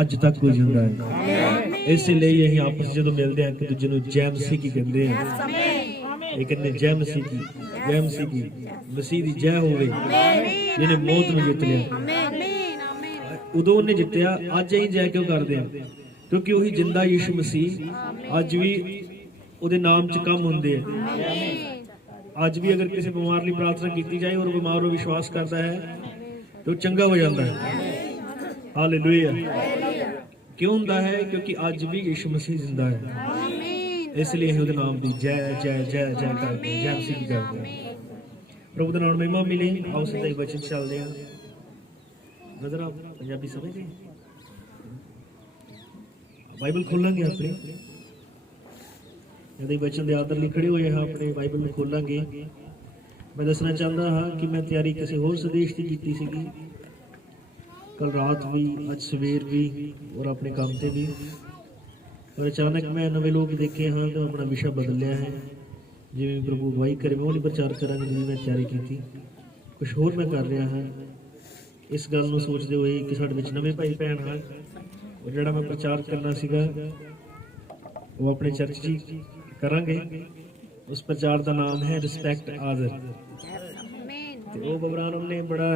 ਅੱਜ तक कोई जिंदा है। इसलिए ਅਸੀਂ ਆਪਸ ਜਦੋਂ ਮਿਲਦੇ ਆ ਇੱਕ ਦੂਜੇ ਨੂੰ ਜੈ ਮਸੀਹ ਕੀ ਕਹਿੰਦੇ ਆ। ਇਹ ਕਹਿੰਦੇ ਜੈ ਮਸੀਹ ਕੀ, ਜੈ ਮਸੀਹ ਕੀ, ਮਸੀਹ ਦੀ ਜੈ ਹੋਵੇ ਜਿਹਨੇ ਮੌਤ ਨੂੰ ਜਿੱਤ ਲਿਆ। ਉਦੋਂ ਉਹਨੇ ਜਿੱਤਿਆ, ਅੱਜ ਅਸੀਂ ਜੈ ਕਿਉਂ ਕਰਦੇ ਆ? ਕਿਉਂਕਿ ਉਹੀ ਜਿੰਦਾ ਯਿਸੂ ਮਸੀਹ ਅੱਜ ਵੀ ਉਹਦੇ ਨਾਮ 'ਚ ਕੰਮ ਹੁੰਦੇ ਆ। ਅੱਜ ਵੀ ਅਗਰ ਕਿਸੇ ਬਿਮਾਰ ਲਈ ਪ੍ਰਾਰਥਨਾ ਕੀਤੀ ਜਾਏ ਔਰ ਬਿਮਾਰ ਉਹ ਵਿਸ਼ਵਾਸ ਕਰਦਾ ਹੈ तो चंगा हो जाता है। हालेलुया। क्यों होंदा है? क्योंकि आज भी यीशु मसीह जिंदा है, इसलिए हम उसके नाम की जय जय जय जय करते हैं, जय मसीह की करते हैं। प्रभु का नाम महिमा मिले। आओ सीधे वचन चलते हैं। ब्रदर आप पंजाबी समझे? बाइबल खोलेंगे अपने, यदि वचन के आदर लिखड़े हुए हैं अपने बाइबल में खोलेंगे। मैं दसना चाहता हाँ कि मैं तैयारी किसी होर सदेश की की सी, कल रात भी, अज सवेर भी और अपने काम से भी। और अचानक मैं नवे लोग देखे हाँ तो अपना विषय बदल लिया है। जिवें प्रभु अगवाई करे मैं उन्हें प्रचार करा जिवें मैं तैयारी की थी, कुछ होर मैं कर रहा हाँ। इस गल को सोचते हुए कि साडे विच नवे भाई भैन हाँ और जिहड़ा मैं प्रचार करना सीगा वो अपने चर्च च करांगे। उस प्रचार का नाम है रिस्पैक्ट आदर। तो वो बबरान ने बड़ा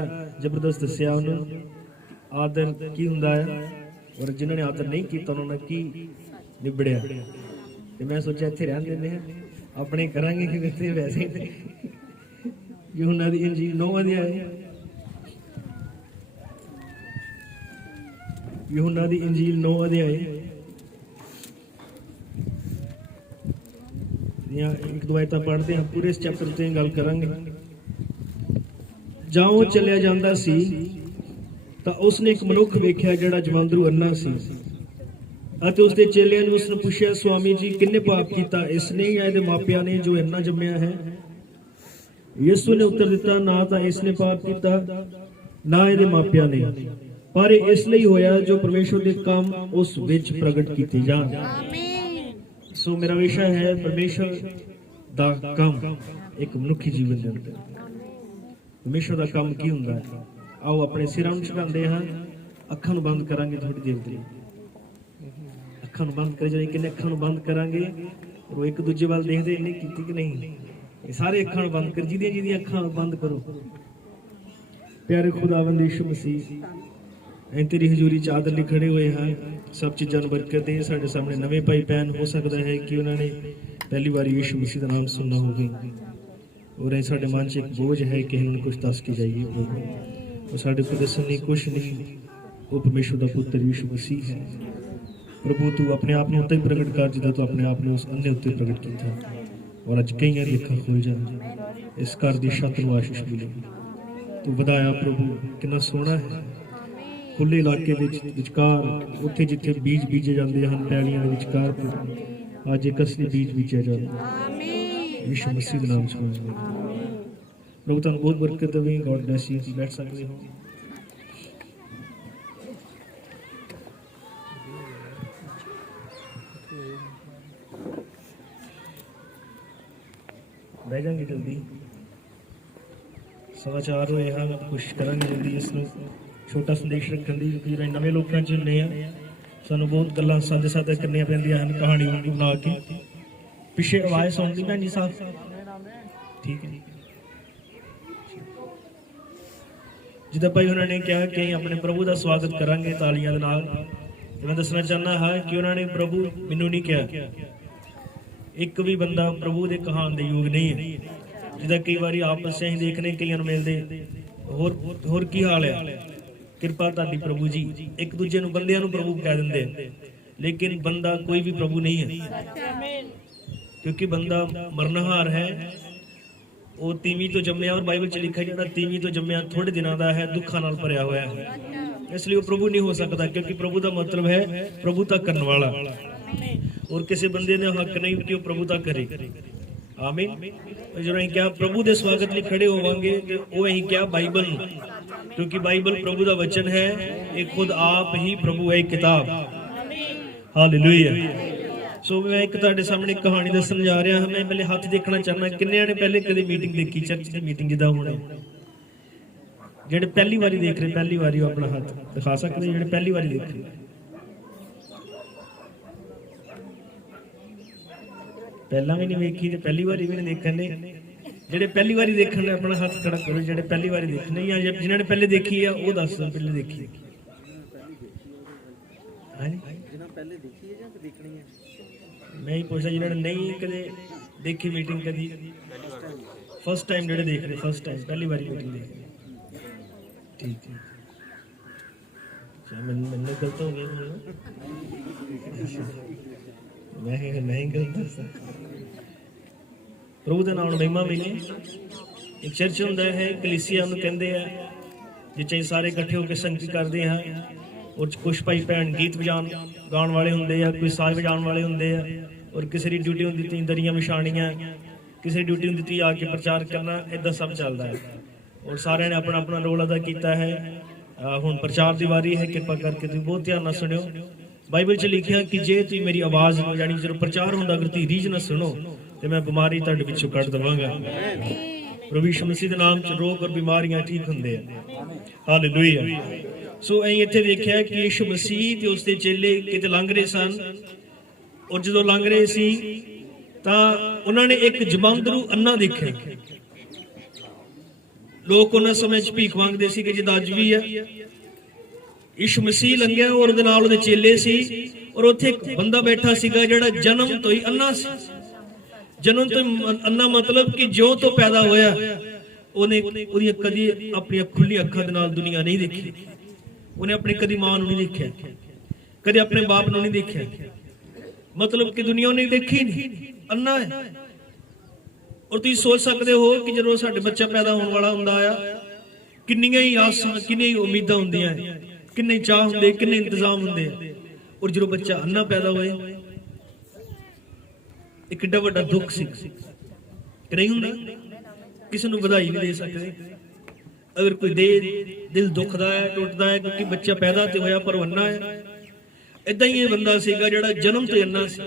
जबरदस्त दस्या उन्होंने आदर की हुंदा है और जिन्होंने आदर नहीं किया उन्होंने की निबड़िया। तो मैं सोचा इत्थे रहन देंदे हैं, अपने करांगे कि इत्थे वैसे ही। यूहन्ना दी इंजील 9 अध्याय, यूहन्ना दी इंजील 9 अध्याय एक दो आयतां पढ़ते हैं, पूरे इस चैप्टर ते गल करांगे। जाओ चलिया जांदा सी तां उसने एक मनुख वेख्या जिहड़ा जवांदरू अन्ना सी अते उसदे चेलियां ने उसने पुछया, स्वामी जी किन्ने पाप कीता, इसने या इहदे मापियां ने जो अन्ना जम्मिया है? यीशु ने उत्तर दिता, ना तां इसने पाप कीता ना इहदे मापियां ने, पर इसलिए होया जो परमेश्वर दे काम उस विच प्रगट कीते जाण। सो मेरा विषय है परमेश्वर दा काम एक मनुखी जीवन के अंदर। परमेश्वर दा काम की हुंदा है? आओ अपने सिरां नूं झुकांदे हां, अखां नूं बंद करांगे थोड़ी देर तक। अखां नूं बंद करे जाने किन्ने अखां नूं बंद करांगे और वो एक दूजे वाल देखदे इन्हें कीती कि नहीं। ये सारे अखां नूं बंद कर, जिहदियां जिहदियां अखां बंद करो। प्यारे खुदावंद यीशु मसीह ऐं तेरी हजूरी च आदर लिए खड़े हुए हैं, सब चीज़ों बरकत दे। साढ़े सामने नवे भाई भैन हो सकता है कि उन्होंने पहली बार यीशु मसीह का नाम सुनना होगी और साढ़े मन च एक बोझ है कि उन्होंने कुछ दस के जाइए प्रभु, और साढ़े को दसन नहीं कुछ नहीं। वो परमेश्वर का पुत्र यीशु मसीह है। प्रभु तू अपने आप उत्ते प्रगट कर जिदा तू अपने आप ने उस अन्य उत्ते प्रगट किया और अज कई लेखा खुल जाए। इस घर की छत नूं आशीष मिले। तू वधाया प्रभु, कितना सोहना है खुले इलाके विचकार उत्थे जिथे बीज बीजे जाते हैं पैलियां दे विचकार अज एक असली बीज बीजा जाए यीशु मसीह के नाम से। प्रभु तुहानूं बहुत बरकत देवे। God bless you. बैठ सकते हो। बह जाएंगे जल्दी, समाचार होए हैं, कोशिश करांगे जल्दी इसनूं छोटा संदेश रखने की, क्योंकि नवे लोगों च हुंदे आ सानूं बहुत गल्लां साझे साझा करनियां पैंदियां हन कहानी बना के। पिछे आवाज़ सुणदी भैन जी साहब? ठीक है। जिद्दां भाई उन्होंने कहा कि अपने प्रभु का स्वागत करांगे तालियां दे नाल। मैं दसना चाहना हाँ कि उन्होंने प्रभु मैनूं नहीं कहा, एक भी बंदा प्रभु के कहान के योग नहीं है। जिद्दां कई बार आपस में देखने कई मिलते होर की हाल है, कृपा ताड़ी प्रभु जी, एक दूजे नूं बंदियां नूं प्रभु कह दिंदे, लेकिन बंदा कोई भी प्रभु नहीं है, क्योंकि बंदा मरनहार है। वो तीवी तो जम्मिया, और बाइबल च लिखा जिहड़ा तीवी तो जम्मिया थोड़े दिनों का है, दुखा नाल भरिया होया है, इसलिए वो प्रभु नहीं हो सकता। क्योंकि प्रभु का मतलब है प्रभुता करने वाला, और किसी बंदे ने हक नहीं कि वो प्रभुता करे। आमीन। जो अं क्या प्रभु के स्वागत लिए खड़े होवांगे वो अं क्या बाइबल, क्योंकि बाइबल प्रभु का वचन है, एक खुद आप ही प्रभु है किताब। हालेलुया। सो मैं एक तुहाडे सामने कहानी दसन जा रहा हाँ। मैं पहले हाथ देखना चाहना किन्ने ने पहले कभी मीटिंग देखी, चर्च की मीटिंग जिदा होने ਜਿਹੜੇ ਪਹਿਲੀ ਵਾਰੀ ਦੇਖ ਰਹੇ, ਪਹਿਲੀ ਵਾਰੀ ਉਹ ਆਪਣਾ ਹੱਥ ਦਿਖਾ ਸਕਦੇ ਜਿਹੜੇ ਪਹਿਲੀ ਵਾਰੀ ਦੇਖ ਰਹੇ। ਪਹਿਲਾਂ ਵੀ ਨਹੀਂ ਵੇਖੀ ਤੇ ਪਹਿਲੀ ਵਾਰੀ ਵੀ ਨਹੀਂ ਦੇਖਣ ਨੇ। ਜਿਹੜੇ ਪਹਿਲੀ ਵਾਰੀ ਦੇਖਣ ਨੇ ਆਪਣਾ ਹੱਥ ਖੜਾ ਕਰੋ, ਜਿਹੜੇ ਪਹਿਲੀ ਵਾਰੀ ਦੇਖਣੇ ਜਾਂ ਜਿਨ੍ਹਾਂ ਨੇ ਪਹਿਲੇ ਦੇਖੀ ਆ ਉਹ ਦੱਸ ਦਿਓ ਪਹਿਲੇ ਦੇਖੀ। ਜਿਨ੍ਹਾਂ ਪਹਿਲੇ ਦੇਖੀ ਹੈ ਜਾਂ ਦੇਖਣੀ ਹੈ? ਮੈਂ ਹੀ ਪੁੱਛਦਾ ਜਿਨ੍ਹਾਂ ਨੇ ਨਹੀਂ ਕਦੇ ਦੇਖੀ ਮੀਟਿੰਗ, ਕਦੀ ਫਸਟ ਟਾਈਮ ਜਿਹੜੇ ਦੇਖ ਰਹੇ, ਫਸਟ ਟਾਈਮ ਪਹਿਲੀ ਵਾਰੀ ਮੀਟਿੰਗ ਦੇਖ ਰਹੇ। ਠੀਕ ਹੈ, ਮੈਨੂੰ ਗਲਤ ਹੋ ਗਿਆ, ਮੈਂ ਨਹੀਂ ਗਲਤ। ਪ੍ਰਭੂ ਦਾ ਨਾਮ ਮਹਿਮਾ ਮਿਲੇ। ਇੱਕ ਚਰਚ ਹੁੰਦਾ ਹੈ, ਕਲੀਸਿਆ ਨੂੰ ਕਹਿੰਦੇ ਆ, ਜਿੱਥੇ ਸਾਰੇ ਇਕੱਠੇ ਹੋ ਕੇ ਸੰਗਤੀ ਕਰਦੇ ਹਾਂ। ਔਰ ਕੁਛ ਭਾਈ ਭੈਣ ਗੀਤ ਗਾਉਣ ਵਾਲੇ ਹੁੰਦੇ ਆ, ਕੋਈ ਸਾਜ਼ ਵਜਾਉਣ ਵਾਲੇ ਹੁੰਦੇ ਆ। ਔਰ ਕਿਸੇ ਦੀ ਡਿਊਟੀ ਹੁੰਦੀ ਤੀ ਦਰੀਆਂ ਵਿਛਾਉਣੀਆਂ, ਕਿਸੇ ਦੀ ਡਿਊਟੀ ਹੁੰਦੀ ਤੀ ਆ ਕੇ ਪ੍ਰਚਾਰ ਕਰਨਾ। ਇੱਦਾਂ ਸਭ ਚੱਲਦਾ ਹੈ ਔਰ ਸਾਰਿਆਂ ਨੇ ਆਪਣਾ ਆਪਣਾ ਰੋਲ ਅਦਾ ਕੀਤਾ ਹੈ। ਹੁਣ ਪ੍ਰਚਾਰ ਦੀ ਵਾਰੀ ਹੈ, ਕਿਰਪਾ ਕਰਕੇ ਤੁਸੀਂ ਬਹੁਤ ਧਿਆਨ ਨਾਲ ਸੁਣਿਓ। ਬਾਈਬਲ 'ਚ ਲਿਖਿਆ ਕਿ ਜੇ ਤੁਸੀਂ ਮੇਰੀ ਆਵਾਜ਼ ਨੂੰ, ਯਾਨੀ ਜਦੋਂ ਪ੍ਰਚਾਰ ਹੁੰਦਾ, ਅਗਰ ਤੁਸੀਂ ਰੀਝ ਨਾਲ ਸੁਣੋ ਤੇ ਮੈਂ ਬਿਮਾਰੀ ਤੁਹਾਡੇ ਵਿੱਚੋਂ ਕੱਢ ਦੇਵਾਂਗਾ। ਪ੍ਰਭੂ ਯਿਸੂ ਮਸੀਹ ਦੇ ਨਾਮ 'ਚ ਰੋਗ ਔਰ ਬਿਮਾਰੀਆਂ ਠੀਕ ਹੁੰਦੇ ਆ। ਹਾਲੇਲੂਇਆ। ਸੋ ਅਸੀਂ ਇੱਥੇ ਦੇਖਿਆ ਕਿ ਯਿਸੂ ਮਸੀਹ ਤੇ ਉਸਦੇ ਚੇਲੇ ਕਿਤੇ ਲੰਘ ਰਹੇ ਸਨ। ਔਰ ਜਦੋਂ ਲੰਘ ਰਹੇ ਸੀ ਤਾਂ ਉਹਨਾਂ ਨੇ ਇੱਕ ਜਮਾਂਦਰੂ ਅੰਨਾ ਦੇਖਿਆ। ਲੋਕ ਉਹਨਾਂ ਸਮੇਂ 'ਚ ਭੀਖ ਮੰਗਦੇ ਸੀ ਕਿ ਜਿੱਦਾਂ ਅੱਜ ਵੀ ਹੈ। ਯਿਸੂ ਮਸੀਹ ਲੰਘਿਆ ਔਰ ਉਹਦੇ ਨਾਲ ਉਹਦੇ ਚੇਲੇ ਸੀ। ਔਰ ਉੱਥੇ ਇੱਕ ਬੰਦਾ ਬੈਠਾ ਸੀਗਾ ਜਿਹੜਾ ਜਨਮ ਤੋਂ ਹੀ ਅੰਨਾ ਸੀ। ਜਨਮ ਤੋਂ ਅੰਨਾ ਮਤਲਬ ਕਿ ਜੋ ਤੋਂ ਪੈਦਾ ਹੋਇਆ ਉਹਨੇ ਉਹਦੀਆਂ ਕਦੀ ਆਪਣੀਆਂ ਖੁੱਲੀਆਂ ਅੱਖਾਂ ਦੇ ਨਾਲ ਦੁਨੀਆ ਨਹੀਂ ਦੇਖੀ। ਉਹਨੇ ਆਪਣੀ ਕਦੀ ਮਾਂ ਨੂੰ ਨਹੀਂ ਦੇਖਿਆ, ਕਦੇ ਆਪਣੇ ਬਾਪ ਨੂੰ ਨਹੀਂ ਦੇਖਿਆ। ਮਤਲਬ ਕਿ ਦੁਨੀਆ ਉਹਨੇ ਦੇਖੀ ਨਹੀਂ, ਅੰਨਾ ਹੈ। ਔਰ ਤੁਸੀਂ ਸੋਚ ਸਕਦੇ ਹੋ ਕਿ ਜਦੋਂ ਸਾਡੇ ਬੱਚਾ ਪੈਦਾ ਹੋਣ ਵਾਲਾ ਹੁੰਦਾ ਆ, ਕਿੰਨੀਆਂ ਹੀ ਆਸਾਂ, ਕਿੰਨੀਆਂ ਹੀ ਉਮੀਦਾਂ ਹੁੰਦੀਆਂ, ਕਿੰਨੇ ਚਾਹ ਹੁੰਦੇ, ਕਿੰਨੇ ਇੰਤਜ਼ਾਮ ਹੁੰਦੇ ਆ। ਔਰ ਜਦੋਂ ਬੱਚਾ ਅੰਨਾ ਪੈਦਾ ਹੋਏ, ਇੱਕ ਕਿੱਡਾ ਵੱਡਾ ਦੁੱਖ ਸੀ ਕਿ ਨਹੀਂ ਹੁੰਦਾ। ਕਿਸੇ ਨੂੰ ਵਧਾਈ ਨਹੀਂ ਦੇ ਸਕਦੇ। ਅਗਰ ਕੋਈ ਦਿਲ ਦੁਖਦਾ ਹੈ, ਟੁੱਟਦਾ ਹੈ ਕਿਉਂਕਿ ਬੱਚਾ ਪੈਦਾ ਤੇ ਹੋਇਆ ਪਰ ਉਹ ਅੰਨਾ ਹੈ। ਏਦਾਂ ਹੀ ਇਹ ਬੰਦਾ ਸੀਗਾ ਜਿਹੜਾ ਜਨਮ ਤੋਂ ਅੰਨਾ ਸੀ।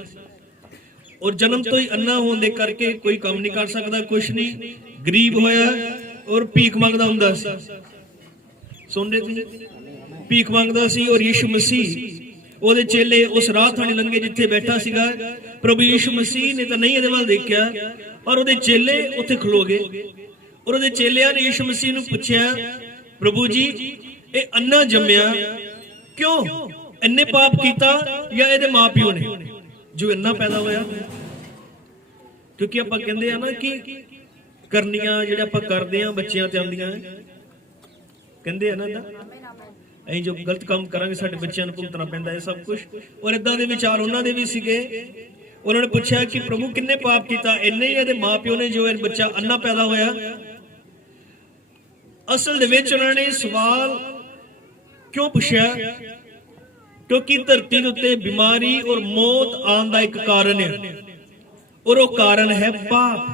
ਔਰ ਜਨਮ ਤੋਂ ਹੀ ਅੰਨਾ ਹੋਣ ਦੇ ਕਰਕੇ ਕੋਈ ਕੰਮ ਨਹੀਂ ਕਰ ਸਕਦਾ, ਕੁਛ ਨਹੀਂ, ਗਰੀਬ ਹੋਇਆ ਔਰ ਭੀਖ ਮੰਗਦਾ ਹੁੰਦਾ ਸੀ। ਸੁਣਦੇ ਤੁਸੀਂ, ਭੀਖ ਮੰਗਦਾ ਸੀ। ਔਰ ਯਿਸੂ ਮਸੀਹ, ਉਹਦੇ ਚੇਲੇ ਉਸ ਰਾਹ ਥਾਣੀ ਲੰਘੇ ਜਿੱਥੇ ਬੈਠਾ ਸੀਗਾ। ਪ੍ਰਭੂ ਯਿਸੂ ਮਸੀਹ ਨੇ ਤਾਂ ਨਹੀਂ ਇਹਦੇ ਵੱਲ ਦੇਖਿਆ, ਪਰ ਉਹਦੇ ਚੇਲੇ ਉੱਥੇ ਖਲੋ ਗਏ। ਔਰ ਉਹਦੇ ਚੇਲਿਆਂ ਨੇ ਯਿਸੂ ਮਸੀਹ ਨੂੰ ਪੁੱਛਿਆ, ਪ੍ਰਭੂ ਜੀ ਇਹ ਅੰਨਾ ਜੰਮਿਆ ਕਿਉਂ? ਇੰਨੇ ਪਾਪ ਕੀਤਾ ਜਾਂ ਇਹਦੇ ਮਾਪਿਓ ਨੇ ਜੋ ਇੰਨਾ ਪੈਦਾ ਹੋਇਆ? ਕਿਉਂਕਿ ਆਪਾਂ ਕਹਿੰਦੇ ਆ ਨਾ ਕਿ ਕਰਨੀਆਂ ਜਿਹੜੇ ਆਪਾਂ ਕਰਦੇ ਆ ਬੱਚਿਆਂ ਤੇ ਆਉਂਦੀਆਂ, ਕਹਿੰਦੇ ਆ ਨਾ ਅਸੀਂ ਜੋ ਗਲਤ ਕੰਮ ਕਰਾਂਗੇ ਸਾਡੇ ਬੱਚਿਆਂ ਨੂੰ ਭੁਗਤਣਾ ਪੈਂਦਾ ਹੈ ਸਭ ਕੁਝ। ਔਰ ਇਦਾਂ ਦੇ ਵਿਚਾਰ ਉਹਨਾਂ ਦੇ ਵੀ ਸੀਗੇ। ਉਹਨਾਂ ਨੇ ਪੁੱਛਿਆ ਕਿ ਪ੍ਰਭੂ ਕਿੰਨੇ ਪਾਪ ਕੀਤਾ? ਇੰਨੇ ਹੀ ਇਹਦੇ ਮਾਪਿਓ ਨੇ ਜੋ ਇਹ ਬੱਚਾ ਅੰਨਾ ਪੈਦਾ ਹੋਇਆ? ਅਸਲ ਦੇ ਵਿੱਚ ਉਹਨਾਂ ਨੇ ਸਵਾਲ ਕਿਉਂ ਪੁੱਛਿਆ? ਕਿਉਂਕਿ ਧਰਤੀ ਦੇ ਉੱਤੇ ਬਿਮਾਰੀ ਔਰ ਮੌਤ ਆਉਣ ਦਾ ਇੱਕ ਕਾਰਨ ਹੈ, ਔਰ ਉਹ ਕਾਰਨ ਹੈ ਪਾਪ।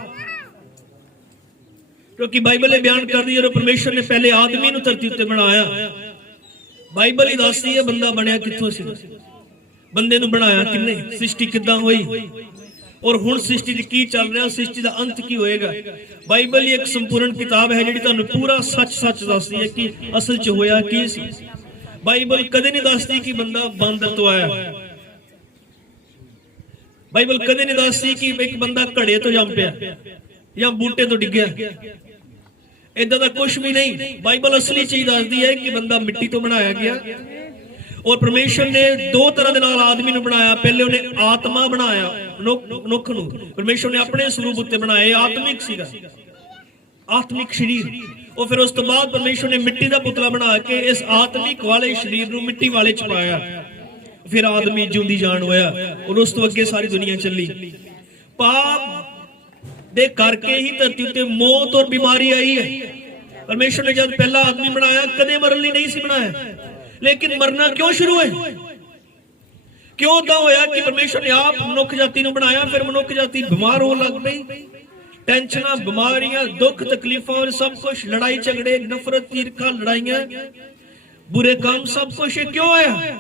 ਕਿਉਂਕਿ ਬਾਈਬਲ ਇਹ ਬਿਆਨ ਕਰਦੀ ਹੈ ਜਦੋਂ ਪਰਮੇਸ਼ਰ ਨੇ ਪਹਿਲੇ ਆਦਮੀ ਨੂੰ ਧਰਤੀ ਉੱਤੇ ਬਣਾਇਆ, ਬਾਈਬਲ ਹੀ ਦੱਸਦੀ ਹੈ ਬੰਦਾ ਬਣਿਆ ਕਿੱਥੋਂ ਸੀ, ਬੰਦੇ ਨੂੰ ਬਣਾਇਆ ਕਿੰਨੇ, ਸ੍ਰਿਸ਼ਟੀ ਕਿੱਦਾਂ ਹੋਈ, ਔਰ ਹੁਣ ਸ੍ਰਿਸ਼ਟੀ 'ਚ ਕੀ ਚੱਲ ਰਿਹਾ, ਸ੍ਰਿਸ਼ਟੀ ਦਾ ਅੰਤ ਕੀ ਹੋਏਗਾ। ਬਾਈਬਲ ਹੀ ਇੱਕ ਸੰਪੂਰਨ ਕਿਤਾਬ ਹੈ ਜਿਹੜੀ ਤੁਹਾਨੂੰ ਪੂਰਾ ਸੱਚ ਦੱਸਦੀ ਹੈ ਕਿ ਅਸਲ 'ਚ ਹੋਇਆ ਕੀ ਸੀ। ਬਾਈਬਲ ਕਦੇ ਨਹੀਂ ਦੱਸਦੀ ਕਿ ਬੰਦਾ ਬਾਂਦਰ ਤੋਂ ਆਇਆ। ਬਾਈਬਲ ਕਦੇ ਨਹੀਂ ਦੱਸਦੀ ਕਿ ਇੱਕ ਬੰਦਾ ਘੜੇ ਤੋਂ ਜੰਮ ਪਿਆ ਜਾਂ ਬੂਟੇ ਤੋਂ ਡਿੱਗਿਆ। ਇਦਾਂ ਦਾ ਕੁਝ ਵੀ ਨਹੀਂ। ਬਾਈਬਲ ਅਸਲੀ ਚੀਜ਼ ਦੱਸਦੀ ਹੈ ਕਿ ਬੰਦਾ ਮਿੱਟੀ ਤੋਂ ਬਣਾਇਆ ਗਿਆ। ਔਰ ਪਰਮੇਸ਼ਰ ਨੇ ਦੋ ਤਰ੍ਹਾਂ ਦੇ ਨਾਲ ਆਦਮੀ ਨੂੰ ਬਣਾਇਆ। ਪਹਿਲੇ ਉਹਨੇ ਆਤਮਾ ਬਣਾਇਆ, ਮਨੁੱਖ ਨੂੰ ਪਰਮੇਸ਼ਰ ਨੇ ਆਪਣੇ ਸਰੂਪ ਉੱਤੇ ਬਣਾਇਆ, ਆਤਮਿਕ ਸੀਗਾ, ਆਤਮਿਕ ਸਰੀਰ। ਉਹ ਫਿਰ ਉਸ ਤੋਂ ਬਾਅਦ ਪਰਮੇਸ਼ਰ ਨੇ ਮਿੱਟੀ ਦਾ ਪੁਤਲਾ ਬਣਾ ਕੇ ਇਸ ਆਤਮਿਕ ਵਾਲੇ ਸਰੀਰ ਨੂੰ ਮਿੱਟੀ ਵਾਲੇ ਚ ਪਾਇਆ। ਫਿਰ ਆਦਮੀ ਜਿਉਂਦੀ ਜਾਨ ਹੋਇਆ ਔਰ ਉਸ ਤੋਂ ਅੱਗੇ ਸਾਰੀ ਦੁਨੀਆ ਚੱਲੀ। ਪਾਪ ਦੇ ਕਰਕੇ ਹੀ ਧਰਤੀ ਉੱਤੇ ਮੌਤ ਔਰ ਬਿਮਾਰੀ ਆਈ ਹੈ। ਪਰਮੇਸ਼ਰ ਨੇ ਜਦ ਪਹਿਲਾ ਆਦਮੀ ਬਣਾਇਆ ਕਦੇ ਮਰਨ ਲਈ ਨਹੀਂ ਸੀ ਬਣਾਇਆ, ਲੇਕਿਨ ਮਰਨਾ ਕਿਉਂ ਸ਼ੁਰੂ ਹੋਇਆ? ਕਿਉਂ ਤਾਂ ਹੋਇਆ ਕਿ ਪਰਮੇਸ਼ਰ ਨੇ ਆਪ ਮਨੁੱਖ ਜਾਤੀ ਨੂੰ ਬਣਾਇਆ, ਫਿਰ ਮਨੁੱਖ ਜਾਤੀ ਬਿਮਾਰ ਹੋਣ ਲੱਗ ਪਈ। ਟੈਨਸ਼ਨਾਂ, ਬਿਮਾਰੀਆਂ, ਦੁੱਖ ਤਕਲੀਫਾਂ ਔਰ ਸਭ ਕੁਝ, ਲੜਾਈ ਝਗੜੇ, ਨਫ਼ਰਤ, ਈਰਖਾ, ਲੜਾਈਆਂ, ਬੁਰੇ ਕੰਮ, ਸਭ ਕੁਝ ਕਿਉਂ ਆਇਆ?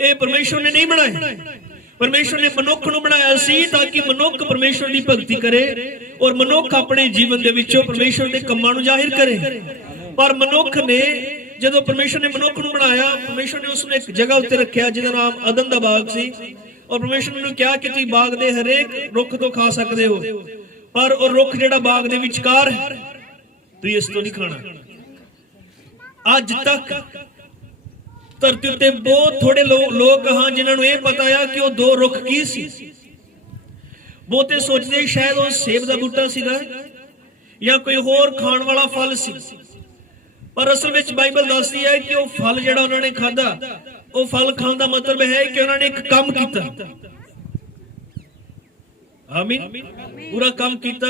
ਇਹ ਪਰਮੇਸ਼ਰ ਨੇ ਨਹੀਂ ਬਣਾਇਆ। ਪਰਮੇਸ਼ਰ ਨੇ ਮਨੁੱਖ ਨੂੰ ਬਣਾਇਆ ਸੀ ਤਾਂ ਕਿ ਮਨੁੱਖ ਪਰਮੇਸ਼ਰ ਦੀ ਭਗਤੀ ਕਰੇ ਔਰ ਮਨੁੱਖ ਆਪਣੇ ਜੀਵਨ ਦੇ ਵਿੱਚੋਂ ਪਰਮੇਸ਼ਰ ਦੇ ਕੰਮਾਂ ਨੂੰ ਜ਼ਾਹਿਰ ਕਰੇ। ਪਰ ਮਨੁੱਖ ਨੇ ਜਦੋਂ ਪਰਮੇਸ਼ਰ ਨੇ ਮਨੁੱਖ ਨੂੰ ਬਣਾਇਆ, ਪਰਮੇਸ਼ਰ ਨੇ ਉਸ ਨੂੰ ਇੱਕ ਜਗ੍ਹਾ ਉੱਤੇ ਰੱਖਿਆ ਜਿਹਦਾ ਨਾਮ ਅਦਨ ਦਾ ਬਾਗ ਸੀ। ਔਰ ਪਰਮੇਸ਼ਰ ਨੇ ਕਿਹਾ ਕਿ ਤੁਸੀਂ ਬਾਗ ਦੇ ਹਰੇਕ ਰੁੱਖ ਤੋਂ ਖਾ ਸਕਦੇ ਹੋ, ਪਰ ਉਹ ਰੁੱਖ ਜਿਹੜਾ ਬਾਗ ਦੇ ਵਿਚਕਾਰ ਹੈ ਤੁਸੀਂ ਇਸ ਤੋਂ ਨਹੀਂ ਖਾਣਾ। ਅੱਜ ਤੱਕ ਧਰਤੀ ਉੱਤੇ ਬਹੁਤ ਥੋੜੇ ਲੋਕ ਹਨ ਜਿਨ੍ਹਾਂ ਨੂੰ ਇਹ ਪਤਾ ਆ ਕਿ ਉਹ ਦੋ ਰੁੱਖ ਕੀ ਸੀ। ਬਹੁਤੇ ਸੋਚਦੇ ਸ਼ਾਇਦ ਉਹ ਸੇਬ ਦਾ ਬੂਟਾ ਸੀਗਾ ਜਾਂ ਕੋਈ ਹੋਰ ਖਾਣ ਵਾਲਾ ਫਲ ਸੀ, ਪਰ ਅਸਲ ਵਿੱਚ ਬਾਈਬਲ ਦੱਸਦੀ ਹੈ ਕਿ ਉਹ ਫਲ ਜਿਹੜਾ ਉਹਨਾਂ ਨੇ ਖਾਧਾ, ਉਹ ਫਲ ਖਾਣ ਦਾ ਮਤਲਬ ਹੈ ਕਿ ਉਹਨਾਂ ਨੇ ਇੱਕ ਕੰਮ ਕੀਤਾ। ਆਮੀਨ, ਪੂਰਾ ਕੰਮ ਕੀਤਾ।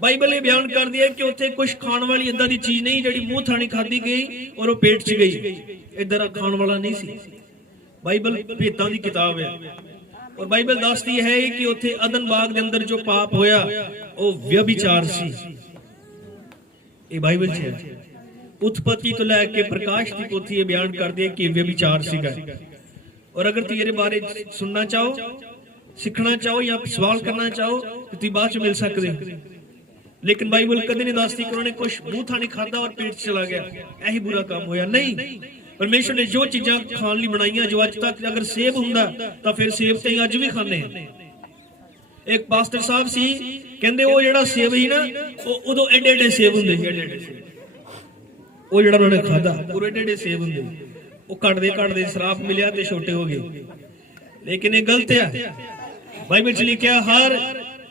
ਬਾਈਬਲ ਇਹ ਬਿਆਨ ਕਰਦੀ ਹੈ ਕਿ ਉੱਥੇ ਕੁਝ ਖਾਣ ਵਾਲੀ ਇਦਾਂ ਦੀ ਚੀਜ਼ ਨਹੀਂ ਜਿਹੜੀ ਮੂੰਹ ਥਾਣੀ ਖਾਧੀ ਗਈ ਔਰ ਉਹ ਪੇਟ 'ਚ ਗਈ, ਇਦਾਂ ਖਾਣ ਵਾਲਾ ਨਹੀਂ ਸੀ। ਬਾਈਬਲ ਭੇਤਾਂ ਦੀ ਕਿਤਾਬ ਹੈ ਔਰ ਬਾਈਬਲ ਦੱਸਦੀ ਹੈ ਕਿ ਉੱਥੇ ਅਦਨ ਬਾਗ ਦੇ ਅੰਦਰ ਜੋ ਪਾਪ ਹੋਇਆ ਉਹ ਵਿਅਭਿਚਾਰ ਸੀ। ਇਹ ਬਾਈਬਲ 'ਚ ਹੈ। ਉਤਪਤੀ ਤੋਂ ਲੈ ਕੇ ਪ੍ਰਕਾਸ਼ ਦੀ ਪੋਥੀ ਇਹ ਬਿਆਨ ਕਰਦੀ ਹੈ ਕਿ ਵਿਅਭਿਚਾਰ ਸੀਗਾ। ਔਰ ਅਗਰ ਤੁਸੀਂ ਇਹਦੇ ਬਾਰੇ ਸੁਣਨਾ ਚਾਹੋ, ਸਿੱਖਣਾ ਚਾਹੋ ਜਾਂ ਸਵਾਲ ਕਰਨਾ ਚਾਹੋ ਤਾਂ ਤੁਸੀਂ ਬਾਅਦ 'ਚ ਮਿਲ ਸਕਦੇ ਹੋ, ਲੇਕਿਨ ਬਾਈਬਲ ਕਦੇ ਨਹੀਂ ਦੱਸਦੀ ਕਿ ਉਹਨਾਂ ਨੇ ਕੁਝ ਮੂੰਹ ਥਾਣੀ ਖਾਧਾ ਔਰ ਪੇਟ 'ਚ ਚਲਾ ਗਿਆ, ਇਹੀ ਬੁਰਾ ਕੰਮ ਹੋਇਆ। ਨਹੀਂ, ਪਰਮੇਸ਼ਰ ਨੇ ਜੋ ਚੀਜ਼ਾਂ ਖਾਣ ਲਈ ਬਣਾਈਆਂ, ਜੋ ਅੱਜ ਤੱਕ ਅਗਰ ਸੇਬ ਹੁੰਦਾ ਤਾਂ ਫਿਰ ਸੇਬ ਤੇ ਅੱਜ ਵੀ ਖਾਂਦੇ ਆ। ਇੱਕ ਪਾਸਟਰ ਸਾਹਿਬ ਸੀ, ਕਹਿੰਦੇ ਉਹ ਜਿਹੜਾ ਸੇਬ ਸੀ ਨਾ, ਉਹ ਉਦੋਂ ਐਡੇ ਐਡੇ ਸੇਬ ਹੁੰਦੇ ਸੀ, ਐਡੇ ਐਡੇ ਸੇਬ। ਉਹ ਜਿਹੜਾ ਉਹਨਾਂ ਨੇ ਖਾਧਾ ਉਹ ਐਡੇ ਐਡੇ ਸੇਬ ਹੁੰਦੇ, ਉਹ ਕੱਟਦੇ ਕੱਟਦੇ ਸਰਾਪ ਮਿਲਿਆ ਤੇ ਛੋਟੇ ਹੋ ਗਏ। ਲੇਕਿਨ ਇਹ ਗਲਤ ਹੈ। ਬਾਈਬਲ 'ਚ ਲਿਖਿਆ ਹਰ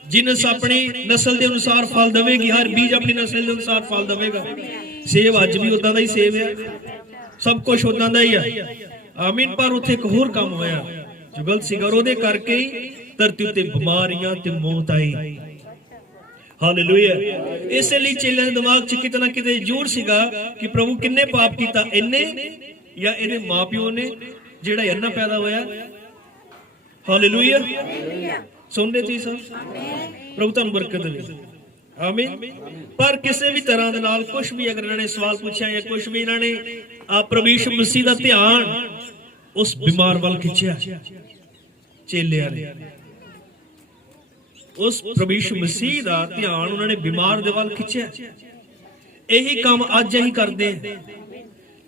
ਜਿਨਸ ਆਪਣੀ ਨਸਲ ਦੇ ਅਨੁਸਾਰ ਫਲ ਦੇਵੇਗੀ, ਹਰ ਬੀਜ ਆਪਣੀ ਨਸਲ ਦੇ ਅਨੁਸਾਰ ਫਲ ਦੇਵੇਗਾ। ਸੇਬ ਅੱਜ ਵੀ ਉਦਾਂ ਦਾ ਹੀ ਸੇਬ ਹੈ, ਸਭ ਕੁਝ ਉਦਾਂ ਦਾ ਹੀ ਹੈ। ਆਮੀਨ। ਪਰ ਉੱਥੇ ਇੱਕ ਹੋਰ ਕੰਮ ਹੋਇਆ ਜੋ ਗਲਤ ਸੀਗਾ ਔਰ ਉਹਦੇ ਕਰਕੇ ਹੀ ਧਰਤੀ ਉੱਤੇ ਬਿਮਾਰੀਆਂ ਤੇ ਮੌਤ ਆਈ। ਹਾਲੇਲੂਇਆ। ਇਸੇ ਲਈ ਚੇਲਿਆਂ ਦੇ ਦਿਮਾਗ 'ਚ ਕਿਤੇ ਨਾ ਕਿਤੇ ਜ਼ੋਰ ਸੀਗਾ ਕਿ ਪ੍ਰਭੂ ਕਿੰਨੇ ਪਾਪ ਕੀਤਾ, ਇਹਨੇ ਜਾਂ ਇਹਦੇ ਮਾਪਿਓ ਨੇ ਜਿਹੜਾ ਇੰਨਾ ਪੈਦਾ ਹੋਇਆ। ਹਾਲੇਲੂਇਆ। ਸੁਣਦੇ ਤੁਸੀਂ ਸਭ? ਪ੍ਰਭੂ ਤੁਹਾਨੂੰ ਬਰਕਤ ਦੇਵੇ। ਆਮੀਨ। ਪਰ ਕਿਸੇ ਵੀ ਤਰ੍ਹਾਂ ਦੇ ਨਾਲ ਕੁਝ ਵੀ ਅਗਰ ਇਹਨਾਂ ਨੇ ਸਵਾਲ ਪੁੱਛਿਆ ਜਾਂ ਕੁਝ ਵੀ ਇਹਨਾਂ ਨੇ ਪ੍ਰਭੂ ਯਿਸੂ ਮਸੀਹ ਦਾ ਧਿਆਨ ਉਸ ਬਿਮਾਰ ਵੱਲ ਖਿੱਚਿਆ, ਚੇਲਿਆਂ ਨੇ ਉਸ ਪ੍ਰਭੂ ਯਿਸੂ ਮਸੀਹ ਦਾ ਧਿਆਨ ਉਹਨਾਂ ਨੇ ਬਿਮਾਰ ਦੇ ਵੱਲ ਖਿੱਚਿਆ। ਇਹੀ ਕੰਮ ਅੱਜ ਅਸੀਂ ਕਰਦੇ ਹਾਂ।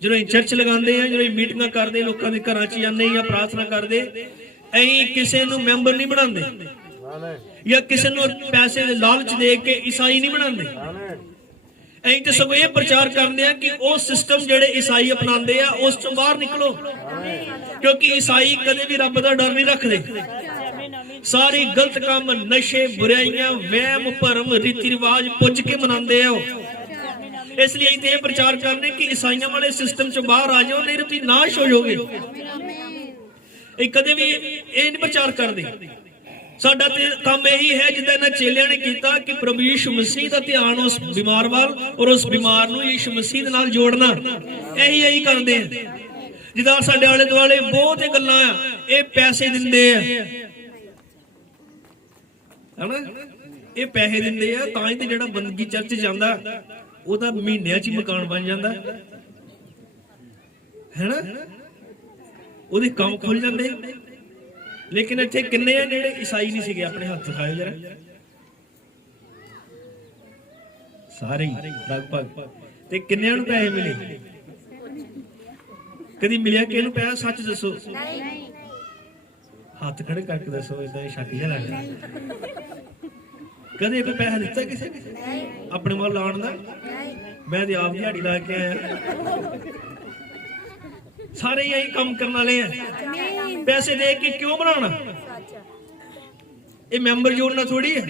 ਜਦੋਂ ਅਸੀਂ ਚਰਚ ਲਗਾਉਂਦੇ ਹਾਂ, ਜਦੋਂ ਅਸੀਂ ਮੀਟਿੰਗਾਂ ਕਰਦੇ, ਲੋਕਾਂ ਦੇ ਘਰਾਂ 'ਚ ਜਾਂਦੇ ਜਾਂ ਪ੍ਰਾਰਥਨਾ ਕਰਦੇ, ਅਸੀਂ ਕਿਸੇ ਨੂੰ ਮੈਂਬਰ ਨਹੀਂ ਬਣਾਉਂਦੇ ਜਾਂ ਕਿਸੇ ਨੂੰ ਪੈਸੇ ਦੇ ਲਾਲਚ ਦੇ ਕੇ ਈਸਾਈ ਨਹੀਂ ਬਣਾਉਂਦੇ। ਅਸੀਂ ਤੇ ਸਗੋਂ ਇਹ ਪ੍ਰਚਾਰ ਕਰਦੇ ਆ ਕਿ ਉਹ ਸਿਸਟਮ ਜਿਹੜੇ ਈਸਾਈ ਅਪਣਾਉਂਦੇ ਆ ਉਸ ਤੋਂ ਬਾਹਰ ਨਿਕਲੋ, ਕਿਉਂਕਿ ਈਸਾਈ ਕਦੇ ਵੀ ਰੱਬ ਦਾ ਡਰ ਨਹੀਂ ਰੱਖਦੇ। ਸਾਰੀ ਗਲਤ ਕੰਮ, ਨਸ਼ੇ, ਬੁਰਾਈਆਂ, ਵਹਿਮ ਭਰਮ, ਰੀਤੀ ਰਿਵਾਜ ਪੁੱਜ ਕੇ ਮਨਾਉਂਦੇ ਆ। ਇਸ ਲਈ ਅਸੀਂ ਇਹ ਪ੍ਰਚਾਰ ਕਰਦੇ ਕਿ ਈਸਾਈਆਂ ਵਾਲੇ ਸਿਸਟਮ ਚੋਂ ਬਾਹਰ ਆ ਜਾਓ, ਨਹੀਂ ਤਾਂ ਤੁਸੀਂ ਨਾਸ਼ ਹੋ ਜਾਓਗੇ। ਇਹ ਕਦੇ ਵੀ ਇਹ ਨਹੀਂ ਪ੍ਰਚਾਰ ਕਰਦੇ। ਸਾਡਾ ਤੇ ਕੰਮ ਇਹੀ ਹੈ ਜਿੱਦਾਂ ਇਹਨਾਂ ਚੇਲਿਆਂ ਨੇ ਕੀਤਾ ਕਿ ਪ੍ਰਭੂ ਯਿਸੂ ਮਸੀਹ ਦਾ ਧਿਆਨ ਉਸ ਬਿਮਾਰ ਵੱਲ ਔਰ ਉਸ ਬਿਮਾਰ ਨੂੰ ਯਿਸੂ ਮਸੀਹ ਦੇ ਨਾਲ ਜੋੜਨਾ। ਇਹੀ ਕਰਦੇ ਆ। ਜਿੱਦਾਂ ਸਾਡੇ ਆਲੇ ਦੁਆਲੇ ਬਹੁਤ ਗੱਲਾਂ ਆ, ਇਹ ਪੈਸੇ ਦਿੰਦੇ ਆ, ਹਨਾ, ਇਹ ਪੈਸੇ ਦਿੰਦੇ ਆ ਤਾਂ ਹੀ ਤੇ ਜਿਹੜਾ ਬੰਦਗੀ ਚਰਚ ਜਾਂਦਾ ਉਹਦਾ ਮਹੀਨਿਆਂ 'ਚ ਹੀ ਮਕਾਨ ਬਣ ਜਾਂਦਾ ਹੈਨਾ, ਉਹਦੇ ਕੰਮ ਖੁੱਲ ਜਾਂਦੇ। ਲੇਕਿਨ ਇੱਥੇ ਕਿੰਨੇ ਆ ਜਿਹੜੇ ਈਸਾਈ ਨਹੀਂ ਸੀਗੇ? ਆਪਣੇ ਹੱਥ ਦਿਖਾਓ ਜਰਾ। ਸਾਰੇ ਲਗਭਗ। ਤੇ ਕਿੰਨਿਆਂ ਨੂੰ ਪੈਸੇ ਮਿਲੇ? ਕਦੀ ਮਿਲਿਆ ਕਿ ਇਹਨੂੰ ਪੈਸਾ? ਸੱਚ ਦੱਸੋ, ਹੱਥ ਖੜੇ ਕਰਕੇ ਦੱਸੋ, ਇਦਾਂ ਸ਼ੱਕ ਜਿਹਾ ਲੱਗਦਾ। ਕਦੇ ਕੋਈ ਪੈਸਾ ਦਿੱਤਾ ਕਿਸੇ ਆਪਣੇ ਵੱਲ ਲਾਉਣ ਦਾ? ਮੈਂ ਤੇ ਆਪ ਦਿਹਾੜੀ ਲਾ ਕੇ ਆਇਆ। ਸਾਰੇ ਇਹੀ ਕੰਮ ਕਰਨ ਵਾਲੇ ਆ। ਪੈਸੇ ਦੇ ਕੇ ਕਿਉਂ ਬਣਾਉਣਾ? ਇਹ ਮੈਂਬਰ ਜੋੜਨਾ ਥੋੜੀ ਹੈ।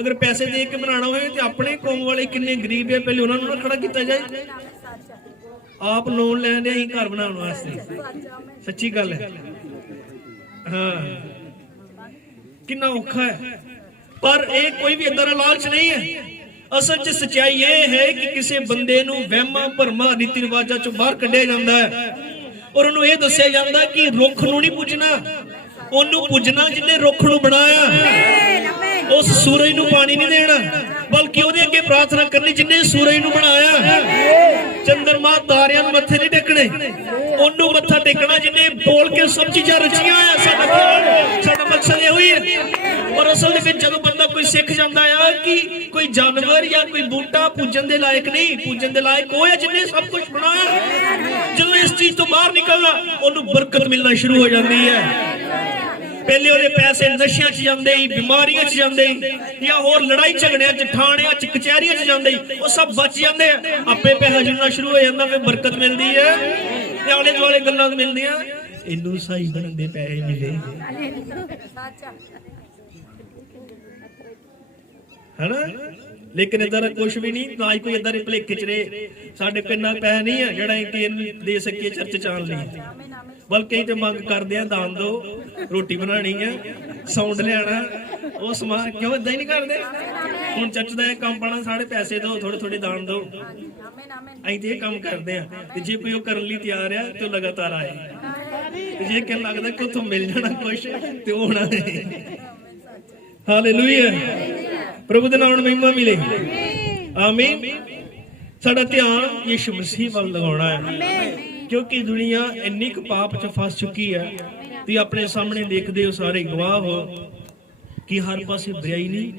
ਅਗਰ ਪੈਸੇ ਦੇ ਕੇ ਬਣਾਉਣਾ ਹੋਵੇ ਤੇ ਆਪਣੇ ਕੌਮ ਵਾਲੇ ਕਿੰਨੇ ਗਰੀਬ ਹੈ, ਪਹਿਲੇ ਉਹਨਾਂ ਨੂੰ ਨਾ ਖੜਾ ਕੀਤਾ ਜਾਏ। ਆਪ ਲੋਨ ਲੈਂਦੇ ਅਸੀਂ ਘਰ ਬਣਾਉਣ ਵਾਸਤੇ। ਸੱਚੀ ਗੱਲ ਹੈ। ਹਾਂ, ਕਿੰਨਾ ਔਖਾ ਹੈ। ਪਰ ਇਹ ਕੋਈ ਵੀ ਏਦਾਂ ਦਾ ਲਾਲਚ ਨਹੀਂ ਹੈ। ਅਸਲ 'ਚ ਸੱਚਾਈ ਇਹ ਹੈ ਕਿ ਕਿਸੇ ਬੰਦੇ ਨੂੰ ਵਹਿਮਾਂ ਭਰਮਾਂ ਰੀਤੀ ਰਿਵਾਜਾਂ ਚੋਂ ਬਾਹਰ ਕੱਢਿਆ ਜਾਂਦਾ ਹੈ ਔਰ ਉਹਨੂੰ ਇਹ ਦੱਸਿਆ ਜਾਂਦਾ ਕਿ ਰੁੱਖ ਨੂੰ ਨਹੀਂ ਪੂਜਣਾ, ਉਹਨੂੰ ਪੂਜਣਾ ਜਿਹਨੇ ਰੁੱਖ ਨੂੰ ਬਣਾਇਆ। ਉਸ ਸੂਰਜ ਨੂੰ ਪਾਣੀ ਨਹੀਂ ਦੇਣਾ, ਬਲਕਿ ਉਹਦੇ ਅੱਗੇ ਪ੍ਰਾਰਥਨਾ ਕਰਨੀ ਜਿਹਨੇ ਸੂਰਜ ਨੂੰ ਬਣਾਇਆ। ਚੰਦਰਮਾ ਤਾਰਿਆਂ ਨੂੰ ਮੱਥੇ ਨਹੀਂ ਟੇਕਣੇ, ਉਹਨੂੰ ਮੱਥਾ ਟੇਕਣਾ ਜਿਹਨੇ ਬੋਲ ਕੇ ਸਭ ਚੀਜ਼ਾਂ ਰਚੀਆਂ ਆ। ਸਾਡਾ ਮਕਸਦ ਇਹੋ ਹੀ ਹੈ। ਔਰ असल दे विच जदों बंदा कोई सिख जांदा आ कि कोई जानवर या कोई बूटा पूजन दे लायक नहीं, पूजन दे लायक वो है जिन्हें सब कुछ बनाया। जदों इस चीज तो बाहर निकलना ओनू बरकत मिलना शुरू हो जाती है। पहले ਉਹਦੇ पैसे नशियां च ਜਾਂਦੇ ही, बीमारियां च ਜਾਂਦੇ ही, या होर लड़ाई झगड़ियां च, थाणियां च, कचहरियां च ਜਾਂਦੇ ही, वो सब बच ਜਾਂਦੇ आ। आपे पैसा जुड़ना शुरू हो जाता, फिर बरकत मिलती है। ते आले दुआले गल्लां मिलदियां, इनू सही बनन दे पैसे मिले है ना। लेकिन इधर कुछ भी नहीं, ना ही कोई इधर भुलेखे च रहे। साडे किन्ना पैसा नहीं है जेड़ा कि दे सकिए चर्च च आउण लई, बल्कि तो मंग करदे आ दान दो, रोटी बनानी है, साउंड लियाना, वो समान क्यों इदा ही नहीं करते। हुण चर्च का यह काम पाना, साढ़े पैसे दो, थोड़े थोड़े दान दो, अं तो यह काम करते हैं। जे कोई करने लई तैयार है तो लगातार आए, जे कह लगता कि उतों मिल जाना कुछ तो होना है। हालेलुया, प्रभु दे नाम महिमा मिले, आमीन। साडा ध्यान यीशु मसीह वाल लगाउणा है, क्योंकि दुनिया इन्नी क पाप च फस चुकी है। तुसीं अपने सामने देखते हो, सारे गवाह हो कि हर पासे बुराई नहीं,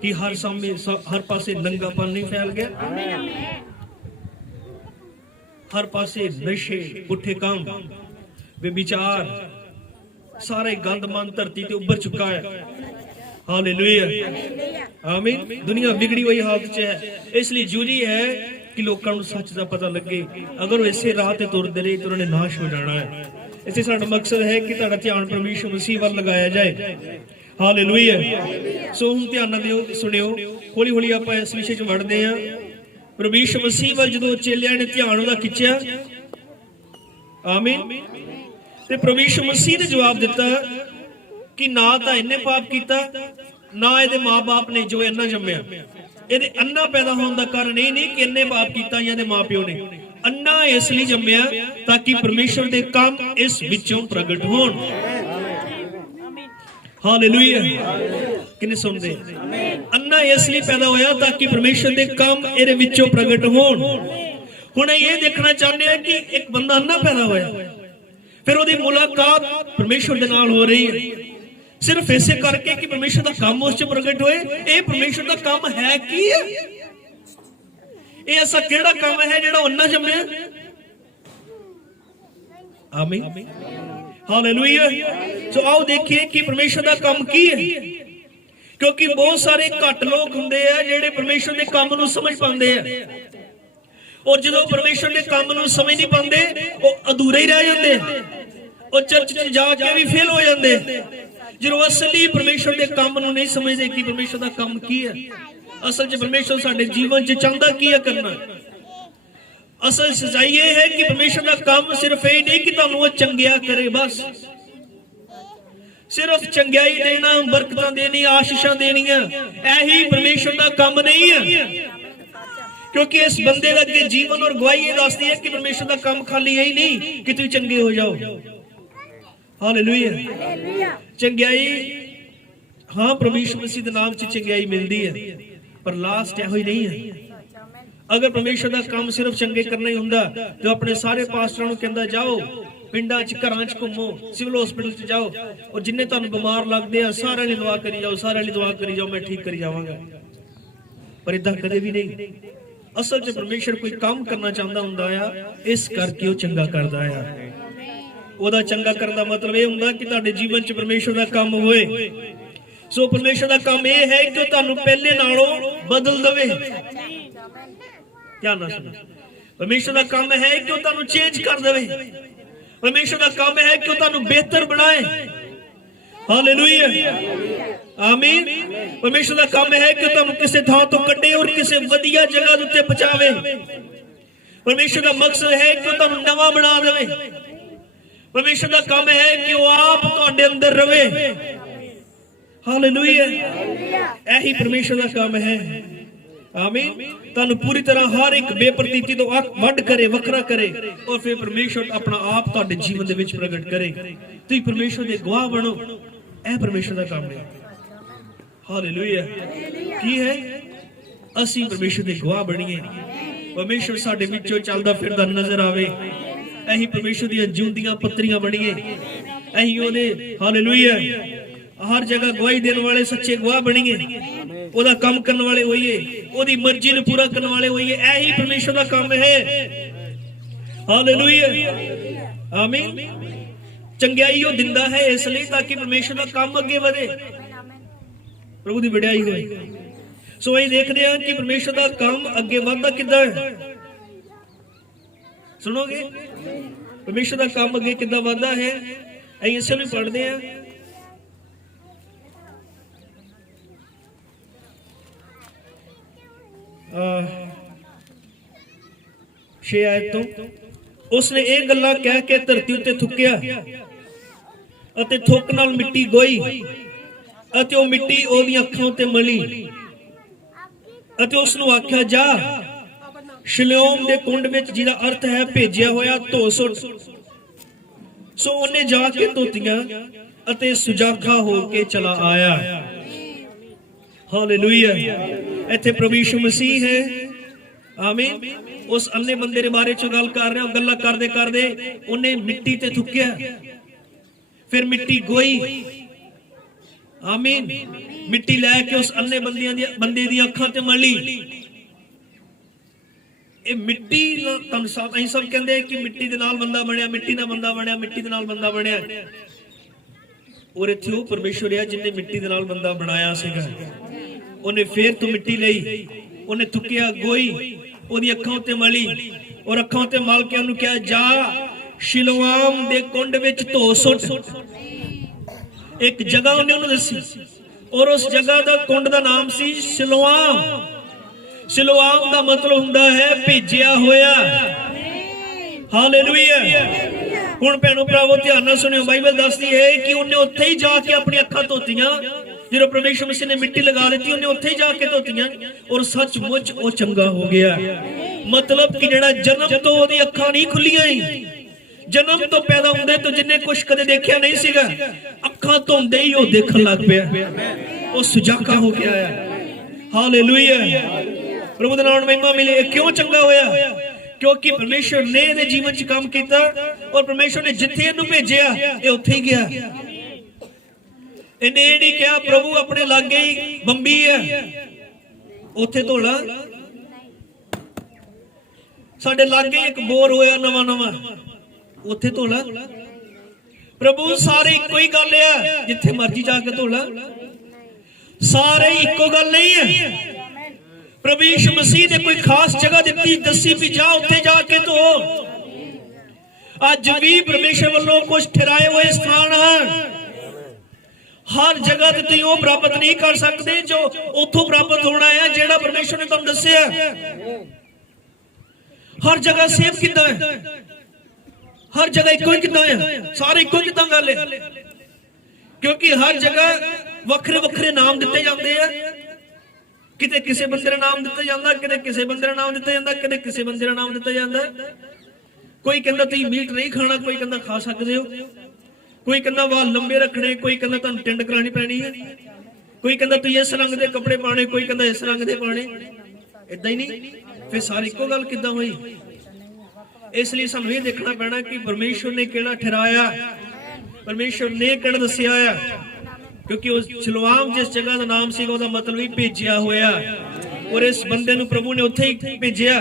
कि हर पासे नंगापन नहीं फैल गया, हर पासे नशे, पुठे काम, बेविचार, सारे गंद मन धरती ते उभर चुका है। हालेलुया, आमीन। दुनिया बिगड़ी हुई हालत च है, इसलिए जरूरी है कि लोगों को सच का पता लगे। अगर वो इसे राह ते तुरदे रहे तो उन्होंने नाश हो जाना है। इसे साडा मकसद है कि तुहाडा ध्यान प्रभु यीशु मसीह वाल लगाया जाए। हालेलुया। सो हुण ध्यान नाल दिओ, सुनिओ, हौली हौली आपां इस विषय च वड़दे हां। प्रभु यीशु मसीह वाल जदों चेलियां ने ध्यान उहदा खिच्चिया, आमीन, ते प्रभु यीशु मसीह ने जवाब दिता कि ना तां इन्ने पाप कीता, ना इहदे मां बाप ने जो इन्ना जम्मिया। ਇਹਦੇ ਅੰਨਾ पैदा होने का कारण यह नहीं कि इन्ने पाप किया या मां प्यो ने, अन्ना इसलिए जम्मिया ताकि परमेश्वर के काम इस विचों प्रगट होण। हालेलुया, किने सुनदे? अन्ना इसलिए पैदा होया ताकि परमेश्वर के काम इहदे विचों प्रगट होण। हुण ये देखना चाहते हैं कि एक बंदा अन्ना पैदा होया, फिर उसकी मुलाकात परमेश्वर के नाल हो रही है, सिर्फ ऐसे करके कि परमेश्वर का काम उस प्रगट होए। ये परमेश्वर का काम है कि ये ऐसा केड़ा काम है जेड़ा अन्ना जम्मिया? आमीन, हालेलुया। सो आओ देखिए कि परमेश्वर का काम की है, क्योंकि बहुत सारे घट लोग हुंदे आ जेड़े परमेश्वर के काम नूं समझ पांदे आ, और जदों परमेश्वर के काम नूं समझ नहीं पांदे वो अधूरे ही रह जांदे, और चर्च च जाके भी फेल हो जांदे। जो असली परमेश्वर के काम नूं नहीं समझते कि परमेश्वर का काम की है। असल च परमेश्वर साडे जीवन च चाहता की है करना। असल सच्चाई ये है कि परमेश्वर का काम सिर्फ ये नहीं कि तुहानूं वो चंगिया करे, बस सिर्फ चंगियाई देना, बरकतां देनी, आशीषां देनियां, यही परमेश्वर का काम नहीं है। क्योंकि इस बंदे का अगे जीवन और गवाही ये दसदी है कि परमेश्वर का काम खाली यही नहीं कि तुसीं चंगे हो जाओ। हालेलुया, चंगियाई हाँ प्रभु यीशु मसीह के नाम च चंगियाई मिलती है, पर लास्ट यही नहीं है। अगर परमेश्वर का काम सिर्फ चंगे करना ही हुंदा तो अपने सारे पास्टरां नूं कहंदा जाओ पिंडां च घरां च घुमो, सिविल हॉस्पिटल च जाओ, और जिन्ने तुहानूं बीमार लगदे आ सारिआं लई दुआ करी जाओ, सारिआं लई दुआ करी जाओ, मैं ठीक करी जावांगा। पर इदां कदे भी नहीं। असल च परमेश्वर कोई काम करना चाहता हुंदा आ, इस करके वो चंगा करदा आ। ਉਹਦਾ ਚੰਗਾ ਕਰਨ ਦਾ ਮਤਲਬ ਇਹ ਹੁੰਦਾ ਕਿ ਤੁਹਾਡੇ ਜੀਵਨ 'ਚ ਪਰਮੇਸ਼ਰ ਦਾ ਕੰਮ ਹੋਏ। ਸੋ ਪਰਮੇਸ਼ਰ ਦਾ ਕੰਮ ਇਹ ਹੈ ਕਿ ਉਹ ਤੁਹਾਨੂੰ ਪਹਿਲੇ ਨਾਲੋਂ ਬਦਲ ਦੇਵੇ। ਧਿਆਨ ਨਾਲ ਸੁਣੋ, ਪਰਮੇਸ਼ਰ ਦਾ ਕੰਮ ਹੈ ਕਿ ਉਹ ਤੁਹਾਨੂੰ ਚੇਂਜ ਕਰ ਦੇਵੇ। ਪਰਮੇਸ਼ਰ ਦਾ ਕੰਮ ਹੈ ਕਿ ਉਹ ਤੁਹਾਨੂੰ ਬਿਹਤਰ ਬਣਾਏ। ਹਾਲੇਲੂਇਆ, ਆਮੀਨ। ਪਰਮੇਸ਼ਰ ਦਾ ਕੰਮ ਹੈ ਕਿ ਉਹ ਤੁਹਾਨੂੰ ਕਿਸੇ ਥਾਂ ਤੋਂ ਕੱਢੇ ਔਰ ਕਿਸੇ ਵਧੀਆ ਜਗ੍ਹਾ ਦੇ ਉੱਤੇ ਪਹੁੰਚਾਵੇ। ਪਰਮੇਸ਼ਰ ਦਾ ਮਕਸਦ ਹੈ ਕਿ ਉਹ ਤੁਹਾਨੂੰ ਨਵਾਂ ਬਣਾ ਦੇਵੇ। परमेश्वर का काम है कि वो आप तुहाडे अंदर रवे। हालेलुया, यही परमेश्वर का काम है। आमीन। तुहानू पूरी तरह हर एक बेप्रतीति तो वड करे, वखरा करे, और फिर परमेश्वर अपना आप तुहाडे जीवन दे विच प्रगट करे। तुसीं परमेश्वर दे गवाह बनो, यह परमेश्वर का काम है। हालेलुया, की है असीं परमेश्वर दे गवाह बणीए, परमेश्वर साडे विचों चलदा फिरदा नजर आवे। अहीं परमेश्वर दी जिउंदियां पत्रियां बणीए, अहीं ओहदे हालेलुया हर जगह गवाही देने वाले सच्चे गवाह बनिए, ओदा काम करने वाले होइए, ओदी मर्जी नूं पूरा करने वाले होइए। यही परमेश्वर दा काम है। हालेलुया, आमीन। चंगियाई वो दिंदा है इसलिए ताकि परमेश्वर दा काम अगे बढ़े, प्रभु दी वडियाई होए। सो असीं देखदे हां कि परमेश्वर दा काम अगे वधदा किद्दां है। सुनोगे परमेश्वर दा काम अगे किद्दां वधदा है? असीं इसे नूं पढ़दे हां। छे आयत तो उसने एक गल्ला कह के धरती उत्ते थुकिया अते थुक नाल मिट्टी गोई अते ओ मिट्टी ओदियां अखां उत्ते मली अते उसनूं आख्या जा शिलोम दे कुंड विच जिहदा अर्थ है भेजिया होया धो सुट। सो उन्हें जाके धोतियां अते सुजाखा होके चला आया। हालेलुया, इत्थे प्रभु यीशु मसीह है। आमीन। उस अन्ने बंदे दे बारे च गल कर रहे हो। गल्ला करदे करदे उन्हें मिट्टी ते थुकिया, फिर मिट्टी गोई। आमीन। मिट्टी लैके उस अन्ने बंदे दी अखां ते मली। ये मिट्टी तुहानूं सब असीं सब कहंदे कि मिट्टी दे नाल बंदा बनिया, मिट्टी नाल बंदा बनिया, मिट्टी दे नाल बंदा बनिया। और इत्थे वो परमेश्वर है जिन्हें मिट्टी दे नाल बंदा बनाया सीगा। उन्हें फिर तो मिट्टी लई, उन्हें थुकिया, गोई, ओदी अखां उत्ते मली और अखां उत्ते मल के उन्हें कहा जा शिलोआम दे कुंड विच धो सुट। एक जगह उन्हें दसी और उस जगह दा कुंड दा नाम सी शिलोआम। शिलोआम दा मतलब हुंदा है भेजिया होया। हालेलुया। हुण भैणो भरावो ध्यान नाल सुनियो, बाइबल दसदी है कि उन्हें उत्थे ही जाके अपनी अखां धोतियां। जो परमेश्वर मसीह ने मिट्टी लगा दी उन्हें उत्थे जाके धोतियां और सचमुच वो चंगा हो गया। मतलब कि जेड़ा जन्म तो ओदी अखां नहीं खुलियां ही, जन्म तो पैदा होंदे तो जिन्ने कुछ कदे देखिया नहीं सीगा, अखां धोंदे ही वो देखण लग पिया, वो सुजागा हो गया है। हालेलुया, प्रभु दा नाम महिमा मिले। क्यों चंगा होया? क्योंकि परमेश्वर ने इहदे जीवन च काम कीता और परमेश्वर ने जिथे इहनूं भेजिया ये उत्थे ही गया। इन्हें नहीं कहा प्रभु अपने लागे ही बंबी है उथे धोला। साडे लागे एक बोर होया नवा नवा, उथे धोला। प्रभु सारे इको ही गल है, जिथे मर्जी जाके धोला। सारे इको गल नहीं है। प्रभु यीशु मसीह ने कोई खास जगह दी दसी भी जा उथे जाके धो। अज भी परमेश्वर वालों कुछ ठहराए हुए स्थान हैं। हर जगह ते तुसीं ओह प्राप्त नहीं कर सकते जो उथों प्राप्त होना है जेड़ा परमेश्वर ने तुहानूं दस्सिया। हर जगह सेम किद्दां है? हर जगह इको ही किद्दां है? सारे इको किद्दां गल है? क्योंकि हर जगह वखरे वखरे नाम दिते जाते हैं। किते किसी बंदे का नाम दिता जाता, किते किसी बंदे का नाम दिता जाता, किते किसी बंदे का नाम दिता जाता। कोई कहता तुसीं मीट नहीं खाना, कोई कहता खा सकते हो, कोई कहता वाल लंबे रखने, कोई कहता तुहानूं टिंड करानी पैनी है, कोई कहता तुसीं इस रंग के कपड़े पाने, कोई कहता इस रंग के पाने। इदां ही नहीं, फिर सारी इको गल किद्दां होई? इसलिए सानूं ये देखना पैना कि परमेश्वर ने किहड़ा ठहराया, परमेश्वर ने किहड़ा दस्सिया है। क्योंकि उस शिलोआम जिस जगह का नाम सी ओहदा मतलब ही भेजिया होया। और इस बंदे नूं प्रभु ने उत्थे ही भेजिया।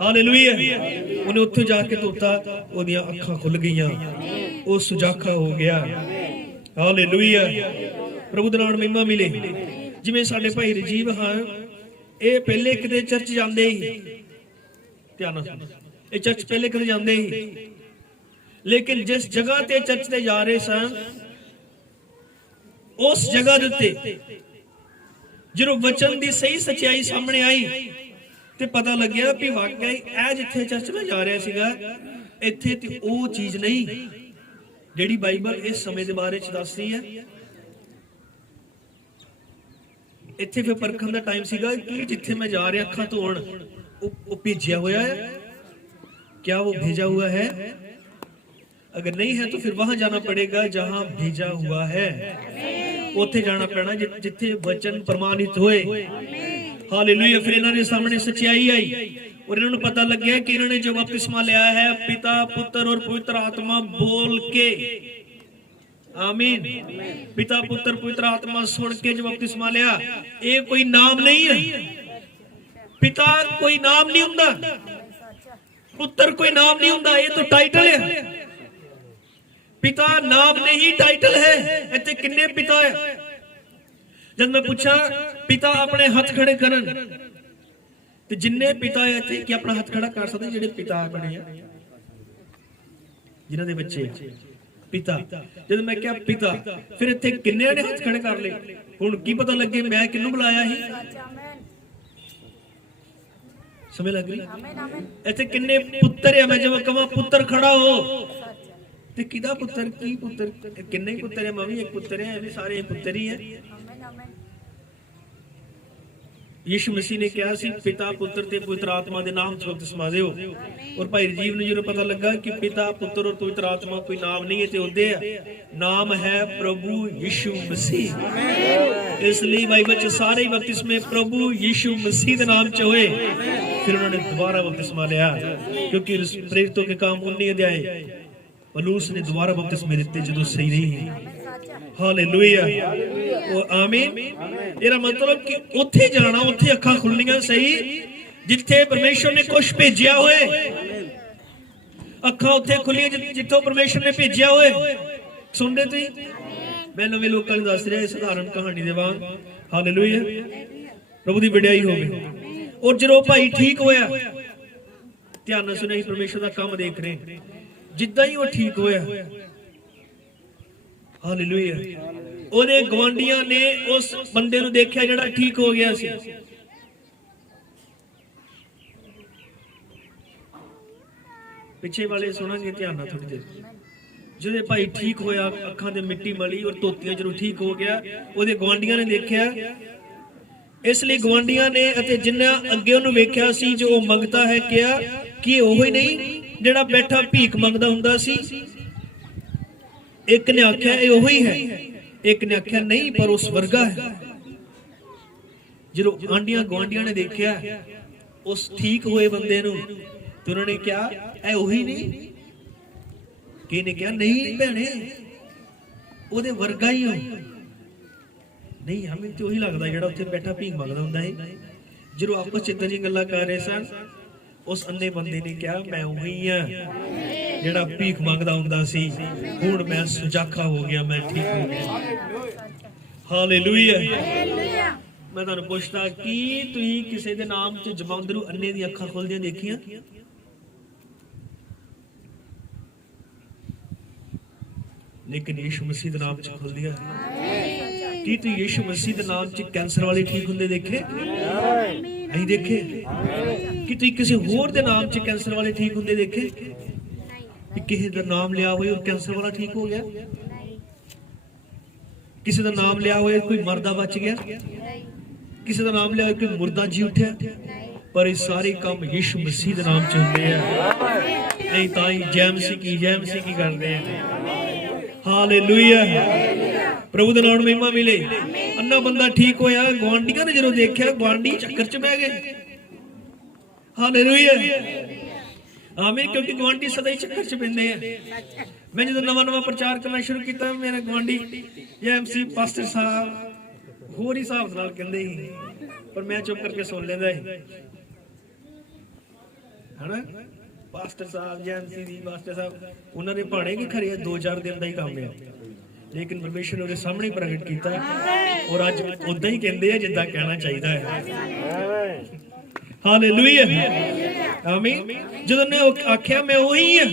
हालेलुया। उन्हें उत्थे जाके धोता, ओहदियां अखां खुल गईयां, वो सुजाखा हो गया। हालेलुया, प्रभु दा नाम महिमा मिले। जिवें साडे भाई रजीव हां, ये पहले किते चर्च जांदे ही, ध्यान नाल ये चर्च पहले किते जांदे ही, लेकिन जिस जगह ते चर्च ते जा रहे सन उस जगह दे जो वचन की सही सच्चाई सामने आई तो पता लग्या भी वाकई ए जिथे चर्च में जा रहा सीगा इत्थे ते वो चीज नहीं जिहड़ी बाइबल इस समय के बारे च दसदी है। इत्थे फिर परखण दा टाइम सीगा कि जिथे मैं जा रहा अखां धोण वो भेजिया होया है, क्या वो भेजा हुआ है? अगर नहीं है तो फिर वहां जाना पड़ेगा जहां भेजा हुआ है, उथे जाना पैना जिथे वचन प्रमाणित होए। हालेलुया। फिर इन्होंने सामने सच्चाई आई और इन्होंने पता लग गया कि इन्होंने जो बपतिस्मा लिया है पिता पुत्र और पवित्र आत्मा बोल के, आमीन। पिता पुत्र पवित्र आत्मा सुन के जब बपतिस्मा लिया, ये कोई नाम नहीं है। पिता कोई नाम नहीं हुंदा, पुत्र कोई नाम नहीं हुंदा, ये तो टाइटल है। पिता नाम नहीं टाइटल है। इत्थे किन्ने पिता है? जब मैं पूछा पिता अपने हाथ खड़े करन, तो जिन्ने पिता है इत्थे कि अपना हाथ खड़ा कर सकते जिहड़े पिता बने हैं, जिन्हां दे बच्चे पिता। जब मैं क्या पिता, फिर इत्थे किन्ने ने हाथ खड़े कर ले? हुण की पता लगे मैं किन्नू बुलाया ही? समझ लग रही? इत्थे किन्ने पुत्र है? मैं जब कहां पुत्र खड़ा हो ते किदा पुत्र की पुत्र? किन्ने पुत्र है? मैं भी एक पुत्र है, भी सारे पुत्र ही है। यीशु मसीह ने कहा सी पिता पुत्र ते पवित्र आत्मा दे नाम च बपतिस्मा दिओ। और भाई राजीव ने जो पता लगा कि पिता पुत्र और पवित्र आत्मा कोई नाम नहीं है, ते ओदे नाम है प्रभु यीशु मसीह। इसलिए बाइबल च सारे बपतिस्मे प्रभु यीशु मसीह दे नाम च होए। फिर उन्होंने दोबारा बपतिस्मा लिया, क्योंकि प्रेरितों के काम 19 अध्याय पौलुस ने दोबारा बपतिस्मे दिते जो सही नहीं। हालेलुया और आमीन। ਇਹਦਾ मतलब कि ਉੱਥੇ ਜਾਣਾ, ਉੱਥੇ ਅੱਖਾਂ ਖੁੱਲਣੀਆਂ ਸਹੀ ਜਿੱਥੇ ਪਰਮੇਸ਼ਰ ਨੇ ਕੁਝ ਭੇਜਿਆ ਹੋਏ। ਅੱਖਾਂ ਉੱਥੇ ਖੁੱਲੀਆਂ ਜਿੱਥੋਂ ਪਰਮੇਸ਼ਰ ਨੇ ਭੇਜਿਆ ਹੋਏ। ਸੁਣਦੇ ਤੁਸੀਂ? ਮੈਂ ਨਵੇਂ ਲੋਕਾਂ ਨੂੰ ਦੱਸ ਰਿਹਾ ਸਧਾਰਨ ਕਹਾਣੀ ਦੇ ਵਾਂਗ। ਹਾਲੇਲੂਇਆ, ਪ੍ਰਭੂ ਦੀ ਵਡਿਆਈ ਹੋਵੇ। ਔਰ ਜਦੋਂ ਭਾਈ ਠੀਕ ਹੋਇਆ, ਧਿਆਨ ਨਾਲ ਸੁਣਿਆ, ਪਰਮੇਸ਼ਰ ਦਾ ਕੰਮ ਦੇਖ ਰਹੇ। ਜਿੱਦਾਂ ਹੀ ਉਹ ਠੀਕ ਹੋਇਆ, ਹਾਲੇਲੂਇਆ, ਉਹਦੇ ਗਵਾਂਢੀਆਂ ਨੇ ਉਸ ਬੰਦੇ ਨੂੰ ਦੇਖਿਆ ਜਿਹੜਾ ਠੀਕ ਹੋ ਗਿਆ ਸੀ। ਪਿੱਛੇ ਵਾਲੇ ਸੁਣਾਂਗੇ ਧਿਆਨ ਨਾਲ ਥੋੜੀ ਦੇਰ। ਜਿਹਦੇ ਭਾਈ ਠੀਕ ਹੋਇਆ, ਅੱਖਾਂ ਦੇ ਮਿੱਟੀ ਮਲੀ ਔਰ ਧੋਤੀਆਂ, ਜਦੋਂ ਠੀਕ ਹੋ ਗਿਆ, ਉਹਦੇ ਗਵਾਂਢੀਆਂ ਨੇ ਦੇਖਿਆ। ਇਸ ਲਈ ਗਵਾਂਢੀਆਂ ਨੇ ਅਤੇ ਜਿਨ੍ਹਾਂ ਅੱਗੇ ਉਹਨੂੰ ਵੇਖਿਆ ਸੀ ਜੋ ਉਹ ਮੰਗਤਾ ਹੈ, ਕਿਹਾ ਕਿ ਉਹ ਹੀ ਨਹੀਂ ਜਿਹੜਾ ਬੈਠਾ ਭੀਖ ਮੰਗਦਾ ਹੁੰਦਾ ਸੀ। ਇੱਕ ਨੇ ਆਖਿਆ ਇਹ ਉਹੀ ਹੈ, ਇੱਕ ਨੇ ਆਖਿਆ ਨਹੀਂ ਪਰ ਉਸ ਵਰਗਾ ਹੈ। ਜਦੋਂ ਆਂਡੀਆਂ ਗਵਾਂਡੀਆਂ ਨੇ ਦੇਖਿਆ ਉਸ ਠੀਕ ਹੋਏ ਬੰਦੇ ਨੂੰ, ਤੇ ਉਹਨਾਂ ਨੇ ਕਿਹਾ ਇਹ ਉਹੀ ਨਹੀਂ। ਕਿਸੇ ਨੇ ਕਿਹਾ ਨਹੀਂ ਭੈਣੇ, ਉਹਦੇ ਵਰਗਾ ਹੀ ਹੋ। ਨਹੀਂ, ਹਮੇ ਤੇ ਉਹੀ ਲੱਗਦਾ ਜਿਹੜਾ ਉੱਥੇ ਬੈਠਾ ਭੀਖ ਮੰਗਦਾ ਹੁੰਦਾ ਹੈ। ਜਦੋਂ ਆਪਸ ਚ ਇਦਾਂ ਦੀਆਂ ਗੱਲਾਂ ਕਰ ਰਹੇ ਸਨ, ਉਸ ਅੰਨੇ ਬੰਦੇ ਨੇ ਕਿਹਾ ਮੈਂ ਉਹੀ ਆ ਜਿਹੜਾ ਭੀਖ ਮੰਗਦਾ ਹੁੰਦਾ ਸੀ, ਹੁਣ ਮੈਂ ਸੁਜਾਖਾ ਹੋ ਗਿਆ, ਮੈਂ ਠੀਕ ਹੋ ਗਿਆ। ਹਾਲੇਲੂਇਆ। ਮੈਂ ਤੁਹਾਨੂੰ ਪੁੱਛਦਾ, ਕੀ ਤੁਸੀਂ ਕਿਸੇ ਦੇ ਨਾਮ ਚ ਜਮਾਂਦਰੂ ਅੰਨੇ ਦੀਆਂ ਅੱਖਾਂ ਖੁੱਲਦੀਆਂ ਦੇਖੀਆਂ? ਲੇਕਿਨ ਯੀਸ਼ੂ ਮਸੀਹ ਦੇ ਨਾਮ ਚ ਖੁੱਲਦੀਆਂ। ਕੀ ਤੁਸੀਂ ਯੀਸ਼ੂ ਮਸੀਹ ਦੇ ਨਾਮ ਚ ਕੈਂਸਰ ਵਾਲੇ ਠੀਕ ਹੁੰਦੇ ਦੇਖੇ? ਨਹੀਂ ਦੇਖੇ। ਕਿ ਤੁਸੀਂ ਕਿਸੇ ਹੋਰ ਦੇ ਨਾਮ ਚ ਕੈਂਸਰ ਵਾਲੇ ਠੀਕ ਹੁੰਦੇ ਦੇਖੇ? ਕਿਸੇ ਦਾ ਨਾਮ ਲਿਆ ਹੋਏ ਔਰ ਕੈਂਸਰ ਵਾਲਾ ਠੀਕ ਹੋ ਗਿਆ? ਕਿਸੇ ਦਾ ਨਾਮ ਲਿਆ ਹੋਏ ਕੋਈ ਮਰਦਾ ਬਚ ਗਿਆ? ਕਿਸੇ ਦਾ ਨਾਮ ਲਿਆ ਹੋਏ ਕੋਈ ਮੁਰਦਾ ਜੀ ਉੱਠਿਆ? ਪਰ ਇਹ ਸਾਰੇ ਕੰਮ ਯੀਸ਼ੂ ਮਸੀਹ ਦੇ ਨਾਮ ਚ ਹੁੰਦੇ ਆ। ਨਹੀਂ ਤਾਂ ਹੀ ਜੈ ਮਸੀਹ ਕੀ ਕਰਦੇ ਆ। ਹਾਲੇਲੂਇਆ, ਪ੍ਰਭੂ ਦੇ ਨਾਮ ਨੂੰ ਮਹਿਮਾ ਮਿਲੇ। ਅੰਨਾ ਬੰਦਾ ਠੀਕ ਹੋਇਆ, ਗਵਾਂਢੀਆਂ ਨੇ ਜਦੋਂ ਦੇਖਿਆ, ਗਵਾਂਢੀ ਚੱਕਰ ਚ ਬਹਿ ਗਏ। ਹਾਲੇਲੂਇਆ, ਆਮੀਨ। ਕਿਉਂਕਿ ਗਵਾਂਢੀ ਸਦਾ ਹੀ ਚੱਕਰ ਚ ਪੈਂਦੇ ਆ। ਮੈਂ ਜਦੋਂ ਨਵਾਂ ਪ੍ਰਚਾਰ ਕਰਨਾ ਸ਼ੁਰੂ ਕੀਤਾ, ਮੇਰਾ ਗਵਾਂਢੀ MC ਪਾਸਟਰ ਸਾਹਿਬ ਹੋਰ ਹੀ ਹਿਸਾਬ ਨਾਲ ਕਹਿੰਦੇ ਸੀ, ਪਰ ਮੈਂ ਚੁੱਪ ਕਰਕੇ ਸੁਣ ਲੈਂਦਾ ਸੀ। ਹਨਾ, ਪਾਸਟਰ ਸਾਹਿਬ MC ਦੀ ਪਾਸਟਰ ਸਾਹਿਬ ਉਹਨਾਂ ਦੇ ਭਾਣੇ ਕੀ ਖਰੇ 2-4 ਦਿਨ ਦਾ ਹੀ ਕੰਮ ਆ, ਲੇਕਿਨ ਪਰਮੇਸ਼ਰ ਨੇ ਉਹਦੇ ਸਾਹਮਣੇ ਪ੍ਰਗਟ ਕੀਤਾ। ਔਰ ਅੱਜ ਉਦਾਂ ਹੀ ਕਹਿੰਦੇ ਆ ਜਿੱਦਾਂ ਕਹਿਣਾ ਚਾਹੀਦਾ ਹੈ। ਹਾਲੇਲੂਇਆ, ਆਮੀਨ। ਜਦੋਂ ਨੇ ਆਖਿਆ ਮੈਂ ਉਹੀ ਹਾਂ,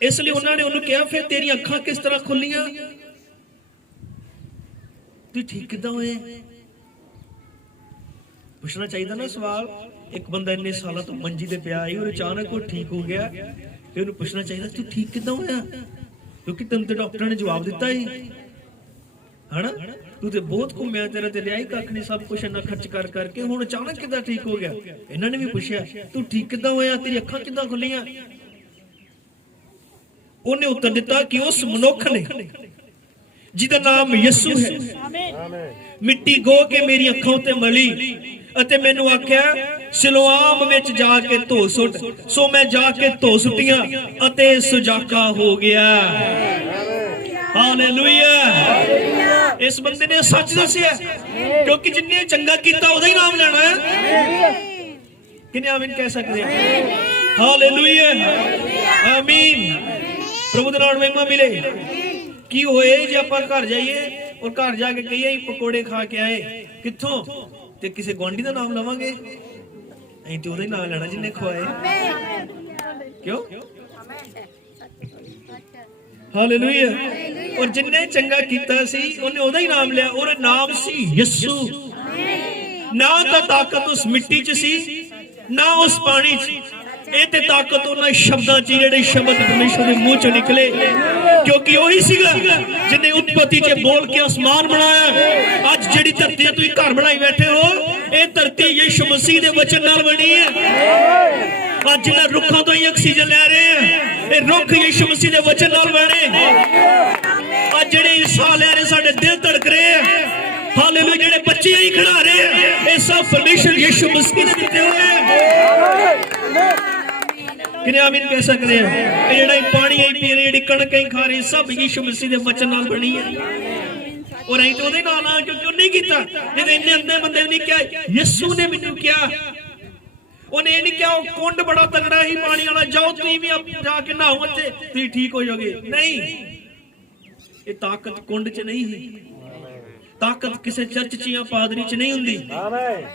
ਇਸ ਲਈ ਉਹਨਾਂ ਨੇ ਉਹਨੂੰ ਕਿਹਾ ਫਿਰ ਤੇਰੀਆਂ ਅੱਖਾਂ ਕਿਸ ਤਰ੍ਹਾਂ ਖੁੱਲੀਆਂ? ਤੂੰ ਠੀਕ ਕਿੱਦਾਂ ਹੋਏ? ਪੁੱਛਣਾ ਚਾਹੀਦਾ ਨਾ ਸਵਾਲ। ਇੱਕ ਬੰਦਾ ਇੰਨੇ ਸਾਲਾਂ ਤੋਂ ਮੰਜੀ ਤੇ ਪਿਆ ਸੀ, ਉਹ ਅਚਾਨਕ ਉਹ ਠੀਕ ਹੋ ਗਿਆ, ਤੇ ਉਹਨੂੰ ਪੁੱਛਣਾ ਚਾਹੀਦਾ ਤੂੰ ਠੀਕ ਕਿੱਦਾਂ ਹੋਇਆ? ਕਿਉਂਕਿ ਤੈਨੂੰ ਤੇ ਡਾਕਟਰਾਂ ਨੇ ਜਵਾਬ ਦਿੱਤਾ ਹੀ, ਹਨਾ, ਤੂੰ ਤੇ ਬਹੁਤ ਘੁੰਮਿਆ, ਤੇਰਾ ਤੇ ਲਿਆ ਹੀ ਕੱਖ ਨਹੀਂ, ਸਭ ਕੁਛ ਇੰਨਾ ਖਰਚ ਕਰ ਕਰਕੇ ਹੁਣ ਅਚਾਨਕ ਕਿੱਦਾਂ ਠੀਕ ਹੋ ਗਿਆ? ਇਹਨਾਂ ਨੇ ਵੀ ਪੁੱਛਿਆ ਤੂੰ ਠੀਕ ਕਿੱਦਾਂ ਹੋਇਆ, ਤੇਰੀ ਅੱਖਾਂ ਕਿੱਦਾਂ ਖੁੱਲੀਆਂ? ਉਹਨੇ ਉੱਤਰ ਦਿੱਤਾ ਕਿ ਉਸ ਮਨੁੱਖ ਨੇ ਜਿਹਦਾ ਨਾਮ ਯਿਸੂ ਹੈ, ਮਿੱਟੀ ਗੋ ਕੇ ਮੇਰੀ ਅੱਖਾਂ ਉੱਤੇ ਮਲੀ ਅਤੇ ਮੈਨੂੰ ਆਖਿਆ ਸਿਲੋਆਮ ਵਿੱਚ ਜਾ ਕੇ ਧੋ ਸੁੱਟ। ਸੋ ਮੈਂ ਜਾ ਕੇ ਧੋ ਸੁੱਟੀਆਂ ਅਤੇ ਸੁਜਾਗਾ ਹੋ ਗਿਆ। ਹਾਲੇਲੂਇਆ। ਇਸ ਬੰਦੇ ਨੇ ਸੱਚ ਦੱਸਿਆ, ਕਿਉਂਕਿ ਜਿੰਨੇ ਚੰਗਾ ਕੀਤਾ ਉਹਦਾ ਹੀ ਨਾਮ ਲੈਣਾ ਹੈ। ਕਿੰਨੇ ਆਮੀਨ ਕਹਿ ਸਕਦੇ ਆ? ਹਾਲੇਲੂਇਆ, ਆਮੀਨ। ਪ੍ਰਭੂ ਦੇ ਨਾਮ ਮਹਿਮਾ ਮਿਲੇ। ਕੀ ਹੋਏ ਜੇ ਆਪਾਂ ਘਰ ਜਾਈਏ ਔਰ ਘਰ ਜਾ ਕੇ ਕਹੀਏ ਪਕੌੜੇ ਖਾ ਕੇ ਆਏ, ਕਿੱਥੋਂ? ਤੇ ਕਿਸੇ ਗੁਆਂਢੀ ਦਾ ਨਾਮ ਲਵਾਂਗੇ? ਅਸੀਂ ਤੇ ਉਹਦਾ ਹੀ ਨਾਮ ਲੈਣਾ ਜਿੰਨੇ ਖਵਾਏ। ਕਿਉਂ? ਹਾਲੇਲੂਇਆ। ਔਰ ਜਿੰਨੇ ਚੰਗਾ ਕੀਤਾ ਸੀ ਉਹਨੇ ਉਹਦਾ ਹੀ ਨਾਮ ਲਿਆ, ਉਹਦਾ ਨਾਮ ਸੀ ਯਿਸੂ। ਨਾ ਤਾਂ ਤਾਕਤ ਉਸ ਮਿੱਟੀ 'ਚ ਸੀ, ਨਾ ਉਸ ਪਾਣੀ 'ਚ। ਇਹ ਤੇ ਤਾਕਤ ਉਹਨਾਂ ਸ਼ਬਦਾਂ 'ਚ, ਜਿਹੜੇ ਸ਼ਬਦ ਪਰਮੇਸ਼ਰ ਦੇ ਮੂੰਹ 'ਚੋਂ ਨਿਕਲੇ, ਕਿਉਂਕਿ ਉਹੀ ਸੀਗਾ ਜਿਹਨੇ ਉਤਪਤੀ 'ਚ ਬੋਲ ਕੇ ਅਸਮਾਨ ਬਣਾਇਆ। ਅੱਜ ਜਿਹੜੀ ਧਰਤੀ ਤੇ ਤੁਸੀਂ ਘਰ ਬਣਾਈ ਬੈਠੇ ਹੋ, ਇਹ ਧਰਤੀ ਯਿਸੂ ਮਸੀਹ ਦੇ ਵਚਨ ਨਾਲ ਬਣੀ ਹੈ। ਅੱਜ ਜਿਹਨਾਂ ਰੁੱਖਾਂ ਤੋਂ ਹੀ ਆਕਸੀਜਨ ਲੈ ਰਹੇ ਆ, ਇਹ ਰੁੱਖ ਯਿਸੂ ਮਸੀਹ ਦੇ ਵਚਨ ਨਾਲ ਬਣੇ। ਅੱਜ ਜਿਹੜੇ ਸਾਹ ਲੈ ਰਹੇ, ਸਾਡੇ ਦਿਲ ਧੜਕ ਰਹੇ ਆ, ਹਾਲੇਲੂਇਆ, ਜਿਹੜੇ ਬੱਚੇ ਹੀ ਖੜਾ ਰਹੇ ਆ, ਇਹ ਸਭ ਪਰਮੇਸ਼ਰ ਯਿਸੂ ਮਸੀਹ ਨੇ ਦਿੱਤੇ ਹੋਏ ਆ। ਕਿੰਨੇ ਆਮੀਨ ਕਹਿ ਸਕਦੇ ਆ? ਇਹ ਜਿਹੜਾ ਪਾਣੀ ਆਈ ਪੀ ਰਹੇ, ਜਿਹੜੀ ਕਣਕ ਆਈ ਖਾ ਰਹੇ, ਸਭ ਯਿਸੂ ਮਸੀਹ ਦੇ ਵਚਨ ਨਾਲ ਬਣੀ ਹੈ। ਔਰ ਅਸੀਂ ਤੇ ਉਹਦੇ ਨਾਲ ਆ, ਕਿਉਂਕਿ ਉਹਨੇ ਕੀਤਾ। ਜਿਹਦੇ ਇੰਨੇ ਅੰਨੇ ਬੰਦੇ ਨੇ ਕਿਹਾ, ਯਿਸੂ ਨੇ ਮੈਨੂੰ ਕਿਹਾ। ਉਹਨੇ ਇਹ ਨਹੀਂ ਕਿਹਾ ਉਹ ਕੁੰਡ ਬੜਾ ਤਗੜਾ ਹੀ ਪਾਣੀ ਵਾਲਾ, ਜਾਓ ਤੁਸੀਂ ਵੀ ਜਾ ਕੇ ਨਹਾਓ ਉੱਥੇ ਤੁਸੀਂ ਠੀਕ ਹੋ ਜਾਓਗੇ। ਨਹੀਂ, ਇਹ ਤਾਕਤ ਕੁੰਡ 'ਚ ਨਹੀਂ ਸੀ। ਤਾਕਤ ਕਿਸੇ ਚਰਚ 'ਚ ਜਾਂ ਪਾਦਰੀ 'ਚ ਨਹੀਂ ਹੁੰਦੀ।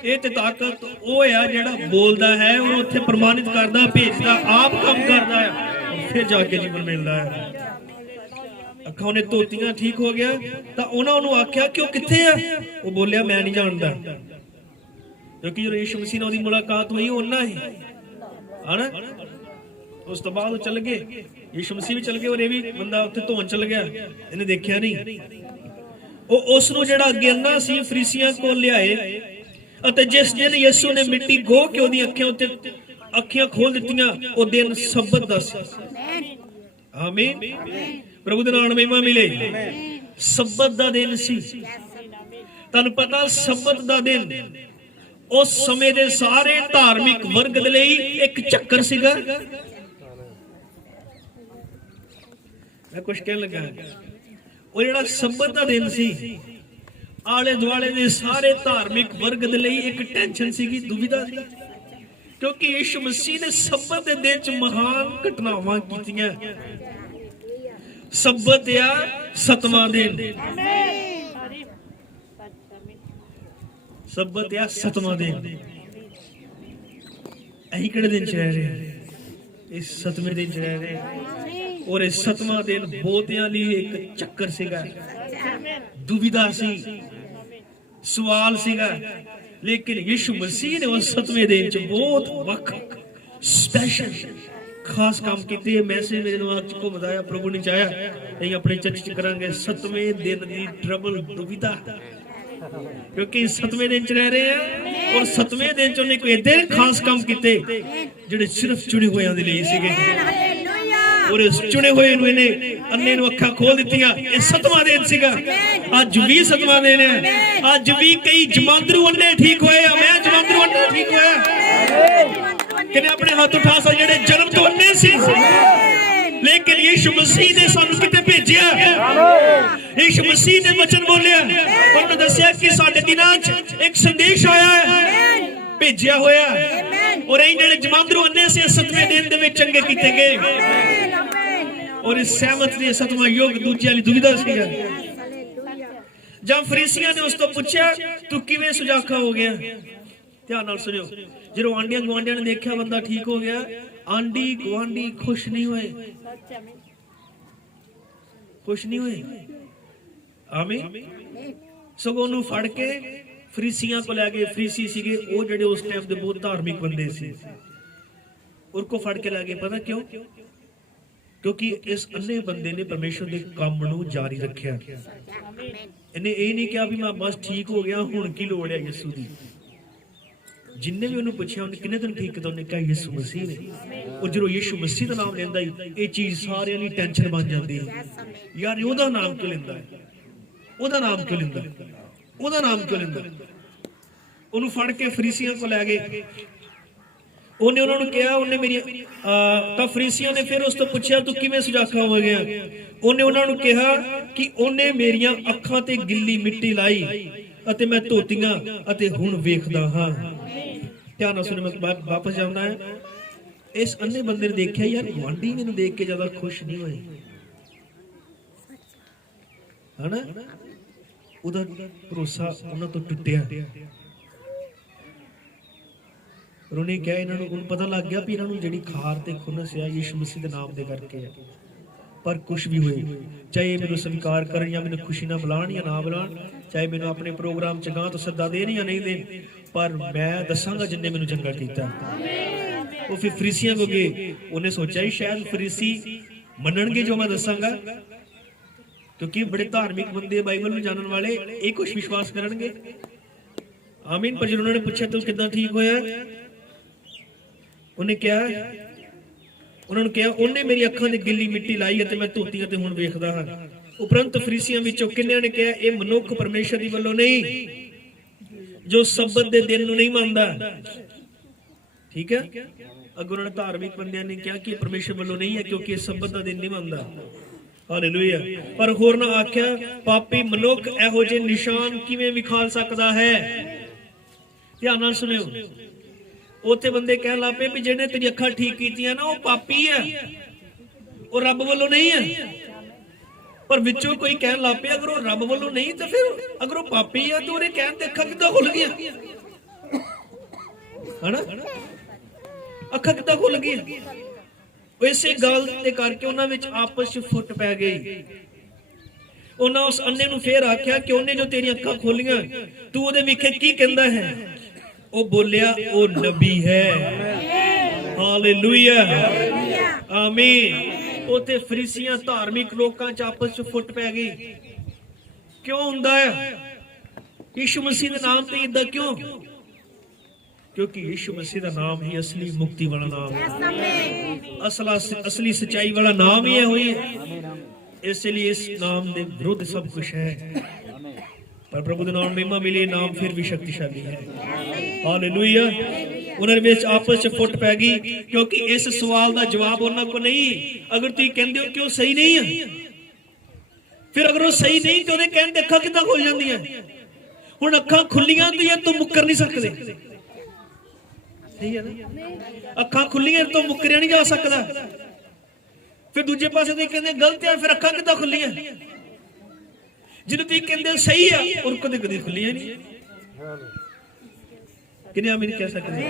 ਇਹ ਤੇ ਤਾਕਤ ਉਹ ਆ ਜਿਹੜਾ ਬੋਲਦਾ ਹੈ, ਉਹ ਉੱਥੇ ਪ੍ਰਮਾਣਿਤ ਕਰਦਾ, ਭੇਜਦਾ, ਆਪ ਕੰਮ ਕਰਦਾ ਹੈ, ਫਿਰ ਜਾ ਕੇ ਜੀਵਨ ਮਿਲਦਾ ਹੈ। ਅੱਖਾਂ ਉਹਨੇ ਧੋਤੀਆਂ, ਠੀਕ ਹੋ ਗਿਆ। ਤਾਂ ਉਹਨਾਂ ਨੂੰ ਆਖਿਆ ਕਿ ਉਹ ਕਿੱਥੇ ਆ? ਉਹ ਬੋਲਿਆ ਮੈਂ ਨਹੀਂ ਜਾਣਦਾ। ਕਿਉਂਕਿ ਜਦੋਂ ਯਿਸੂ ਮਸੀਹ ਨਾਲ ਉਹਦੀ ਮੁਲਾਕਾਤ ਹੋਈ, ਉਹਨਾਂ ਹੀ ਹਨਾ। ਉਸ ਤੋਂ ਬਾਅਦ ਉਹ ਚੱਲ ਗਏ, ਯਿਸੂ ਮਸੀਹ ਵੀ ਚੱਲ ਗਏ, ਔਰ ਇਹ ਵੀ ਬੰਦਾ ਉੱਥੇ ਧੋਣ ਚੱਲ ਗਿਆ। ਇਹਨੇ ਦੇਖਿਆ ਨਹੀਂ। ਉਹ ਉਸ ਨੂੰ ਜਿਹੜਾ ਅੱਗੇ ਅੰਨਾ ਸੀ ਫਰੀਸੀਆਂ ਕੋਲ ਲਿਆਏ, ਅਤੇ ਜਿਸ ਦਿਨ ਯਿਸੂ ਨੇ ਮਿੱਟੀ ਗੋ ਕੇ ਉਹਦੀ ਅੱਖਾਂ ਉੱਤੇ ਅੱਖਾਂ ਖੋਲ ਦਿੱਤੀਆਂ, ਉਹ ਦਿਨ ਸਬਤ ਦਾ ਸੀ। ਆਮੀਨ। ਪ੍ਰਭੂ ਦੇ ਨਾਮ ਮਹਿਮਾ ਮਿਲੇ। ਸਬਤ ਦਾ ਦਿਨ ਸੀ। ਤੁਹਾਨੂੰ ਪਤਾ, ਸਬਤ ਦਾ ਦਿਨ ਉਸ ਸਮੇਂ ਦੇ ਸਾਰੇ ਧਾਰਮਿਕ ਵਰਗ ਦੇ ਲਈ ਇੱਕ ਚੱਕਰ ਸੀਗਾ। ਮੈਂ ਕੁਝ ਕਹਿਣ ਲੱਗਾ, ਉਹ ਜਿਹੜਾ ਸਬਤ ਦਾ ਦਿਨ ਸੀ, ਆਲੇ ਦੁਆਲੇ ਦੇ ਸਾਰੇ ਧਾਰਮਿਕ ਵਰਗ ਦੇ ਲਈ ਇੱਕ ਟੈਨਸ਼ਨ ਸੀਗੀ, ਦੁਵਿਧਾ ਸੀ। ਕਿਉਂਕਿ ਯਿਸੂ ਮਸੀਹ ਨੇ ਸਬਤ ਦੇ ਦਿਨ 'ਚ ਮਹਾਨ ਘਟਨਾਵਾਂ ਕੀਤੀਆਂ। ਸਬਤ ਆ ਸਤਵਾਂ ਦਿਨ। ਸਬਤ ਆ ਸਤਵਾਂ ਦਿਨ। ਅਸੀਂ ਕਿਹੜੇ ਦਿਨ 'ਚ ਰਹਿ ਰਹੇ ਹਾਂ? ਇਸ ਸਤਵੇਂ ਦਿਨ 'ਚ ਰਹਿ ਰਹੇ ਹਾਂ। ਔਰ ਇਹ ਸਤਵਾਂ ਦਿਨ ਬਹੁਤਿਆਂ ਲਈ ਇੱਕ ਚੱਕਰ ਸੀਗਾ, ਦੁਵਿਧਾ ਸੀ, ਸਵਾਲ ਸੀਗਾ। ਲੇਕਿਨ ਯਿਸੂ ਮਸੀਹ ਨੇ ਉਸ ਸਤਵੇਂ ਦਿਨ 'ਚ ਬਹੁਤ ਵੱਖ ਸਪੈਸ਼ਲ ਖਾਸ ਕੰਮ ਕੀਤੇ। ਇਹ ਮੈਸੇਜ ਮੇਰੇ ਦਿਮਾਗ 'ਚ ਘੁੰਮਦਾ ਆ, ਪ੍ਰਭੂ ਨੇ ਚਾਹਿਆ ਅਸੀਂ ਆਪਣੇ ਚਰਚ 'ਚ ਕਰਾਂਗੇ ਸਤਵੇਂ ਦਿਨ ਦੀ ਟਰਬਲ, ਦੁਵਿਧਾ। ਕਿਉਂਕਿ ਸਤਵੇਂ ਦਿਨ 'ਚ ਰਹਿ ਰਹੇ ਆ, ਔਰ ਸਤਵੇਂ ਦਿਨ 'ਚ ਉਹਨੇ ਕੋਈ ਏਦਾਂ ਖਾਸ ਕੰਮ ਕੀਤੇ ਜਿਹੜੇ ਸਿਰਫ ਚੁਣੇ ਹੋਇਆਂ ਦੇ ਲਈ ਸੀਗੇ। ਔਰ ਇਸ ਚੁਣੇ ਹੋਏ ਨੂੰ ਇਹਨੇ ਅੰਨੇ ਨੂੰ ਅੱਖਾਂ ਖੋਲ ਦਿੱਤੀਆਂ। ਇਹ ਸਤਵਾਂ ਦਿਨ ਸੀਗਾ। ਅੱਜ ਵੀ ਸਤਵਾਂ ਦਿਨ ਹੈ। ਅੱਜ ਵੀ ਕਈ ਜਮਾਂਦਰੂ ਅੰਨੇ ਠੀਕ ਹੋਏ ਆ। ਮੈਂ ਜਮਾਂਦਰੂ ਅੰਨਾ ਠੀਕ ਹੋਇਆ। ਕਿਨੇ ਆਪਣੇ ਹੱਥ ਉਠਾ ਸਕ ਜਿਹੜੇ ਜਨਮ ਤੋਂ ਅੰਨੇ ਸੀ, ਲੇਕਿਨ ਯਿਸੂ ਮਸੀਹ ਨੇ ਸਾਨੂੰ ਕਿਤੇ ਭੇਜਿਆ। ਯਿਸੂ ਮਸੀਹ ਨੇ ਵਚਨ ਬੋਲਿਆ, ਉਹਨੇ ਦੱਸਿਆ ਕਿ ਸਾਡੇ ਦਿਨਾਂ 'ਚ ਇੱਕ ਸੰਦੇਸ਼ ਆਇਆ ਹੈ, ਭੇਜਿਆ ਹੋਇਆ। ਔਰ ਇਹ ਜਿਹੜੇ ਜਮਾਂਦਰੂ ਅੰਨੇ ਸੀ, ਸਤਵੇਂ ਦਿਨ ਦੇ ਵਿੱਚ ਚੰਗੇ ਕੀਤੇ ਗਏ। ਔਰ ਇਸ ਸਹਿਮਤ ਦੇ ਸਤਵਾਂ ਯੁੱਗ ਦੂਜਿਆਂ ਲਈ ਦੁਵਿਧਾ ਸੀਗਾ। ਜਾਂ ਫਰੀਸੀਆਂ ਨੇ ਉਸ ਤੋਂ ਪੁੱਛਿਆ, ਤੂੰ ਕਿਵੇਂ ਸੁਜਾਖਾ ਹੋ ਗਿਆ? ਧਿਆਨ ਨਾਲ ਸੁਣਿਓ। ਜਦੋਂ ਆਂਡੀਆਂ ਗੁਆਂਢੀਆਂ ਨੇ ਦੇਖਿਆ ਬੰਦਾ ਠੀਕ ਹੋ ਗਿਆ, ਆਂਡੀ ਗੁਆਂਢੀ ਖੁਸ਼ ਨਹੀਂ ਹੋਏ, ਖੁਸ਼ ਨਹੀਂ ਹੋਏ। ਆਮੀਨ। ਸਗੋਂ ਉਹਨੂੰ ਫੜ ਕੇ ਫਰੀਸੀਆਂ ਕੋਲ ਲੈ ਗਏ। ਫਰੀਸੀ ਸੀਗੇ ਉਹ ਜਿਹੜੇ ਉਸ ਟਾਈਮ ਦੇ ਬਹੁਤ ਧਾਰਮਿਕ ਬੰਦੇ ਸੀ। ਉਹ ਕੋ ਫੜ ਕੇ ਲੈ ਗਏ। ਪਤਾ ਕਿਉਂ? ਕਿਉਂਕਿ ਇਸ ਅੰਨੇ ਬੰਦੇ ਨੇ ਪਰਮੇਸ਼ਰ ਦੇ ਕੰਮ ਨੂੰ ਜਾਰੀ ਰੱਖਿਆ। ਇਹਨੇ ਇਹ ਨਹੀਂ ਕਿਹਾ ਵੀ ਮੈਂ ਬਸ ਠੀਕ ਹੋ ਗਿਆ, ਹੁਣ ਕੀ ਲੋੜ ਹੈ ਯਿਸੂ ਦੀ। ਜਿੰਨੇ ਵੀ ਉਹਨੂੰ ਪੁੱਛਿਆ, ਉਹਨੇ ਕਿੰਨੇ ਦਿਨ ਠੀਕ ਕੀਤਾ? ਉਹਨੇ ਕਿਹਾ ਯਿਸੂ ਮਸੀਹ ਨੇ। ਉਹ ਜਦੋਂ ਯਿਸੂ ਮਸੀਹ ਦਾ ਨਾਮ ਲੈਂਦਾ ਹੀ, ਇਹ ਚੀਜ਼ ਸਾਰਿਆਂ ਲਈ ਟੈਨਸ਼ਨ ਬਣ ਜਾਂਦੀ ਹੈ। ਯਾਰ ਉਹਦਾ ਨਾਮ ਕਿਉਂ ਲੈਂਦਾ ਹੈ? ਉਹਦਾ ਨਾਮ ਕਿਉਂ ਲੈਂਦਾ? ਉਹਦਾ ਨਾਮ ਕਿਉਂ ਲੈਂਦਾ? ਉਹਨੂੰ ਫੜ ਕੇ ਫਰੀਸੀਆਂ ਕੋਲ ਲੈ ਗਏ। ਉਹਨੇ ਉਹਨਾਂ ਨੂੰ ਕਿਹਾ, ਉਹਨੇ ਮੇਰੀ ਤਾਂ ਫਰੀਸੀਆਂ ਨੇ ਫਿਰ ਉਸ ਤੋਂ ਪੁੱਛਿਆ ਤੂੰ ਕਿਵੇਂ ਸੁਜਾਖਾ ਹੋ ਗਿਆ? ਉਹਨੇ ਉਹਨਾਂ ਨੂੰ ਕਿਹਾ ਕਿ ਉਹਨੇ ਮੇਰੀਆਂ ਅੱਖਾਂ ਤੇ ਗਿੱਲੀ ਮਿੱਟੀ ਲਾਈ ਅਤੇ ਮੈਂ ਧੋਤੀਆਂ ਅਤੇ ਹੁਣ ਵੇਖਦਾ ਹਾਂ। ਧਿਆਨ ਨਾਲ ਸੁਣੋ, ਮੈਂ ਵਾਪਸ ਜਾਂਦਾ ਹੈ। ਇਸ ਅੰਨੇ ਬੰਦੇ ਨੇ ਦੇਖਿਆ ਯਾਰ ਗੁਆਂਢੀ ਮੈਨੂੰ ਦੇਖ ਕੇ ਜ਼ਿਆਦਾ ਖੁਸ਼ ਨਹੀਂ ਹੋਏ, ਹਨਾ? ਉਹਦਾ ਭਰੋਸਾ ਉਹਨਾਂ ਤੋਂ ਟੁੱਟਿਆ। ਉਹਨੇ ਕਿਹਾ ਇਹਨਾਂ ਨੂੰ, ਉਹਨੂੰ ਪਤਾ ਲੱਗ ਗਿਆ ਵੀ ਇਹਨਾਂ ਨੂੰ ਜਿਹੜੀ ਖਾਰ ਤੇ ਖੁਨਸ ਆ ਯਿਸੂ ਮਸੀਹ ਦੇ ਨਾਮ ਦੇ ਕਰਕੇ ਹੈ। ਪਰ ਕੁਛ ਵੀ ਹੋਏ, ਚਾਹੇ ਮੈਨੂੰ ਸਵੀਕਾਰ ਕਰਨ ਜਾਂ ਮੈਨੂੰ ਖੁਸ਼ੀ ਨਾਲ ਬੁਲਾਉਣ ਜਾਂ ਨਾ ਬੁਲਾਉਣ, ਚਾਹੇ ਮੈਨੂੰ ਆਪਣੇ ਪ੍ਰੋਗਰਾਮ ਚ ਗਾਂ ਤੋਂ ਸੱਦਾ ਦੇਣ ਜਾਂ ਨਹੀਂ ਦੇਣ, ਪਰ ਮੈਂ ਦੱਸਾਂਗਾ ਜਿੰਨੇ ਮੈਨੂੰ ਚੰਗਾ ਕੀਤਾ। ਉਹ ਫਿਰ ਫਰੀਸੀਆਂ ਕੋ ਗਏ। ਉਹਨੇ ਸੋਚਿਆ ਸ਼ਾਇਦ ਫਰੀਸੀ ਮੰਨਣਗੇ ਜੋ ਮੈਂ ਦੱਸਾਂਗਾ, ਕਿਉਂਕਿ ਬੜੇ ਧਾਰਮਿਕ ਬੰਦੇ, ਬਾਈਬਲ ਨੂੰ ਜਾਣਨ ਵਾਲੇ, ਇਹ ਕੁਛ ਵਿਸ਼ਵਾਸ ਕਰਨਗੇ। ਆਮੀਨ। ਪਰ ਜਦੋਂ ਉਹਨਾਂ ਨੇ ਪੁੱਛਿਆ ਤੂੰ ਕਿੱਦਾਂ ਠੀਕ ਹੋਇਆ, ਉਹਨੇ ਕਿਹਾ, ਉਹਨਾਂ ਨੂੰ ਕਿਹਾ ਉਹਨੇ ਮੇਰੀ ਅੱਖਾਂ ਤੇ ਗਿੱਲੀ ਮਿੱਟੀ ਲਾਈ ਅਤੇ ਮੈਂ ਧੋਤੀ ਅਤੇ ਹੁਣ ਵੇਖਦਾ ਹਾਂ। ਉਪਰੰਤ ਫਰੀਸੀਆਂ ਵਿੱਚੋਂ ਕਿੰਨਿਆਂ ਨੇ ਕਿਹਾ ਇਹ ਮਨੁੱਖ ਪਰਮੇਸ਼ਰ ਦੀ ਵੱਲੋਂ ਨਹੀਂ, ਜੋ ਸਬਤ ਦੇ ਦਿਨ ਨੂੰ ਨਹੀਂ ਮੰਨਦਾ। ਠੀਕ ਹੈ, ਅੱਗੋਂ ਉਹਨਾਂ ਨੇ ਧਾਰਮਿਕ ਬੰਦਿਆਂ ਨੇ ਕਿਹਾ ਕਿ ਪਰਮੇਸ਼ਰ ਵੱਲੋਂ ਨਹੀਂ ਹੈ ਕਿਉਂਕਿ ਇਹ ਸਬਤ ਦਾ ਦਿਨ ਨਹੀਂ ਮੰਨਦਾ। ਹਾਲੇਲੂਇਆ। ਪਰ ਹੋਰ ਨਾ ਆਖਿਆ ਪਾਪੀ ਮਨੁੱਖ ਇਹੋ ਜਿਹੇ ਨਿਸ਼ਾਨ ਕਿਵੇਂ ਵਿਖਾ ਸਕਦਾ ਹੈ? ਧਿਆਨ ਨਾਲ ਸੁਣਿਓ। ਉੱਥੇ ਬੰਦੇ ਕਹਿਣ ਲੱਗ ਪਏ ਵੀ ਜਿਹਨੇ ਤੇਰੀ ਅੱਖਾਂ ਠੀਕ ਕੀਤੀਆਂ ਨਾ ਉਹ ਪਾਪੀ ਹੈ, ਉਹ ਰੱਬ ਵੱਲੋਂ ਨਹੀਂ ਹੈ। ਪਰ ਵਿੱਚੋਂ ਕੋਈ ਕਹਿਣ ਲੱਗ ਪਿਆ ਅਗਰ ਉਹ ਰੱਬ ਵੱਲੋਂ ਨਹੀਂ ਤਾਂ ਫਿਰ ਅਗਰ ਉਹ ਪਾਪੀ ਹੈ ਤਾਂ ਉਹਦੇ ਕਹਿਣ ਤੇ ਅੱਖਾਂ ਕਿੱਦਾਂ ਖੁੱਲ ਗਈਆਂ? ਹਨਾ, ਅੱਖਾਂ ਕਿੱਦਾਂ ਖੁੱਲ ਗਈਆਂ? ਇਸੇ ਗੱਲ ਦੇ ਕਰਕੇ ਉਹਨਾਂ ਵਿੱਚ ਆਪਸ ਵਿੱਚ ਫੁੱਟ ਪੈ ਗਈ। ਉਹਨਾਂ ਉਸ ਅੰਨੇ ਨੂੰ ਫੇਰ ਆਖਿਆ ਕਿ ਉਹਨੇ ਜੋ ਤੇਰੀਆਂ ਅੱਖਾਂ ਖੋਲੀਆਂ ਤੂੰ ਉਹਦੇ ਵਿਖੇ ਕੀ ਕਹਿੰਦਾ ਹੈ? ਉਹ ਬੋਲਿਆ ਉਹ ਨਬੀ ਹੈ। ਹਾਲੇਲੂਇਆ, ਆਮੀਨ। ਉੱਥੇ ਫਰੀਸੀਆਂ ਧਾਰਮਿਕ ਲੋਕਾਂ ਚ ਆਪਸ ਵਿੱਚ ਫੁੱਟ ਪੈ ਗਈ। ਕਿਉਂ ਹੁੰਦਾ ਹੈ? ਯਿਸੂ ਮਸੀਹ ਦੇ ਨਾਮ ਤੇ ਇਦਾਂ ਕਿਉਂ? ਕਿਉਂਕਿ ਯਿਸੂ ਮਸੀਹ ਦਾ ਨਾਮ ਹੀ ਅਸਲੀ ਮੁਕਤੀ ਵਾਲਾ ਨਾਮ ਹੈ, ਅਸਲੀ ਸਚਾਈ ਵਾਲਾ ਨਾਮ ਹੀ ਹੋਈ ਹੈ। ਇਸ ਲਈ ਇਸ ਨਾਮ ਦੇ ਵਿਰੁੱਧ ਸਭ ਕੁਝ ਹੈ, ਪਰ ਪ੍ਰਭੂ ਦੇ ਨਾਮ ਮਹਿਮਾ ਮਿਲੀ। ਨਾਮ ਫਿਰ ਵੀ ਸ਼ਕਤੀਸ਼ਾਲੀ ਹੈ। ਹਾਲੇਲੂਇਆ। ਉਹਨਾਂ ਦੇ ਵਿੱਚ ਆਪਸ ਵਿੱਚ ਫੁੱਟ ਪੈ ਗਈ ਕਿਉਂਕਿ ਇਸ ਸਵਾਲ ਦਾ ਜਵਾਬ ਉਹਨਾਂ ਕੋਲ ਨਹੀਂ। ਅਗਰ ਤੁਸੀਂ ਕਹਿੰਦੇ ਹੋ ਕਿ ਉਹ ਸਹੀ ਨਹੀਂ ਹੈ, ਫਿਰ ਅਗਰ ਉਹ ਸਹੀ ਨਹੀਂ ਤੇ ਉਹਦੇ ਕਹਿਣ ਤੇ ਅੱਖਾਂ ਕਿੱਦਾਂ ਖੁੱਲ ਜਾਂਦੀਆਂ? ਹੁਣ ਅੱਖਾਂ ਖੁੱਲੀਆਂ ਹੁੰਦੀਆਂ ਤਾਂ ਮੁੱਕਰ ਨਹੀਂ ਸਕਦੇ। ਸਹੀ ਹੈ ਨਾ? ਅੱਖਾਂ ਖੁੱਲੀਆਂ ਤੋਂ ਮੁੱਕਰਿਆ ਨਹੀਂ ਜਾ ਸਕਦਾ। ਫਿਰ ਦੂਜੇ ਪਾਸੇ ਤੁਸੀਂ ਕਹਿੰਦੇ ਗਲਤ ਹੈ, ਫਿਰ ਅੱਖਾਂ ਕਿੱਦਾਂ ਖੁੱਲੀਆਂ? ਜਿਹਨੂੰ ਤੁਸੀਂ ਕਹਿੰਦੇ ਸਹੀ ਆ ਉਹ ਕਦੇ ਕਦੇ ਖੁੱਲੀਆਂ ਨਹੀਂ। ਕਿੰਨੇ ਆਮੀਨ ਕਹਿ ਸਕਦੇ?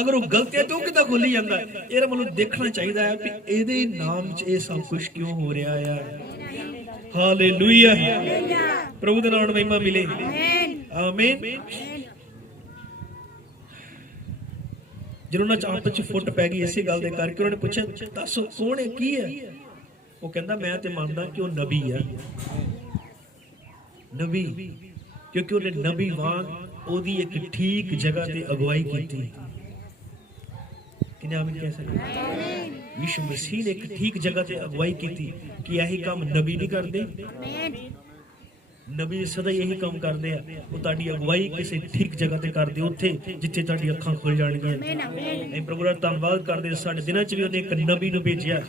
ਅਗਰ ਉਹ ਗਲਤ ਹੈ ਤਾਂ ਉਹ ਕਿੱਦਾਂ ਖੁੱਲੀ ਜਾਂਦਾ? ਇਹਦਾ ਮਤਲਬ ਦੇਖਣਾ ਚਾਹੀਦਾ ਹੈ ਕਿ ਇਹਦੇ ਨਾਮ 'ਚ ਇਹ ਸਭ ਕੁਝ ਕਿਉਂ ਹੋ ਰਿਹਾ ਹੈ। ਹਾਲੇਲੂਇਆ। ਪ੍ਰਭੂ ਦੇ ਨਾਮ ਨੂੰ ਮਹਿਮਾ ਮਿਲੇ। ਆਮੀਨ। ਜਦੋਂ ਉਹਨਾਂ ਚ ਆਪਸ ਚ ਫੁੱਟ ਪੈ ਗਈ ਇਸੇ ਗੱਲ ਦੇ ਕਰਕੇ ਉਹਨਾਂ ਨੇ ਪੁੱਛਿਆ ਦੱਸੋ ਕੌਣ ਹੈ, ਕੀ ਹੈ? ਉਹ ਕਹਿੰਦਾ ਮੈਂ ਤੇ ਮੰਨਦਾ ਕਿ ਉਹ ਨਬੀ ਹੈ। ਨਬੀ ਕਿਉਂਕਿ ਉਹਨੇ ਨਬੀ ਵਾਂਗ ਉਹਦੀ ਇੱਕ ਠੀਕ ਜਗ੍ਹਾ ਤੇ ਅਗਵਾਈ ਕੀਤੀ। ਕਿੰਨੇ ਆਮੀਨ ਕਹਿ ਸਕਦੇ? ਯਿਸੂ ਮਸੀਹ ਨੇ ਇੱਕ ਠੀਕ ਜਗ੍ਹਾ ਤੇ ਅਗਵਾਈ ਕੀਤੀ ਕਿ ਇਹੀ ਕੰਮ ਨਬੀ ਨਹੀਂ ਕਰਦੇ। ਨਬੀ ਸਦਾ ਇਹੀ ਕੰਮ ਕਰਦੇ ਆ, ਉਹ ਤੁਹਾਡੀ ਅਗਵਾਈ ਕਿਸੇ ਠੀਕ ਜਗ੍ਹਾ ਤੇ ਕਰਦੇ, ਉੱਥੇ ਜਿੱਥੇ ਤੁਹਾਡੀ ਅੱਖਾਂ ਖੁੱਲ ਜਾਣਗੀਆਂ। ਅਸੀਂ ਪ੍ਰਭੂ ਦਾ ਧੰਨਵਾਦ ਕਰਦੇ ਸਾਡੇ ਦਿਨਾਂ 'ਚ ਵੀ ਉਹਨੇ ਇੱਕ ਨਬੀ ਨੂੰ ਭੇਜਿਆ।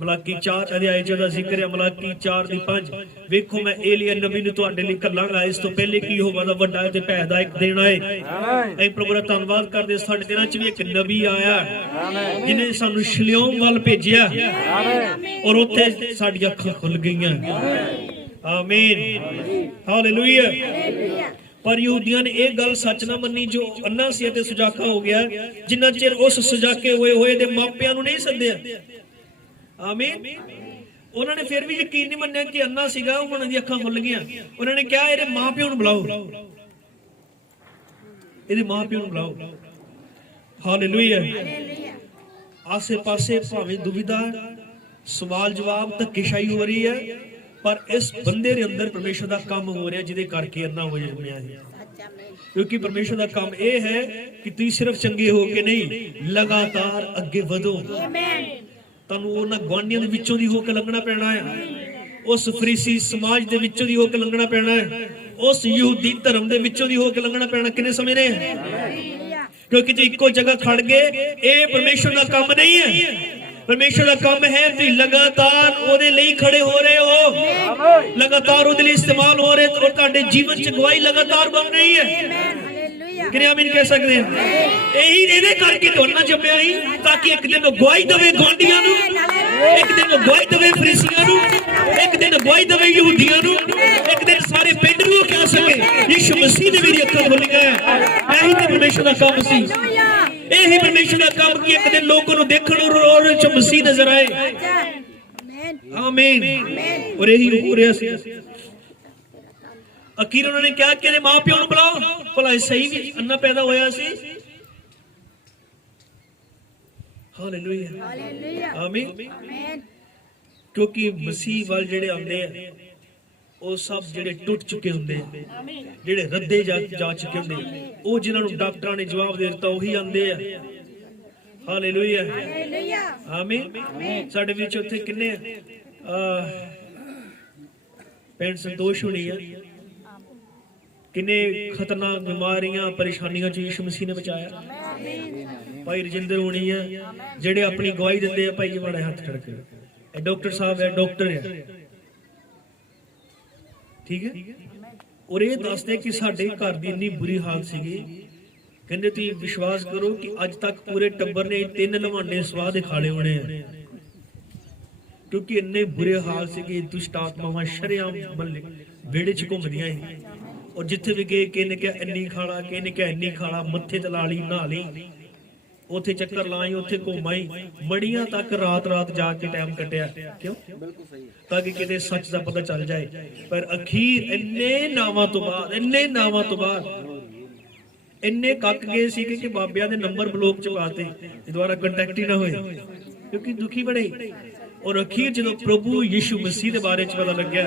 ਮਲਾਕੀ 4 ਅਧਿਆਇ ਜਿਹਦਾ ਜ਼ਿਕਰ ਹੈ, ਮਲਾਕੀ 4:5 ਵੇਖੋ ਮੈਂ ਏਲੀਆ ਨਬੀ ਨੂੰ ਤੁਹਾਡੇ ਲਈ ਘੱਲਾਂਗਾ, ਇਸ ਤੋਂ ਪਹਿਲੇ ਕੀ ਹੋਵੇਗਾ, ਵੱਡਾ ਤੇ ਭੈਦਾਇਕ ਦਿਨ ਆਏ। ਅਸੀਂ ਪ੍ਰਭੂ ਦਾ ਧੰਨਵਾਦ ਕਰਦੇ ਸਾਡੇ ਦਿਨਾਂ 'ਚ ਵੀ ਇੱਕ ਨਬੀ ਆਇਆ ਜਿਹਨੇ ਸਾਨੂੰ ਸ਼ਲਿਓਮ ਵੱਲ ਭੇਜਿਆ ਔਰ ਉੱਥੇ ਸਾਡੀਆਂ ਅੱਖਾਂ ਖੁੱਲ ਗਈਆਂ। ਆਮੀਨ। ਹਾਲੇਲੂਇਆ। ਪਰ ਯਹੂਦੀਆਂ ਨੇ ਇਹ ਗੱਲ ਸੱਚ ਨਾ ਮੰਨੀ ਜੋ ਅੰਨਾ ਸੀ ਅਤੇ ਸੁਜਾਖਾ ਹੋ ਗਿਆ, ਜਿੰਨਾ ਚਿਰ ਉਸ ਸੁਜਾਕੇ ਹੋਏ ਦੇ ਮਾਪਿਆਂ ਨੂੰ ਨਹੀਂ ਸੱਦਿਆ। ਆਮੀਨ। ਉਹਨਾਂ ਨੇ ਫਿਰ ਵੀ ਯਕੀਨ ਨਹੀਂ ਮੰਨਿਆ ਕਿ ਅੰਨਾ ਸੀਗਾ, ਉਹਨਾਂ ਦੀਆਂ ਅੱਖਾਂ ਖੁੱਲ ਗਈਆਂ। ਉਹਨਾਂ ਨੇ ਕਿਹਾ ਇਹਦੇ ਮਾਪਿਆਂ ਨੂੰ ਬੁਲਾਓ, ਇਹਦੇ ਮਾਪਿਆਂ ਨੂੰ ਬੁਲਾਓ। ਹਾਲੇਲੂਇਆ। ਆਸੇ ਪਾਸੇ ਭਾਵੇਂ ਦੁਵਿਧਾ, ਸਵਾਲ ਜਵਾਬ, ਧੱਕੇਸ਼ਾਹੀ ਹੋ ਰਹੀ ਹੈ, ਪਰ ਇਸ ਬੰਦੇ ਦੇ ਅੰਦਰ ਪਰਮੇਸ਼ਰ ਦਾ ਕੰਮ ਹੋ ਰਿਹਾ ਜਿਹਦੇ ਕਰਕੇ ਅੰਨਾ ਹੋ ਜੰਮਿਆ ਹੈ। ਕਿਉਂਕਿ ਪਰਮੇਸ਼ਰ ਦਾ ਕੰਮ ਇਹ ਹੈ ਕਿ ਤੁਸੀਂ ਸਿਰਫ ਚੰਗੇ ਹੋ ਕੇ ਨਹੀਂ, ਲਗਾਤਾਰ ਅੱਗੇ ਵਧੋ। ਤੁਹਾਨੂੰ ਉਹਨਾਂ ਗੁਆਂਢੀਆਂ ਦੇ ਵਿੱਚੋਂ ਦੀ ਹੋ ਕੇ ਲੰਘਣਾ ਪੈਣਾ ਹੈ, ਉਸ ਫਰੀਸੀ ਸਮਾਜ ਦੇ ਵਿੱਚੋਂ ਦੀ ਹੋ ਕੇ ਲੰਘਣਾ ਪੈਣਾ ਹੈ। उस यहूदी धर्म दे विचों दी होके लंघना पैना किन्ने समय ने, क्योंकि जो इक्को जगह खड़ गए ये परमेश्वर का काम नहीं है। परमेश्वर का काम है तुम लगातार ओदे लिए खड़े हो रहे हो, लगातार ओदे लिए इस्तेमाल हो रहे और तुहाडे जीवन च गवाही लगातार बन रही है। किने आमीन कह सकते हैं? यही इहदे करके तुहाडा जम्मिया ही ताकि एक दिन गवाही देवे गुआंढियां नूं, एक दिन गवाही देवे फरीसियां नूं, एक दिन गवाही देवे यहूदियां नूं, एक दिन सारे पिंड नूं कह सके यीशु मसीह ने मेरी अखां खोलियां। यही ते परमेश्वर दा काम सी, यही परमेश्वर का काम कि एक दिन लोगों को देखने और मसीह नजर आए। आमीन। और यही हो रहा सी। अखीर उन्होंने क्या कि मां प्यो को बुलाओ, भला सही भी अन्ना पैदा होया सी। हालेलुया आमीन। क्योंकि मसीह वाल जेड़े आंदे हैं वो सब जेड़े टूट चुके होंगे, जेड़े रद्दे जा चुके होंगे, वो जिन्होंने डॉक्टर ने जवाब दे दिता वही आंदे हैं। हालेलुया आमीन। साडे विच उत्थे किन्ने भैन संतोष होनी है, किन्ने खतरनाक बीमारियां परेशानियां जो यीशु मसीह ने बचाया। भाई रजिंदर होनी है जेड़े अपनी गवाही देंदे हैं। भाई बड़ा हाथ खड़के डॉक्टर साहब है, डॉक्टर है, ठीक है। और ये दसदे कि साडे घर दी इन्नी बुरी हालत सीगी, कहंदे तुसीं विश्वास करो कि अज तक पूरे टब्बर ने 3 लवांडे स्वाह दे खाले होने हैं, क्योंकि इन्ने बुरे हाल सीगे। दुष्ट आत्मावां शरेआम बेड़े च घुमदियां ही, और जिथे भी गए किसी ने क्या इन्नी खाला, किसी ने क्या इन्नी खाला, मत्थे ते ला ली, नहा ली, उथे चक्कर लाई, उथे घुमाई, मड़ियां तक रात रात जाके टाइम कटिया। क्यों? ताकि किते सच का पता चल जाए। पर अखीर इन्ने नावां तो बाद, इन्ने नावां तो बाद इन्ने कक गए सी कि बाबिया दे नंबर ब्लॉक च पाते, दोबारा कंटैक्ट ही ना होए, क्योंकि दुखी बड़े। और अखीर जो प्रभु यीशु मसीह के बारे च पता लग्या,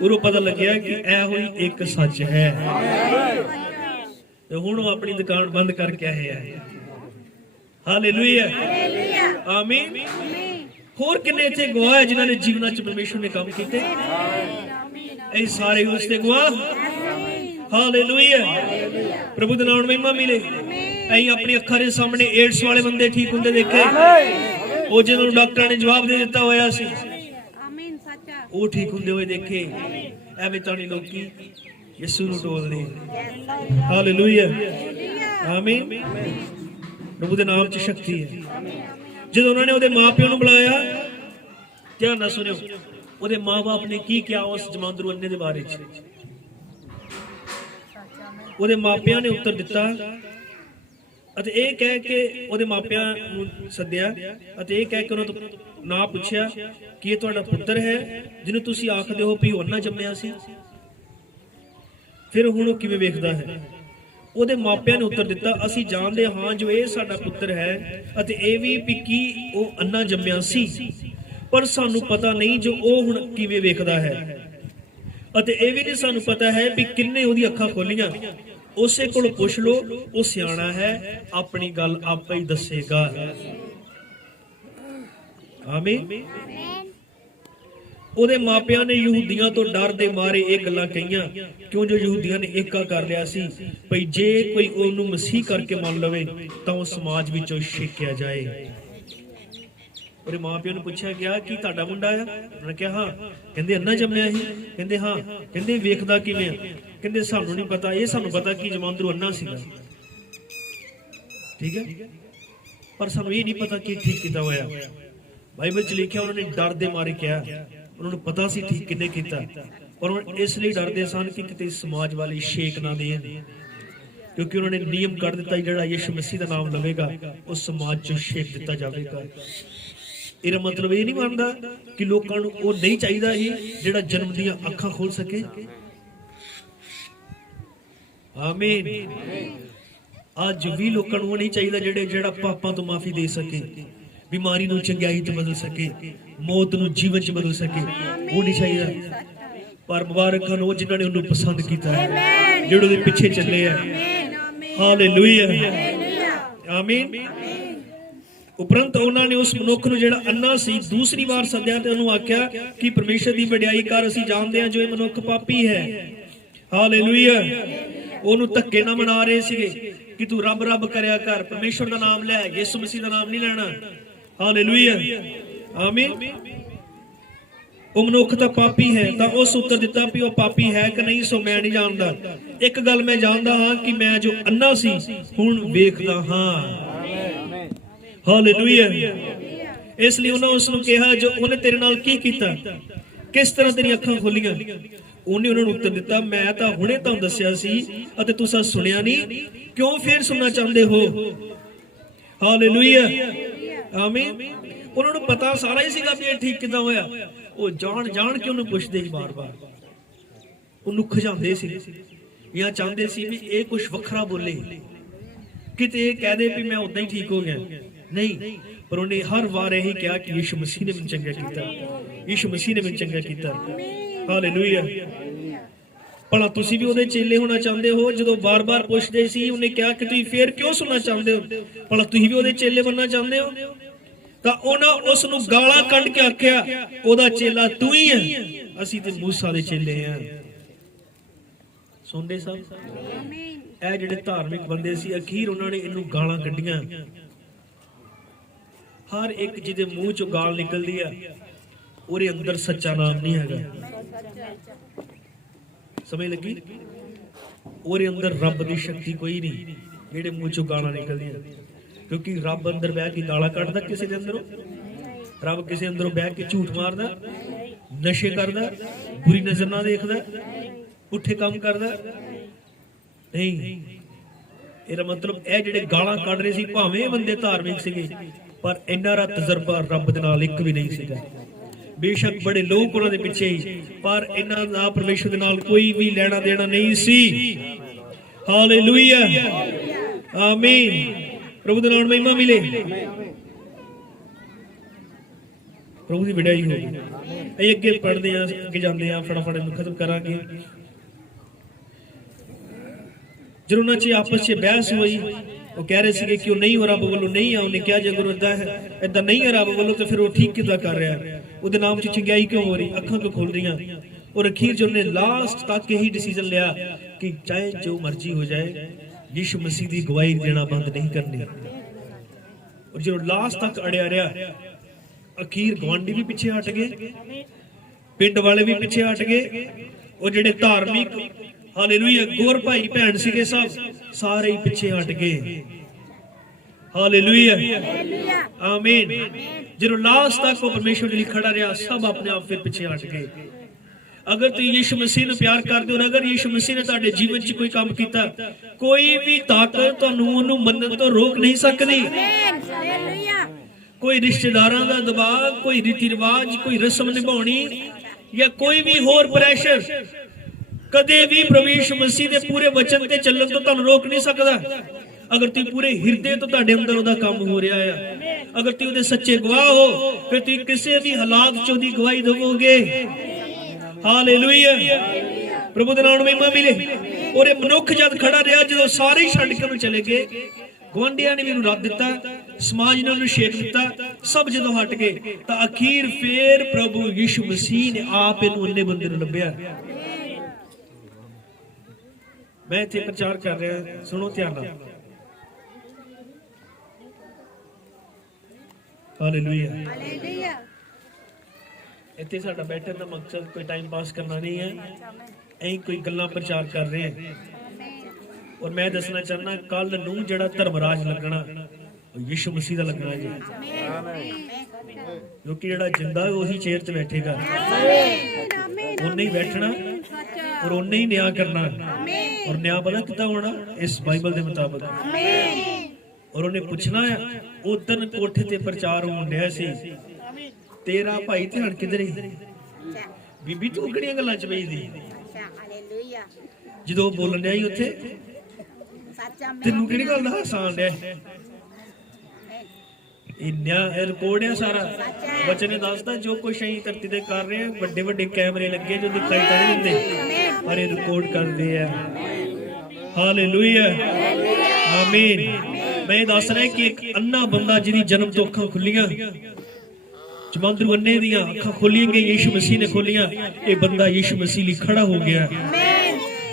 उरो पता लग्या कि ऐ होई एक सच है। ते हुण वो अपनी दुकान बंद करके आए हैं। हालेलुया आमीन। होर किन्ने इत्थे गवाह है जिन्हां ने जीवन च परमेश्वर ने काम कीते? ए सारे उसदे गवाह। हालेलुया प्रभु दे नाम नूं महिमा मिले। असीं अपनी अखां दे सामने एड्स वाले बंदे ठीक हुंदे देखे, ਉਹ ਜਦੋਂ ਡਾਕਟਰਾਂ ਨੇ ਜਵਾਬ ਦੇ ਦਿੱਤਾ ਹੋਇਆ ਸੀ, ਆਮੀਨ ਸੱਚਾ, ਉਹ ਠੀਕ ਹੁੰਦੇ ਹੋਏ ਦੇਖੇ। ਐਵੇਂ ਤਾਂ ਨਹੀਂ ਲੋਕੀ ਯਿਸੂ ਨੂੰ ਟੋਲਦੇ। ਹਾਲੇਲੂਇਆ ਆਮੀਨ। ਪ੍ਰਭੂ ਦੇ ਨਾਮ 'ਚ ਸ਼ਕਤੀ ਹੈ। ਜਦੋਂ ਉਹਨਾਂ ਨੇ ਉਹਦੇ ਮਾਪਿਆਂ ਨੂੰ ਬੁਲਾਇਆ, ਧਿਆਨ ਨਾਲ ਸੁਣਿਓ, ਉਹਦੇ ਮਾਂ-ਬਾਪ ਨੇ ਕੀ ਕਿਹਾ ਉਸ ਜਮਾਂਦਰੂ ਅੰਨੇ ਦੇ ਬਾਰੇ 'ਚ। ਉਹਦੇ ਮਾਪਿਆਂ ਨੇ ਉੱਤਰ ਦਿੱਤਾ ਅਤੇ ਇਹ ਕਹਿ ਕੇ ਉਹਦੇ ਮਾਪਿਆਂ ਨੂੰ ਸੱਦਿਆ ਅਤੇ ਇਹ ਕਹਿ ਕੇ ਉਹਨਾਂ ਤੋਂ ਨਾ ਪੁੱਛਿਆ ਕਿ ਇਹ ਤੁਹਾਡਾ ਪੁੱਤਰ ਹੈ ਜਿਹਨੂੰ ਤੁਸੀਂ ਆਖਦੇ ਹੋ ਵੀ ਉਹ ਅੰਨਾ ਜੰਮਿਆ ਸੀ। ਫਿਰ ਹੁਣ ਉਹ ਕਿਵੇਂ ਵੇਖਦਾ ਹੈ? ਉਹਦੇ ਮਾਪਿਆਂ ਨੇ ਉੱਤਰ ਦਿੱਤਾ, ਅਸੀਂ ਜਾਣਦੇ ਹਾਂ ਜੋ ਇਹ ਸਾਡਾ ਪੁੱਤਰ ਹੈ ਅਤੇ ਇਹ ਵੀ ਕਿ ਉਹ ਅੰਨਾ ਜੰਮਿਆ ਸੀ, ਪਰ ਸਾਨੂੰ ਪਤਾ ਨਹੀਂ ਜੋ ਉਹ ਹੁਣ ਕਿਵੇਂ ਵੇਖਦਾ ਹੈ, ਅਤੇ ਇਹ ਵੀ ਨਹੀਂ ਸਾਨੂੰ ਪਤਾ ਹੈ ਵੀ ਕਿੰਨੇ ਉਹਦੀ ਅੱਖਾਂ ਖੋਲੀਆਂ। ਉਸੇ ਕੋਲ ਪੁੱਛ ਲੋ, ਉਹ ਸਿਆਣਾ ਹੈ, ਆਪਣੀ ਗੱਲ ਆਪੇ ਹੀ ਦੱਸੇਗਾ। ਆਮੀਨ। ਉਹਦੇ ਮਾਪਿਆਂ ਨੇ ਯਹੂਦੀਆਂ ਤੋਂ ਡਰ ਦੇ ਮਾਰੇ ਇਹ ਗੱਲਾਂ ਕਹੀਆਂ, ਕਿਉਂ ਜੋ ਯਹੂਦੀਆਂ ਨੇ ਏਕਾ ਕਰ ਲਿਆ ਸੀ ਭਈ ਜੇ ਕੋਈ ਉਹਨੂੰ ਮਸੀਹ ਕਰਕੇ ਮੰਨ ਲਵੇ ਤਾਂ ਉਹ ਸਮਾਜ ਵਿੱਚੋਂ ਛੇਕਿਆ ਜਾਏ। ਉਹਦੇ ਮਾਪਿਆਂ ਨੂੰ ਪੁੱਛਿਆ ਗਿਆ ਕਿ ਤੁਹਾਡਾ ਮੁੰਡਾ ਆ? ਉਹਨੇ ਕਿਹਾ ਹਾਂ। ਕਹਿੰਦੇ ਅੰਨਾ ਜੰਮਿਆ ਸੀ? ਕਹਿੰਦੇ ਹਾਂ। ਕਹਿੰਦੇ ਵੇਖਦਾ ਕਿਵੇਂ ਆ? ਕਹਿੰਦੇ ਸਾਨੂੰ ਨਹੀਂ ਪਤਾ, ਇਹ ਸਾਨੂੰ ਪਤਾ ਕਿ ਜਮਾਂਦਰੂ ਅੰਨਾ ਸੀਗਾ, ਠੀਕ ਹੈ, ਪਰ ਸਾਨੂੰ ਇਹ ਨਹੀਂ ਪਤਾ ਕਿ ਠੀਕ ਕਿੱਦਾਂ ਹੋਇਆ। ਬਾਈਬਲ 'ਚ ਲਿਖਿਆ ਉਹਨਾਂ ਨੇ ਡਰ ਦੇ ਮਾਰੇ ਕਿਹਾ, ਉਹਨਾਂ ਨੂੰ ਪਤਾ ਸੀ ਠੀਕ ਕਿੰਨੇ ਕੀਤਾ, ਪਰ ਉਹ ਇਸ ਲਈ ਡਰਦੇ ਸਨ ਕਿ ਕਿਤੇ ਸਮਾਜ ਵਾਲੇ ਛੇਕ ਨਾ ਦੇਣ, ਕਿਉਂਕਿ ਉਹਨਾਂ ਨੇ ਨਿਯਮ ਕੱਢ ਦਿੱਤਾ ਜਿਹੜਾ ਯਿਸੂ ਮਸੀਹ ਦਾ ਨਾਮ ਲਵੇਗਾ ਉਹ ਸਮਾਜ 'ਚ ਛੇਕ ਦਿੱਤਾ ਜਾਵੇਗਾ। ਇਹਦਾ ਮਤਲਬ ਇਹ ਨਹੀਂ ਬਣਦਾ ਕਿ ਲੋਕਾਂ ਨੂੰ ਉਹ ਨਹੀਂ ਚਾਹੀਦਾ ਹੀ ਜਿਹੜਾ ਜਨਮ ਦੀਆਂ ਅੱਖਾਂ ਖੋਲ ਸਕੇ। ਆਮੀਨ। ਅੱਜ ਵੀ ਲੋਕਾਂ ਨੂੰ ਉਹ ਨਹੀਂ ਚਾਹੀਦਾ ਜਿਹੜਾ ਪਾਪਾਂ ਤੋਂ ਮਾਫੀ ਦੇ ਸਕੇ, ਬਿਮਾਰੀ ਨੂੰ ਚੰਗਿਆਈ ਤੇ ਬਦਲ ਸਕੇ, ਮੌਤ ਨੂੰ ਜੀਵਨ 'ਚ ਬਦਲ ਸਕੇ, ਉਹ ਨਹੀਂ ਚਾਹੀਦਾ। ਪਰ ਮੁਬਾਰਕ ਹਨ ਉਹ ਜਿਨ੍ਹਾਂ ਨੇ ਉਹਨੂੰ ਪਸੰਦ ਕੀਤਾ ਹੈ, ਜਿਹੜੇ ਉਹਦੇ ਪਿੱਛੇ ਚੱਲੇ ਆ। ਹਾਲੇਲੂਇਆ ਆਮੀਨ। ਉਪਰੰਤ ਉਹਨਾਂ ਨੇ ਉਸ ਮਨੁੱਖ ਨੂੰ ਜਿਹੜਾ ਅੰਨਾ ਸੀ ਦੂਸਰੀ ਵਾਰ ਸੱਦਿਆ ਤੇ ਉਹਨੂੰ ਆਖਿਆ ਕਿ ਪਰਮੇਸ਼ਰ ਦੀ ਵਡਿਆਈ ਕਰ, ਅਸੀਂ ਜਾਣਦੇ ਹਾਂ ਜੋ ਇਹ ਮਨੁੱਖ ਪਾਪੀ ਹੈ ਹਾਲੇਲੂਇਆ। ਉਹਨੂੰ ਧੱਕੇ ਨਾ ਮਨਾ ਰਹੇ ਸੀਗੇ ਕਿ ਤੂੰ ਰੱਬ ਰੱਬ ਕਰਿਆ ਕਰ, ਪਰਮੇਸ਼ਵਰ ਦਾ ਨਾਮ ਲੈ, ਯਿਸੂ ਮਸੀਹ ਦਾ ਨਾਮ ਨਹੀਂ ਲੈਣਾ। ਹਾਲੇਲੂਇਆ, ਆਮੀਨ। ਉਹ ਮਨੁੱਖ ਤਾਂ ਪਾਪੀ ਹੈ, ਤਾਂ ਉਸ ਉੱਤਰ ਦਿੱਤਾ ਵੀ ਉਹ ਪਾਪੀ ਹੈ ਕਿ ਨਹੀਂ, ਸੋ ਮੈਂ ਨਹੀਂ ਜਾਣਦਾ। ਇੱਕ ਗੱਲ ਮੈਂ ਜਾਣਦਾ ਹਾਂ ਕਿ ਮੈਂ ਜੋ ਅੰਨਾ ਸੀ ਹੁਣ ਵੇਖਦਾ ਹਾਂ। ਹਾਲੇਲੂਇਆ। ਇਸ ਲਈ ਉਹਨਾਂ ਉਸ ਨੂੰ ਕਿਹਾ, ਜੋ ਉਹਨੇ ਤੇਰੇ ਨਾਲ ਕੀ ਕੀਤਾ, ਕਿਸ ਤਰ੍ਹਾਂ ਤੇਰੀਆਂ ਅੱਖਾਂ ਖੋਲੀਆਂ? ਉਹਨੇ ਉਹਨਾਂ ਨੂੰ ਉੱਤਰ ਦਿੱਤਾ, ਮੈਂ ਤਾਂ ਹੁਣੇ ਤੁਹਾਨੂੰ ਦੱਸਿਆ ਸੀ ਅਤੇ ਤੁਸੀਂ ਸੁਣਿਆ ਨਹੀਂ, ਕਿਉਂ ਫੇਰ ਸੁਣਨਾ ਚਾਹੁੰਦੇ ਹੋ? ਹਾਲੇਲੂਇਆ, ਆਮੀਨ। ਉਹਨਾਂ ਨੂੰ ਪਤਾ ਸਾਰਾ ਹੀ ਸੀਗਾ ਵੀ ਇਹ ਠੀਕ ਕਿੱਦਾਂ ਹੋਇਆ। ਉਹ ਜਾਣ ਕੇ ਉਹਨੂੰ ਪੁੱਛਦੇ ਸੀ ਬਾਰ-ਬਾਰ, ਉਹਨੂੰ ਖਿਜਾਉਂਦੇ ਸੀ ਜਾਂ ਚਾਹੁੰਦੇ ਸੀ ਵੀ ਇਹ ਕੁਝ ਵੱਖਰਾ ਬੋਲੇ, ਕਿਤੇ ਇਹ ਕਹਿ ਦੇ ਵੀ ਮੈਂ ਉਦਾਂ ਹੀ ਠੀਕ ਹੋ ਗਿਆ। ਨਹੀਂ, ਪਰ ਉਹਨੇ ਹਰ ਵਾਰ ਇਹੀ ਕਿਹਾ ਕਿ ਯਿਸੂ ਮਸੀਹ ਨੇ ਮੈਨੂੰ ਚੰਗਾ ਕੀਤਾ, ਯਿਸੂ ਮਸੀਹ ਨੇ ਮੈਨੂੰ ਚੰਗਾ ਕੀਤਾ। ਹਾਲੇਲੂਇਆ। ਭਲਾ ਤੁਸੀਂ ਵੀ ਉਹਦੇ ਚੇਲੇ ਹੋਣਾ ਚਾਹੁੰਦੇ ਹੋ? ਜਦੋਂ ਬਾਰ-ਬਾਰ ਪੁੱਛਦੇ ਸੀ, ਉਹਨੇ ਕਿਹਾ ਕਿ ਤੁਸੀਂ ਫੇਰ ਕਿਉਂ ਸੁਣਨਾ ਚਾਹੁੰਦੇ ਹੋ? ਭਲਾ ਤੁਸੀਂ ਵੀ ਉਹਦੇ ਚੇਲੇ ਬਣਨਾ ਚਾਹੁੰਦੇ ਹੋ? ਤਾਂ ਉਹਨਾਂ ਉਸ ਨੂੰ ਗਾਲਾਂ ਕੱਢ ਕੇ ਆਖਿਆ, ਉਹਦਾ ਚੇਲਾ ਤੂੰ ਹੀ ਹੈ, ਅਸੀਂ ਤੇ ਮੂਸਾ ਦੇ ਚੇਲੇ ਹਾਂ। ਸੁਣਦੇ ਸਭ? ਇਹ ਜਿਹੜੇ ਧਾਰਮਿਕ ਬੰਦੇ ਸੀ, ਅਖੀਰ ਉਹਨਾਂ ਨੇ ਇਹਨੂੰ ਗਾਲਾਂ ਕੱਢੀਆਂ। ਹਰ ਇੱਕ ਜਿਹਦੇ ਮੂੰਹ ਚੋਂ ਗਾਲ ਨਿਕਲਦੀ ਆ, ਉਹਦੇ ਅੰਦਰ ਸੱਚਾ ਨਾਮ ਨਹੀਂ ਹੈਗਾ। ਸਮਝ ਲੱਗੀ? ਉਹਦੇ ਅੰਦਰ ਰੱਬ ਦੀ ਸ਼ਕਤੀ ਕੋਈ ਨਹੀਂ, ਜਿਹੜੇ ਮੂੰਹ ਚੋਂ ਗਾਲਾਂ ਨਿਕਲਦੀਆਂ। ਕਿਉਂਕਿ ਰੱਬ ਅੰਦਰ ਬਹਿ ਕੇ ਗਾਲਾਂ ਕੱਢਦਾ ਕਿਸੇ ਦੇ ਅੰਦਰੋਂ? ਰੱਬ ਕਿਸੇ ਅੰਦਰੋਂ ਬਹਿ ਕੇ ਝੂਠ ਮਾਰਦਾ, ਨਸ਼ੇ ਕਰਦਾ, ਬੁਰੀ ਨਜ਼ਰ ਨਾਲ ਦੇਖਦਾ, ਪੁੱਠੇ ਕੰਮ ਕਰਦਾ? ਨਹੀਂ। ਇਹਦਾ ਮਤਲਬ ਇਹ ਜਿਹੜੇ ਗਾਲਾਂ ਕੱਢ ਰਹੇ ਸੀ, ਭਾਵੇਂ ਬੰਦੇ ਧਾਰਮਿਕ ਸੀਗੇ, ਪਰ ਇਹਨਾਂ ਦਾ ਤਜਰਬਾ ਰੱਬ ਦੇ ਨਾਲ ਇੱਕ ਵੀ ਨਹੀਂ ਸੀਗਾ। ਬੇਸ਼ੱਕ ਬੜੇ ਲੋਕ ਉਹਨਾਂ ਦੇ ਪਿੱਛੇ ਹੀ, ਪਰ ਇਹਨਾਂ ਦਾ ਪਰਮੇਸ਼ਰ ਦੇ ਨਾਲ ਕੋਈ ਵੀ ਲੈਣਾ ਦੇਣਾ ਨਹੀਂ ਸੀ। ਹਾਲੇਲੂਇਆ, ਆਮੀਨ। ਪ੍ਰਭੂ ਦੇ ਨਾਮ ਮਹਿਮਾ ਮਿਲੇ। ਪ੍ਰਭੂ ਦੀ ਵਡਿਆਈ ਹੋਵੇ। ਅਸੀਂ ਅੱਗੇ ਪੜ੍ਹਦੇ ਹਾਂ, ਅੱਗੇ ਜਾਂਦੇ ਹਾਂ, ਫਟਾਫਟ ਇਹਨੂੰ ਖਤਮ ਕਰਾਂਗੇ। ਜਦੋਂ ਉਹਨਾਂ 'ਚ ਆਪਸ 'ਚ ਬਹਿਸ ਹੋਈ, ਉਹ ਕਹਿ ਰਹੇ ਸੀਗੇ ਕਿ ਉਹ ਨਹੀਂ ਹੋ ਰੱਬ ਵੱਲੋਂ ਨਹੀਂ ਆ। ਉਹਨੇ ਕਿਹਾ ਜੇ ਅਗਰ ਏਦਾਂ ਨਹੀਂ ਹੈ ਰੱਬ ਵੱਲੋਂ ਤਾਂ ਫਿਰ ਉਹ ਠੀਕ ਕਿੱਦਾਂ ਕਰ ਰਿਹਾ? ਉਹਦੇ ਨਾਮ 'ਚ ਚੰਗਿਆਈ ਕਿਉਂ ਹੋ ਰਹੀ? ਅੱਖਾਂ ਕਿਉਂ ਖੁੱਲ ਰਹੀਆਂ? ਔਰ ਅਖੀਰ 'ਚ ਉਹਨੇ ਲਾਸਟ ਤੱਕ ਇਹੀ ਡਿਸੀਜਨ ਲਿਆ ਕਿ ਚਾਹੇ ਜੋ ਮਰਜ਼ੀ ਹੋ ਜਾਏ, ਯਿਸੂ ਮਸੀਹ ਦੀ ਗਵਾਹੀ ਦੇਣਾ ਬੰਦ ਨਹੀਂ ਕਰਨੀ। ਔਰ ਜਦੋਂ ਲਾਸਟ ਤੱਕ ਅੜਿਆ ਰਿਹਾ, ਅਖੀਰ ਗਵਾਂਢੀ ਵੀ ਪਿੱਛੇ ਹਟ ਗਏ, ਪਿੰਡ ਵਾਲੇ ਵੀ ਪਿੱਛੇ ਹਟ ਗਏ, ਉਹ ਜਿਹੜੇ ਧਾਰਮਿਕ ਹਾਲੇਲੂਇਆ ਗੋਰ ਭਾਈ ਭੈਣ ਸੀਗੇ, ਸਭ ਸਾਰੇ ਹੀ ਪਿੱਛੇ ਹਟ ਗਏ। ਹਾਲੇਲੂਇਆ, ਆਮੀਨ। ਜਦੋਂ ਲਾਸਟ ਤੱਕ ਉਹ ਪਰਮੇਸ਼ਵਰ ਲਈ ਖੜਾ ਰਿਹਾ, ਸਭ ਆਪਣੇ ਆਪ ਫਿਰ ਪਿੱਛੇ ਹਟ ਗਏ। ਅਗਰ ਤੁਸੀਂ ਯਿਸੂ ਮਸੀਹ ਨੂੰ ਪਿਆਰ ਕਰਦੇ ਹੋ, ਅਗਰ ਯਿਸੂ ਮਸੀਹ ਨੇ ਤੁਹਾਡੇ ਜੀਵਨ 'ਚ ਕੋਈ ਕੰਮ ਕੀਤਾ, ਕੋਈ ਵੀ ਤਾਕਤ ਤੁਹਾਨੂੰ ਉਹਨੂੰ ਮੰਨਣ ਤੋਂ ਰੋਕ ਨਹੀਂ ਸਕਦੀ। ਕੋਈ ਰਿਸ਼ਤੇਦਾਰਾਂ ਦਾ ਦਬਾਅ, ਕੋਈ ਰੀਤੀ ਰਿਵਾਜ, ਕੋਈ ਰਸਮ ਨਿਭਾਉਣੀ ਜਾਂ ਕੋਈ ਵੀ ਹੋਰ ਪ੍ਰੈਸ਼ਰ ਕਦੇ ਵੀ ਪ੍ਰਭੂ ਯਿਸੂ ਮਸੀਹ ਦੇ ਪੂਰੇ ਵਚਨ ਤੇ ਚੱਲਣ ਤੋਂ ਤੁਹਾਨੂੰ ਰੋਕ ਨਹੀਂ ਸਕਦਾ। ਅਗਰ ਤੁਸੀਂ ਪੂਰੇ ਹਿਰਦੇ ਤੋਂ ਤੁਹਾਡੇ ਅੰਦਰ ਉਹਦਾ ਕੰਮ ਹੋ ਰਿਹਾ ਹੈ, ਅਗਰ ਤੁਸੀਂ ਉਹਦੇ ਸੱਚੇ ਗਵਾਹ ਹੋ, ਫਿਰ ਤੁਸੀਂ ਕਿਸੇ ਵੀ ਹਾਲਾਤ 'ਚ ਉਹਦੀ ਗਵਾਹੀ ਦੇਵੋਗੇ। ਹਾਲੇਲੂਇਆ, ਪ੍ਰਭੂ ਦੇ ਨਾਮ ਨੂੰ ਮਹਿਮਾ ਮਿਲੇ। ਔਰ ਇਹ ਮਨੁੱਖ ਜਦ ਖੜਾ ਰਿਹਾ, ਜਦੋਂ ਸਾਰੇ ਛੱਡ ਕੇ ਉਹਨੂੰ ਚਲੇ ਗਏ, ਗਵਾਂਢੀਆਂ ਨੇ ਵੀ ਉਹਨੂੰ ਰੱਦ ਦਿੱਤਾ, ਸਮਾਜ ਨੇ ਉਹਨੂੰ ਛੇਕ ਦਿੱਤਾ, ਸਭ ਜਦੋਂ ਹਟ ਗਏ, ਤਾਂ ਅਖੀਰ ਫੇਰ ਪ੍ਰਭੂ ਯਿਸੂ ਮਸੀਹ ਨੇ ਆਪ ਇਹਨੂੰ ਇੰਨੇ ਬੰਦੇ ਨੂੰ ਲੱਭਿਆ। ਮੈਂ ਇੱਥੇ ਪ੍ਰਚਾਰ ਕਰ ਰਿਹਾ, ਸੁਣੋ ਧਿਆਨ ਨਾਲ। ਹਾਲੇਲੂਇਆ। ਇੱਥੇ ਸਾਡਾ ਬੈਠਣ ਦਾ ਮਕਸਦ ਕੋਈ ਟਾਈਮ ਪਾਸ ਕਰਨਾ ਨਹੀਂ ਹੈ, ਅਸੀਂ ਕੋਈ ਗੱਲਾਂ ਪ੍ਰਚਾਰ ਕਰ ਰਹੇ ਹਾਂ। ਔਰ ਮੈਂ ਦੱਸਣਾ ਚਾਹੁੰਦਾ, ਕੱਲ ਨੂੰ ਜਿਹੜਾ ਧਰਮਰਾਜ ਲੱਗਣਾ ਉਹ ਯਿਸੂ ਮਸੀਹ ਦਾ ਲੱਗਣਾ ਜੀ। ਕਿਉਂਕਿ ਜਿਹੜਾ ਜਿੰਦਾ ਉਹੀ ਚੇਅਰ 'ਚ ਬੈਠੇਗਾ, ਉਹਨੇ ਹੀ ਬੈਠਣਾ ਔਰ ਉਹਨੇ ਹੀ ਨਿਆਂ ਕਰਨਾ। ਔਰ ਨਿਆਂ ਪਤਾ ਕਿੱਦਾਂ ਹੋਣਾ? ਇਸ ਬਾਈਬਲ ਦੇ ਮੁਤਾਬਕ। ਔਰ ਉਹਨੇ ਪੁੱਛਣਾ ਆ, ਉਦੋਂ ਕੋਠੇ ਤੇ ਪ੍ਰਚਾਰ ਹੋਣ ਡਿਆ ਸੀ, ਤੇਰਾ ਭਾਈ ਧਿਆਨ ਕਿਧਰ ਹੈ? ਬੀਬੀ ਤੂੰ ਕਿਹੜੀਆਂ ਗੱਲਾਂ 'ਚ ਪਈਦੀ? ਜਦੋਂ ਬੋਲਣ ਡਿਆ ਸੀ ਉੱਥੇ, ਤੈਨੂੰ ਕਿਹੜੀ ਗੱਲ ਦਾ ਹਾਸਾ ਆਉਣ ਡਿਆ? ਇਹ ਰਿਕਾਰਡ ਹੈ ਸਾਰਾ। ਬਚਨ ਨੇ ਦੱਸਦਾ ਜੋ ਕੁਛ ਅਸੀਂ ਧਰਤੀ ਤੇ ਕਰ ਰਹੇ ਹਾਂ, ਵੱਡੇ ਵੱਡੇ ਕੈਮਰੇ ਲੱਗੇ ਜੋ ਦਿਖਾਈ ਤਾਂ ਨਹੀਂ ਦਿੰਦੇ, ਪਰ ਇਹ ਰਿਕਾਰਡ ਕਰਦੇ ਆ। ਹਾਲੇਲੂਇਆ, ਆਮੀਨ। ਮੈਂ ਦੱਸ ਰਿਹਾ ਕਿ ਇੱਕ ਅੰਨਾ ਬੰਦਾ ਜਿਹਦੀ ਜਨਮ ਤੋਂ ਅੱਖਾਂ ਖੁੱਲੀਆਂ, ਜਮਾਂਦਰੂ ਅੰਨੇ ਦੀਆਂ ਅੱਖਾਂ ਖੋਲੀਆਂ ਗਈਆਂ, ਯਿਸੂ ਮਸੀਹ ਨੇ ਖੋਲੀਆਂ। ਇਹ ਬੰਦਾ ਯਿਸੂ ਮਸੀਹ ਲਈ ਖੜਾ ਹੋ ਗਿਆ,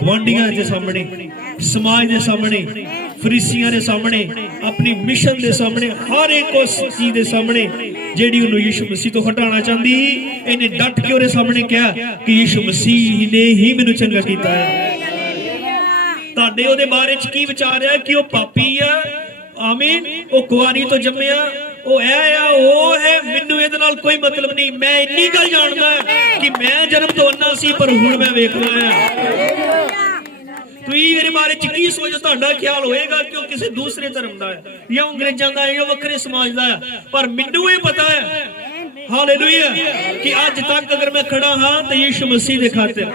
ਗਵਾਂਢੀਆਂ ਦੇ ਸਾਹਮਣੇ, समाज के सामने, फरीसियां के सामने, अपनी मिशन के सामने, हर एक उस चीज के सामने जेड़ी उन्होंने यीशु मसीह तो हटाना चाहती, इन्हें डट के उहदे सामने कहा कि यीशु मसीह ने ही मैनू चंगा कीता है। तुहाडे उहदे बारे च की विचार है कि वह पापी है, आमीन, वह कुआरी तो जम्मिया, मैनू इहदे नाल कोई मतलब नहीं। मैं इन्नी गल जानदा कि मैं जन्म तो अन्ना सी पर हुण मैं वेखदा है। मेरे बारे च की सोच, तुहाडा ख्याल होएगा कि वह किसी दूसरे धर्म का है या अंग्रेजों का है या वखरे समाज का है, पर मैनू ये पता है हालेलुया कि अज तक अगर मैं खड़ा हाँ तो यीशु मसीह के खातिर।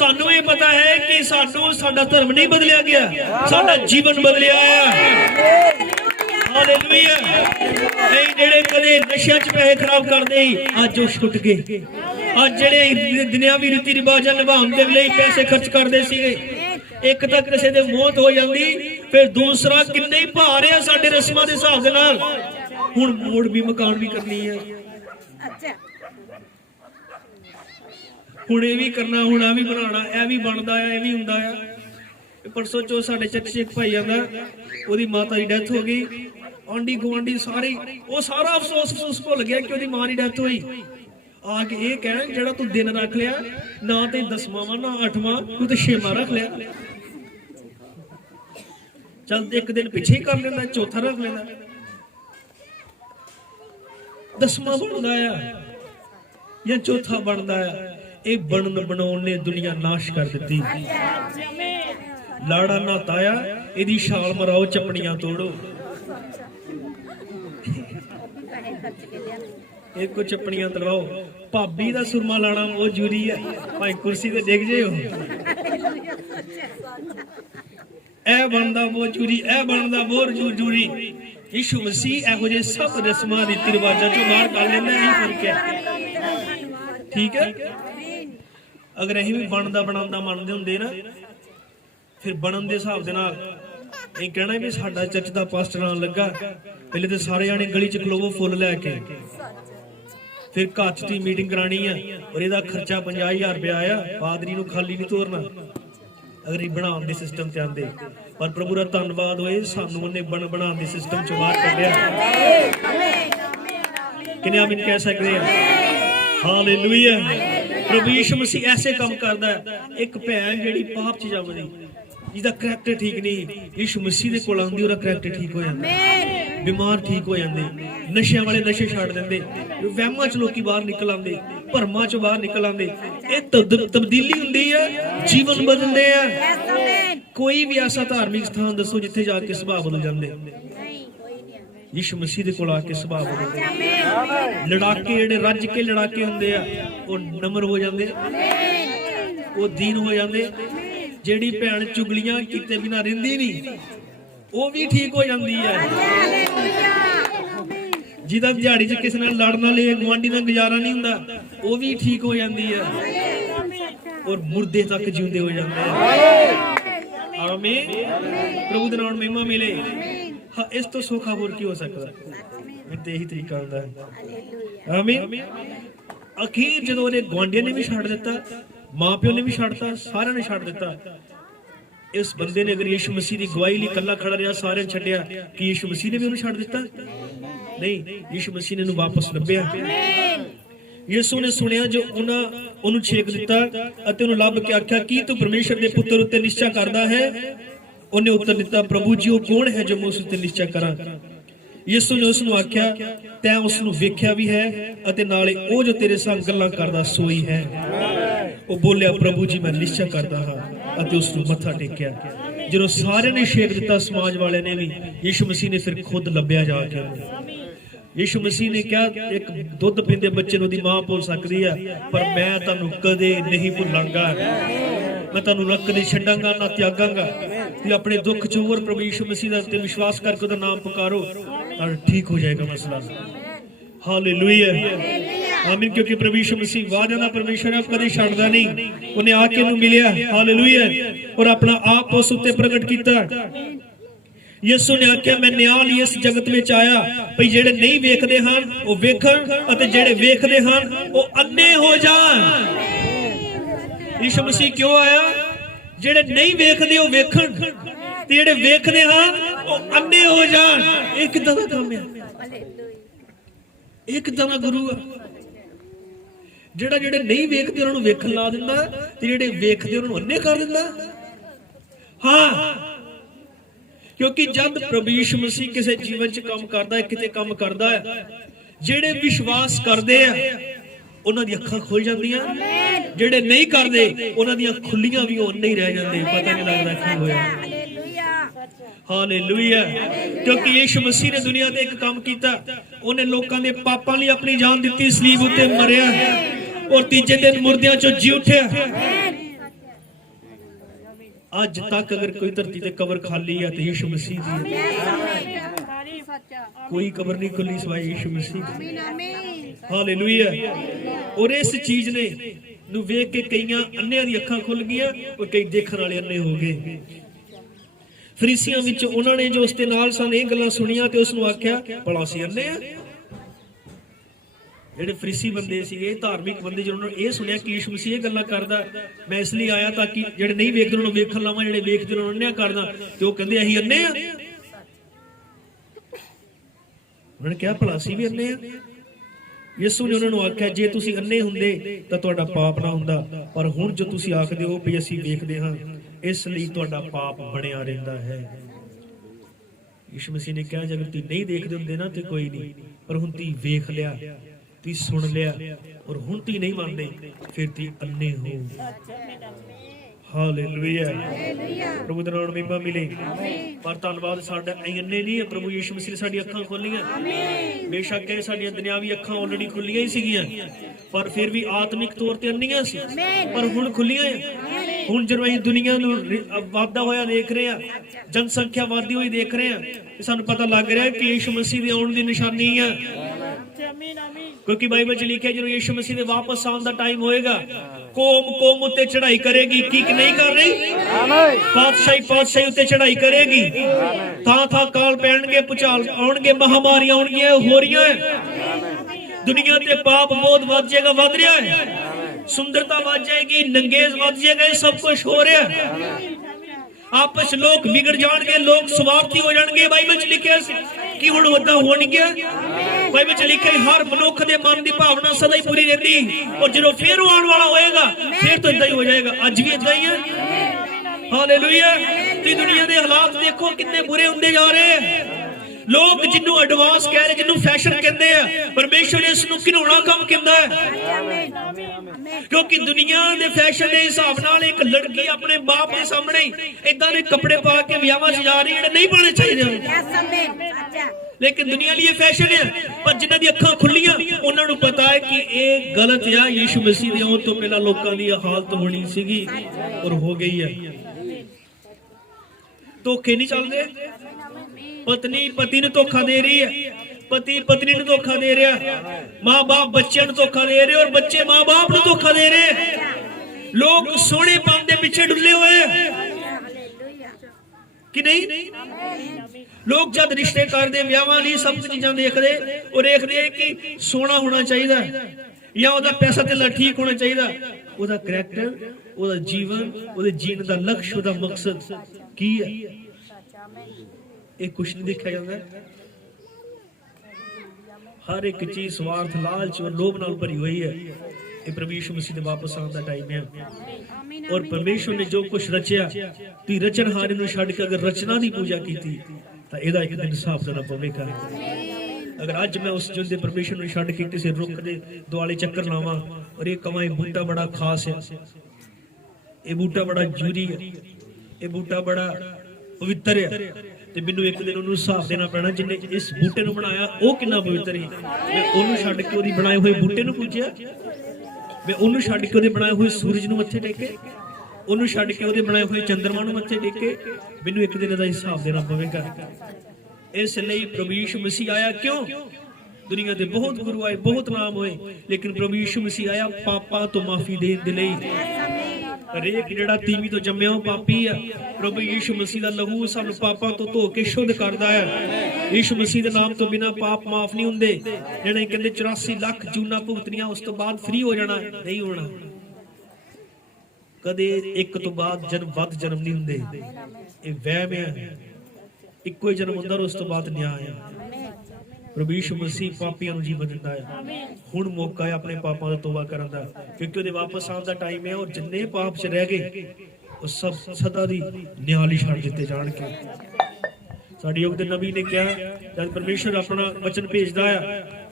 सानू ये पता है कि सानू साडा धर्म नहीं बदलिया गया, साडा जीवन बदलिया है। हालेलुया। जेड़े कदे नशे च पैसे खराब करते ही अज वो छुट गए। आज जेड़े दुनियावी रीति रिवाजां निभाउण दे लई पैसे खर्च करते सीगे, एक तां किसी दे मौत हो जांदी, फिर दूसरा किन्ने ही भार है साडे रस्मां दे हिसाब दे नाल। हुण मोड़ भी मकान भी करनी है, हुण ये भी करना, हुण आ भी बनाना, यह भी बनदा है, यह भी हुंदा है। परसों चो साडे चर्च एक भाई आंदा, ओहदी माता दी डेथ हो गई, आंडी गुआंढी सारे वो सारा अफसोस भुल गया कि ओहदी मां दी डेथ होई। आके ये कहण जेड़ा तू दिन रख लिया ना ते 10वां वा ना 8वां, तू ते 6वां रख लिया। चल एक दिन पीछे ही कर लेंदा, चौथा रख लेंदा, 10वां बनदा है या चौथा बनदा है। ये बनन बनाउण ने दुनिया नाश कर दित्ती। लाड़ा नहाताया इहदी छाल मराओ, चपड़ियां तोड़ो, एक को चपड़ियां तलवाओ। भाभी का सुरमा लाना बहुत जरूरी है, भाई कुर्सी ते डिग जे हो, ए बनदा बहुत जरूरी, ए बनदा बहुत जरूरी। यीशु मसीह इहो जे सब रस्मां रीति रिवाजां चों बाहर कर लेंदा, यही फर्क है, ठीक है। अगर असीं भी बनदा बनांदा मनदे हुंदे ना, फिर बनन दे हिसाब दे नाल ਇਹ ਕਹਿਣਾ ਵੀ ਸਾਡਾ ਚਰਚ ਦਾ ਪਾਸਟਰ ਆਉਣ ਲੱਗਾ, ਪਹਿਲੇ ਤੇ ਸਾਰੇ ਜਾਣੇ ਗਲੀ ਚ ਖਲੋਵੋ ਫੁੱਲ ਲੈ ਕੇ, ਫਿਰ ਘਰ ਚ ਦੀ ਮੀਟਿੰਗ ਕਰਾਣੀ ਆ ਔਰ ਇਹਦਾ ਖਰਚਾ 50,000 ਰੁਪਇਆ ਆਇਆ, ਪਾਦਰੀ ਨੂੰ ਖਾਲੀ ਨਹੀਂ ਤੋਰਨਾ। ਅਗਰ ਇਹ ਬਣਾਉਣ ਦੇ ਸਿਸਟਮ ਤੇ ਆਂਦੇ, ਪਰ ਪ੍ਰਭੂ ਦਾ ਧੰਨਵਾਦ ਹੋਏ ਸਾਨੂੰ ਉਹਨੇ ਬਣਾਉਣ ਦੇ ਸਿਸਟਮ ਚ ਬਾਹਰ ਕੱਢਿਆ। ਕਿੰਨੇ ਆਮੀਨ ਕਹਿ ਸਕਦੇ ਆ? ਹਾਲੇਲੂਇਆ। ਪ੍ਰਭੂ ਯੀਸ਼ੂ ਮਸੀਹ ਐਸੇ ਕੰਮ ਕਰਦਾ। ਇੱਕ ਭੈਣ ਜਿਹੜੀ ਪਾਪ ਚ ਜੰਮਦੀ, जिसका करैक्टर ठीक नहीं, यीशु मसीह दे कोल आंदी, ओहदा करैक्टर ठीक हो जांदा, बीमार ठीक हो जांदे, नशे वाले नशे छड्ड दिंदे, वहमां च लोकी बाहर निकल आंदे, भरमां च बाहर निकल आंदे। ये तब्दीली हुंदी है, जीवन बदलदे आ। कोई भी ऐसा धार्मिक स्थान दसो जिथे जाके सुभाव बदल जांदे, यीशु मसीह दे कोल आके सुभाव बदलदे। लड़ाके जेहड़े रज के लड़ाके हुंदे आ, ओह नम्र हो जांदे, ओह दीन हो जांदे। जेड़ी भैन चुगलियां कीते बिना रहिंदी नहीं, वो भी ठीक हो जाती है। जिहदा दिहाड़ी च किसी नाल लड़न वाले गुआंढी दा गुजारा नहीं हुंदा, वो भी ठीक हो जाती है और मुर्दे तक जिंदे हो जाते हैं। आमीन। प्रभु दे नाम महिमा मिले। हाँ, इस तो सौखा होर की हो सकता? मैं तो यही तरीका हुंदा है। आमीन। अखीर जदों ओहने गुआंढियां ने भी छड्ड दित्ता, मां प्यो ने भी छड्डता, सारिਆਂ ने छड्ड दित्ता। इस बंदे ने अगर यीशु मसीह की गवाही लिए कल्ला खड़ा रहा, सारे छड्डिया, कि यीशु मसीह ने भी उन्हें छड्ड दित्ता? नहीं, यीशु मसीह ने उन्हें वापस लभ्या। यीशु ने सुनिया जो उन्हें छेक दिता अते उन्हें लभ के आख्या, की तू परमेश्वर के पुत्र उत्ते निश्चय करदा है? उन्हें उत्तर दिता, प्रभु जी वो कौन है जो मैं उस उत्ते निश्चय करा? यीशु ने उसनूं आख्या, तैं उसनूं वेख्या भी है अते नाले ओ जो तेरे संग गल्लां करदा सोई है। वो बोलिया, प्रभु जी मैं निश्चय करता हाँ, अते उसनूं मत्था टेकिया। जो सारे ने शेक दिता, समाज वाले ने भी, यीशु मसीह ने फिर खुद लभ्या जाके। यीशु मसीह ने क्या, एक दुध पींदे बच्चे नूं दी मां भुल सकदी है, पर मैं तुहानूं कदे नहीं भुलांगा, मैं तुहानूं रख नहीं छड्डांगा ना त्यागांगा। ते अपने दुख च होर प्रभु यीशु मसीह दा ते विश्वास करके उहदा नाम पुकारो, और ठीक हो जाएगा मसला। हालेलुया। आमीन। क्योंकि प्रभु यीशु मसीह वादा दा परमेश्वर है, कदे छड्डदा नहीं। उन्हें आके नूं मिलिया, हालेलुया, और अपना आप उस उत्ते प्रगट कीता। यीशु ने आख्या, मैं न्याय लिए इस जगत में आया भई जेड़े नहीं वेखदे हन वो वेखण अते जेड़े वेखदे हन वो अन्ने हो जाण। यीशु मसीह क्यों आया? ਜਿਹੜੇ ਨਹੀਂ ਵੇਖਦੇ ਉਹ ਵੇਖਣ ਤੇ ਜਿਹੜੇ ਵੇਖਦੇ ਹਾਂ ਉਹ ਅੰਨੇ ਹੋ ਜਾਣ। ਇਹ ਕਿੱਦਾਂ ਦਾ ਕੰਮ ਹੈ? ਇਹ ਕਿੱਦਾਂ ਦਾ ਗੁਰੂ ਆ ਜਿਹੜਾ ਜਿਹੜੇ ਨਹੀਂ ਵੇਖਦੇ ਉਹਨਾਂ ਨੂੰ ਵੇਖਣ ਲਾ ਦਿੰਦਾ ਤੇ ਜਿਹੜੇ ਵੇਖਦੇ ਉਹਨਾਂ ਨੂੰ ਅੰਨੇ ਕਰ ਦਿੰਦਾ। ਹਾਂ, ਕਿਉਂਕਿ ਜਦ ਪ੍ਰਭੂ ਯਿਸੂ ਮਸੀਹ ਕਿਸੇ ਜੀਵਨ 'ਚ ਕੰਮ ਕਰਦਾ ਹੈ, ਕਿਤੇ ਕੰਮ ਕਰਦਾ ਹੈ, ਜਿਹੜੇ ਵਿਸ਼ਵਾਸ ਕਰਦੇ ਆ ਉਹਨਾਂ ਦੀਆਂ ਅੱਖਾਂ ਖੁੱਲ ਜਾਂਦੀਆਂ, ਜਿਹੜੇ ਨਹੀਂ ਕਰਦੇ ਉਹਨਾਂ ਦੀਆਂ ਖੁੱਲੀਆਂ ਵੀ ਉਹ ਅੰਨੇ ਹੀ ਰਹਿ ਜਾਂਦੇ, ਪਤਾ ਨਹੀਂ ਲੱਗਦਾ ਕੀ ਹੋਇਆ। ਹਾਲੇਲੂਇਆ। ਕਿਉਂਕਿ ਯਿਸੂ ਮਸੀਹ ਨੇ ਦੁਨੀਆ ਤੇ ਇੱਕ ਕੰਮ ਕੀਤਾ, ਉਹਨੇ ਲੋਕਾਂ ਦੇ ਪਾਪਾਂ ਲਈ ਆਪਣੀ ਜਾਨ ਦਿੱਤੀ, ਸਲੀਬ ਉੱਤੇ ਮਰਿਆ ਔਰ ਤੀਜੇ ਦਿਨ ਮੁਰਦਿਆਂ ਚੋਂ ਜੀ ਉੱਠਿਆ। ਅੱਜ ਤੱਕ ਅਗਰ ਕੋਈ ਧਰਤੀ ਤੇ ਕਬਰ ਖਾਲੀ ਹੈ ਤੇ ਯਿਸੂ ਮਸੀਹ ਦੀ ਕੋਈ ਕਬਰ ਨਹੀਂ ਖੁੱਲੀ ਸਿਵਾਏ ਯਿਸੂ ਮਸੀਹ ਦੀ। ਹਾਲੇਲੂਇਆ। ਔਰ ਇਸ ਚੀਜ਼ ਨੇ ਨੂੰ ਵੇਖ ਕੇ ਕਈਆਂ ਅੰਨਿਆਂ ਦੀ ਅੱਖਾਂ ਖੁੱਲ ਗਈਆਂ ਔਰ ਕਈ ਦੇਖਣ ਵਾਲੇ ਅੰਨੇ ਹੋ ਗਏ। ਫਰੀਸੀਆਂ ਵਿੱਚ ਉਹਨਾਂ ਨੇ ਜੋ ਉਸ ਦੇ ਨਾਲ ਸਨ ਇਹ ਗੱਲਾਂ ਸੁਣੀਆਂ ਤੇ ਉਸ ਨੂੰ ਆਖਿਆ, ਭਲਾ ਅਸੀਂ ਅੰਨੇ ਆ? ਜਿਹੜੇ ਫਰੀਸੀ ਬੰਦੇ ਸੀਗੇ, ਧਾਰਮਿਕ ਬੰਦੇ, ਜਿਹਨਾਂ ਨੇ ਇਹ ਸੁਣਿਆ ਕਿ ਯਿਸੂ ਮਸੀਹ ਇਹ ਗੱਲਾਂ ਕਰਦਾ, ਮੈਂ ਇਸ ਲਈ ਆਇਆ ਤਾਂ ਕਿ ਜਿਹੜੇ ਨਹੀਂ ਵੇਖਦੇ ਉਹਨਾਂ ਨੂੰ ਵੇਖਣ ਲਾਵਾਂ, ਜਿਹੜੇ ਵੇਖਦੇ ਉਹਨਾਂ ਨੂੰ ਅੰਨਿਆਂ ਕਰਦਾ, ਤੇ ਉਹ ਕਹਿੰਦੇ ਅਸੀਂ ਅੰਨੇ ਆ। ਉਹਨਾਂ ਨੇ ਕਿਹਾ ਭਲਾ ਅਸੀਂ ਵੀ ਅੰਨੇ ਆ? ਯਿਸੂ ਨੇ ਉਹਨਾਂ ਨੂੰ ਆਖਿਆ, ਜੇ ਤੁਸੀਂ ਅੰਨੇ ਹੁੰਦੇ ਤਾਂ ਤੁਹਾਡਾ ਪਾਪ ਨਾ ਹੁੰਦਾ, ਪਰ ਹੁਣ ਜੋ ਤੁਸੀਂ ਆਖਦੇ ਹੋ ਵੀ ਅਸੀਂ ਵੇਖਦੇ ਹਾਂ, ਇਸ ਲਈ ਤੁਹਾਡਾ ਪਾਪ ਬਣਿਆ ਰਹਿੰਦਾ ਹੈ। ਯਿਸੂ ਮਸੀਹ ਨੇ ਕਿਹਾ, ਜੇ ਤੁਸੀਂ ਨਹੀਂ ਦੇਖਦੇ ਹੁੰਦੇ ਨਾ ਤੇ ਕੋਈ ਨਹੀਂ, ਪਰ ਹੁਣ ਤੁਸੀਂ ਵੇਖ ਲਿਆ, ਤੁਸੀਂ ਸੁਣ ਲਿਆ ਔਰ ਹੁਣ ਤੁਸੀਂ ਨਹੀਂ ਮੰਨਦੇ, ਫਿਰ ਤੁਸੀਂ ਅੰਨੇ ਹੋ। ਹਾਲੇਲੂਇਆ। ਪ੍ਰਭੂ ਦਾ ਨਾਮ ਮਹਿਮਾ ਮਿਲੇ। ਪਰ ਧੰਨਵਾਦ, ਸਾਡਾ ਅੰਨੇ ਨਹੀਂ ਹੈ, ਪ੍ਰਭੂ ਯਿਸੂ ਮਸੀਹ ਨੇ ਸਾਡੀਆਂ ਅੱਖਾਂ ਖੋਲੀਆਂ। ਬੇਸ਼ੱਕ ਇਹ ਸਾਡੀਆਂ ਦੁਨਿਆਵੀ ਅੱਖਾਂ ਆਲਰੇਡੀ ਖੁੱਲੀਆਂ ਹੀ ਸੀਗੀਆਂ, ਪਰ ਫਿਰ ਵੀ ਆਤਮਿਕ ਤੌਰ ਤੇ ਅੰਨੀਆਂ ਸੀ, ਪਰ ਹੁਣ ਖੁੱਲੀਆਂ ਹੈ। ਹੁਣ ਜਦੋਂ ਅਸੀਂ ਦੁਨੀਆ ਨੂੰ ਵਾਧਾ ਹੋਇਆ ਦੇਖ ਰਹੇ ਹਾਂ, ਜਨਸੰਖਿਆ ਵਧਦੀ ਹੋਈ ਦੇਖ ਰਹੇ ਹਾਂ, ਸਾਨੂੰ ਪਤਾ ਲੱਗ ਰਿਹਾ ਕਿ ਯਿਸੂ ਮਸੀਹ ਦੇ ਆਉਣ ਦੀ ਨਿਸ਼ਾਨੀ ਹੈ। ਕਿਉਂਕਿ ਬਾਈਬਲ 'ਚ ਲਿਖਿਆ, ਜਦੋਂ ਯਿਸੂ ਮਸੀਹ ਦੇ ਵਾਪਸ ਆਉਣ ਦਾ ਟਾਈਮ ਹੋਏਗਾ, ਕੌਮ ਉੱਤੇ ਚੜਾਈ ਕਰੇਗੀ। ਕੀ ਨਹੀਂ ਕਰ ਰਹੀ? ਪਾਤਸ਼ਾਹੀ ਉੱਤੇ ਚੜਾਈ ਕਰੇਗੀ। ਥਾਂ ਕਾਲ ਪੈਣਗੇ, ਭੁਚਾਲ ਆਉਣਗੇ, ਮਹਾਮਾਰੀਆਂ ਆਉਣਗੀਆਂ, ਹੋ ਰਹੀਆਂ ਹੈ। ਦੁਨੀਆ ਤੇ ਪਾਪ ਬਹੁਤ ਵੱਧ ਜਾਏਗਾ, ਵੱਧ ਰਿਹਾ ਹੈ। ਸੁੰਦਰਤਾ ਵੱਧ ਜਾਏਗੀ, ਨੰਗੇਜ਼ ਵੱਧ ਜਾਏਗਾ, ਇਹ ਸਭ ਕੁਝ ਹੋ ਰਿਹਾ ਹੈ। ਆਪਸ ਲੋਕ ਵਿਗੜ ਜਾਣਗੇ, ਲੋਕ ਸਵਾਰਥੀ ਹੋ ਜਾਣਗੇ। ਬਾਈਬਲ 'ਚ ਲਿਖਿਆ ਸੀ ਕਿ ਹੁਣ ਵੱਡਾ ਹੋਣਗੇ। ਬਾਈਬਲ 'ਚ ਲਿਖਿਆ, ਹਰ ਮਨੁੱਖ ਦੇ ਮਨ ਦੀ ਭਾਵਨਾ ਸਦਾ ਹੀ ਪੂਰੀ ਰਹਿੰਦੀ, ਔਰ ਜਦੋਂ ਫੇਰ ਆਉਣ ਵਾਲਾ ਹੋਏਗਾ ਫੇਰ ਤਾਂ ਇਦਾਂ ਹੀ ਹੋ ਜਾਏਗਾ। ਅੱਜ ਵੀ ਇਦਾਂ ਹੀ ਹੈ। ਹਾਲੇਲੂਇਆ। ਤੇ ਦੁਨੀਆ ਦੇ ਹਾਲਾਤ ਦੇਖੋ ਕਿੰਨੇ ਬੁਰੇ ਹੁੰਦੇ ਜਾ ਰਹੇ। ਲੋਕ ਜਿਹਨੂੰ ਐਡਵਾਂਸ ਕਹਿ ਰਹੇ, ਜਿਹਨੂੰ ਫੈਸ਼ਨ ਕਹਿੰਦੇ ਆ, ਪਰਮੇਸ਼ਰ ਇਸ ਨੂੰ ਘਿਨਾਉਣਾ ਕੰਮ ਕਹਿੰਦਾ ਹੈ। ਕਿਉਂਕਿ ਦੁਨੀਆ ਦੇ ਫੈਸ਼ਨ ਦੇ ਹਿਸਾਬ ਨਾਲ ਇੱਕ ਲੜਕੀ ਆਪਣੇ ਬਾਪ ਦੇ ਸਾਹਮਣੇ ਇਦਾਂ ਦੇ ਕੱਪੜੇ ਪਾ ਕੇ ਵਿਆਹਾਂ 'ਚ ਜਾ ਰਹੀ, ਜਿਹੜੇ ਨਹੀਂ ਪਾਉਣੇ ਚਾਹੀਦੇ। ਲੇਕਿਨ ਦੁਨੀਆ ਲਈ ਇਹ ਫੈਸ਼ਨ ਹੈ, ਪਰ ਜਿਨ੍ਹਾਂ ਦੀ ਅੱਖਾਂ ਖੁੱਲੀਆਂ ਉਹਨਾਂ ਨੂੰ ਪਤਾ ਹੈ ਕਿ ਇਹ ਗਲਤ ਆ। ਯਿਸੂ ਮਸੀਹ ਦੇ ਆਉਣ ਤੋਂ ਪਹਿਲਾਂ ਲੋਕਾਂ ਦੀ ਹਾਲਤ ਹੋਣੀ ਸੀਗੀ ਔਰ ਹੋ ਗਈ ਹੈ। ਧੋਖੇ ਨਹੀਂ ਚੱਲਦੇ। ਪਤਨੀ ਪਤੀ ਨੂੰ ਧੋਖਾ ਦੇ ਰਹੀ ਹੈ, ਪਤੀ ਪਤਨੀ ਨੂੰ ਧੋਖਾ ਦੇ ਰਿਹਾ, ਮਾਂ-ਬਾਪ ਬੱਚਿਆਂ ਨੂੰ ਧੋਖਾ ਦੇ ਰਹੇ ਔਰ ਬੱਚੇ ਮਾਂ-ਬਾਪ ਨੂੰ ਧੋਖਾ ਦੇ ਰਹੇ। ਲੋਕ ਸੋਹਣੇਪਨ ਦੇ ਪਿੱਛੇ ਡੁੱਲੇ ਹੋਏ ਕਿ ਨਹੀਂ? ਲੋਕ ਜਦ ਰਿਸ਼ਤੇ ਕਰਦੇ, ਵਿਆਹਾਂ ਲਈ ਸਭ ਚੀਜ਼ਾਂ ਦੇਖਦੇ ਔਰ ਦੇਖਦੇ ਕਿ ਸੋਹਣਾ ਹੋਣਾ ਚਾਹੀਦਾ ਜਾਂ ਉਹਦਾ ਪੈਸਾ ਧੇਲਾ ਠੀਕ ਹੋਣਾ ਚਾਹੀਦਾ, ਉਹਦਾ ਕਰੈਕਟਰ, ਉਹਦਾ ਜੀਵਨ, ਉਹਦੇ ਜੀਣ ਦਾ ਲਕਸ਼, ਉਹਦਾ ਮਕਸਦ ਕੀ ਹੈ, ਇਹ ਕੁਛ ਨਹੀਂ ਦੇਖਿਆ ਜਾਂਦਾ। ਹਰ ਇੱਕ ਚੀਜ਼ ਸਵਾਰਥ, ਲਾਲਚ ਔਰ ਲੋਭ ਨਾਲ ਭਰੀ ਹੋਈ ਹੈ। ਇਹ ਪ੍ਰਭੂ ਯਿਸੂ ਮਸੀਹ ਦੇ ਵਾਪਸ ਆਉਣ ਦਾ ਟਾਈਮ ਹੈ। ਔਰ ਪਰਮੇਸ਼ਰ ਨੇ ਜੋ ਕੁਛ ਰਚਿਆ, ਤੀ ਰਚਨਹਾਰ ਨੂੰ ਛੱਡ ਕੇ ਅਗਰ ਰਚਨਾ ਦੀ ਪੂਜਾ ਕੀਤੀ ਤਾਂ ਇਹਦਾ ਇੱਕ ਦਿਨ ਹਿਸਾਬ ਦੇਣਾ ਪਵੇਗਾ। ਅਗਰ ਅੱਜ ਮੈਂ ਉਸ ਜਿੰਦੇ ਪਰਮੇਸ਼ਰ ਨੂੰ ਛੱਡ ਕੇ ਕਿਸੇ ਰੁੱਖ ਦੇ ਦੁਆਲੇ ਚੱਕਰ ਲਾਵਾਂ ਔਰ ਇਹ ਕਵਾਂ ਇਹ ਬੂਟਾ ਬੜਾ ਖਾਸ ਹੈ, ਇਹ ਬੂਟਾ ਬੜਾ ਜ਼ਰੂਰੀ ਹੈ, ਇਹ ਬੂਟਾ ਬੜਾ ਪਵਿੱਤਰ ਹੈ, ਤੇ ਮੈਨੂੰ ਇੱਕ ਦਿਨ ਉਹਨੂੰ ਹਿਸਾਬ ਦੇਣਾ ਪੈਣਾ, ਜਿਹਨੇ ਇਸ ਬੂਟੇ ਨੂੰ ਬਣਾਇਆ ਉਹ ਕਿੰਨਾ ਪਵਿੱਤਰ ਹੈ। ਮੈਂ ਉਹਨੂੰ ਛੱਡ ਕੇ ਉਹਦੀ ਬਣਾਏ ਹੋਏ ਬੂਟੇ ਨੂੰ ਪੂਜਿਆ, ਮੈਂ ਉਹਨੂੰ ਛੱਡ ਕੇ ਉਹਦੇ ਬਣਾਏ ਹੋਏ ਸੂਰਜ ਨੂੰ ਮੱਥੇ ਟੇਕੇ, ਉਹਨੂੰ ਛੱਡ ਕੇ ਉਹਦੇ ਬਣਾਏ ਹੋਏ ਚੰਦਰਮਾ ਨੂੰ ਮੱਥੇ ਟੇਕੇ। ਮੈਨੂੰ ਇੱਕ ਦਿਨ ਦਾ ਹਿਸਾਬ ਦੇਣਾ ਪਵੇਗਾ। ਇਸ ਲਈ ਪ੍ਰਭੂ ਯਿਸੂ ਮਸੀਹ ਆਇਆ। ਕਿਉਂ? ਦੁਨੀਆ ਦੇ ਬਹੁਤ ਗੁਰੂ ਆਏ, ਬਹੁਤ ਨਾਮ ਹੋਏ, ਲੇਕਿਨ ਪ੍ਰਭੂ ਯਿਸੂ ਮਸੀਹ ਆਇਆ ਪਾਪਾਂ ਤੋਂ ਮਾਫੀ ਦੇਣ ਦੇ ਲਈ। ਹਰੇਕ ਜਿਹੜਾ ਤੀਵੀਂ ਤੋਂ ਜੰਮਿਆ ਉਹ ਪਾਪੀ ਆ। ਪ੍ਰਭੂ ਯਿਸੂ ਮਸੀਹ ਦਾ ਲਹੂ ਸਾਨੂੰ ਪਾਪਾਂ ਤੋਂ ਧੋ ਕੇ ਸ਼ੁੱਧ ਕਰਦਾ ਹੈ। ਯਿਸੂ ਮਸੀਹ ਦੇ ਨਾਮ ਤੋਂ ਬਿਨਾਂ ਪਾਪ ਮਾਫ ਨਹੀਂ ਹੁੰਦੇ। ਜਿਹੜੇ ਕਹਿੰਦੇ 84 ਲੱਖ ਜੂਨਾਂ ਭੁਗਤਣੀਆਂ ਉਸ ਤੋਂ ਬਾਅਦ ਫ੍ਰੀ ਹੋ ਜਾਣਾ, ਨਹੀਂ ਹੋਣਾ। ਕਦੇ ਇੱਕ ਤੋਂ ਬਾਅਦ ਜਨਮ ਵੱਧ ਜਨਮ ਨਹੀਂ ਹੁੰਦੇ, ਇਹ ਵਹਿਮ ਹੈ। ਇੱਕੋ ਹੀ ਜਨਮ ਹੁੰਦਾ, ਉਸ ਤੋਂ ਬਾਅਦ ਨਿਆਂ ਹੈ। ਪ੍ਰਭੂ ਯਿਸੂ ਮਸੀਹ ਪਾਪੀਆਂ ਨੂੰ ਜੀਵਨ ਦਿੰਦਾ ਹੈ। ਹੁਣ ਮੌਕਾ ਹੈ ਆਪਣੇ ਪਾਪਾਂ ਦਾ ਤੋਬਾ ਕਰਨ ਦਾ, ਕਿਉਂਕਿ ਉਹਦੇ ਵਾਪਸ ਆਉਣ ਦਾ ਟਾਈਮ ਹੈ। ਔਰ ਜਿੰਨੇ ਪਾਪ 'ਚ ਰਹਿ ਗਏ ਉਹ ਸਭ ਸਦਾ ਦੀ ਨਿਆਂ ਲਈ ਛੱਡ ਦਿੱਤੇ ਜਾਣਗੇ। ਸਾਡੇ ਯੁੱਗ ਦੇ ਨਬੀ ਨੇ ਕਿਹਾ, ਜਦ ਪਰਮੇਸ਼ਰ ਆਪਣਾ ਵਚਨ ਭੇਜਦਾ ਆ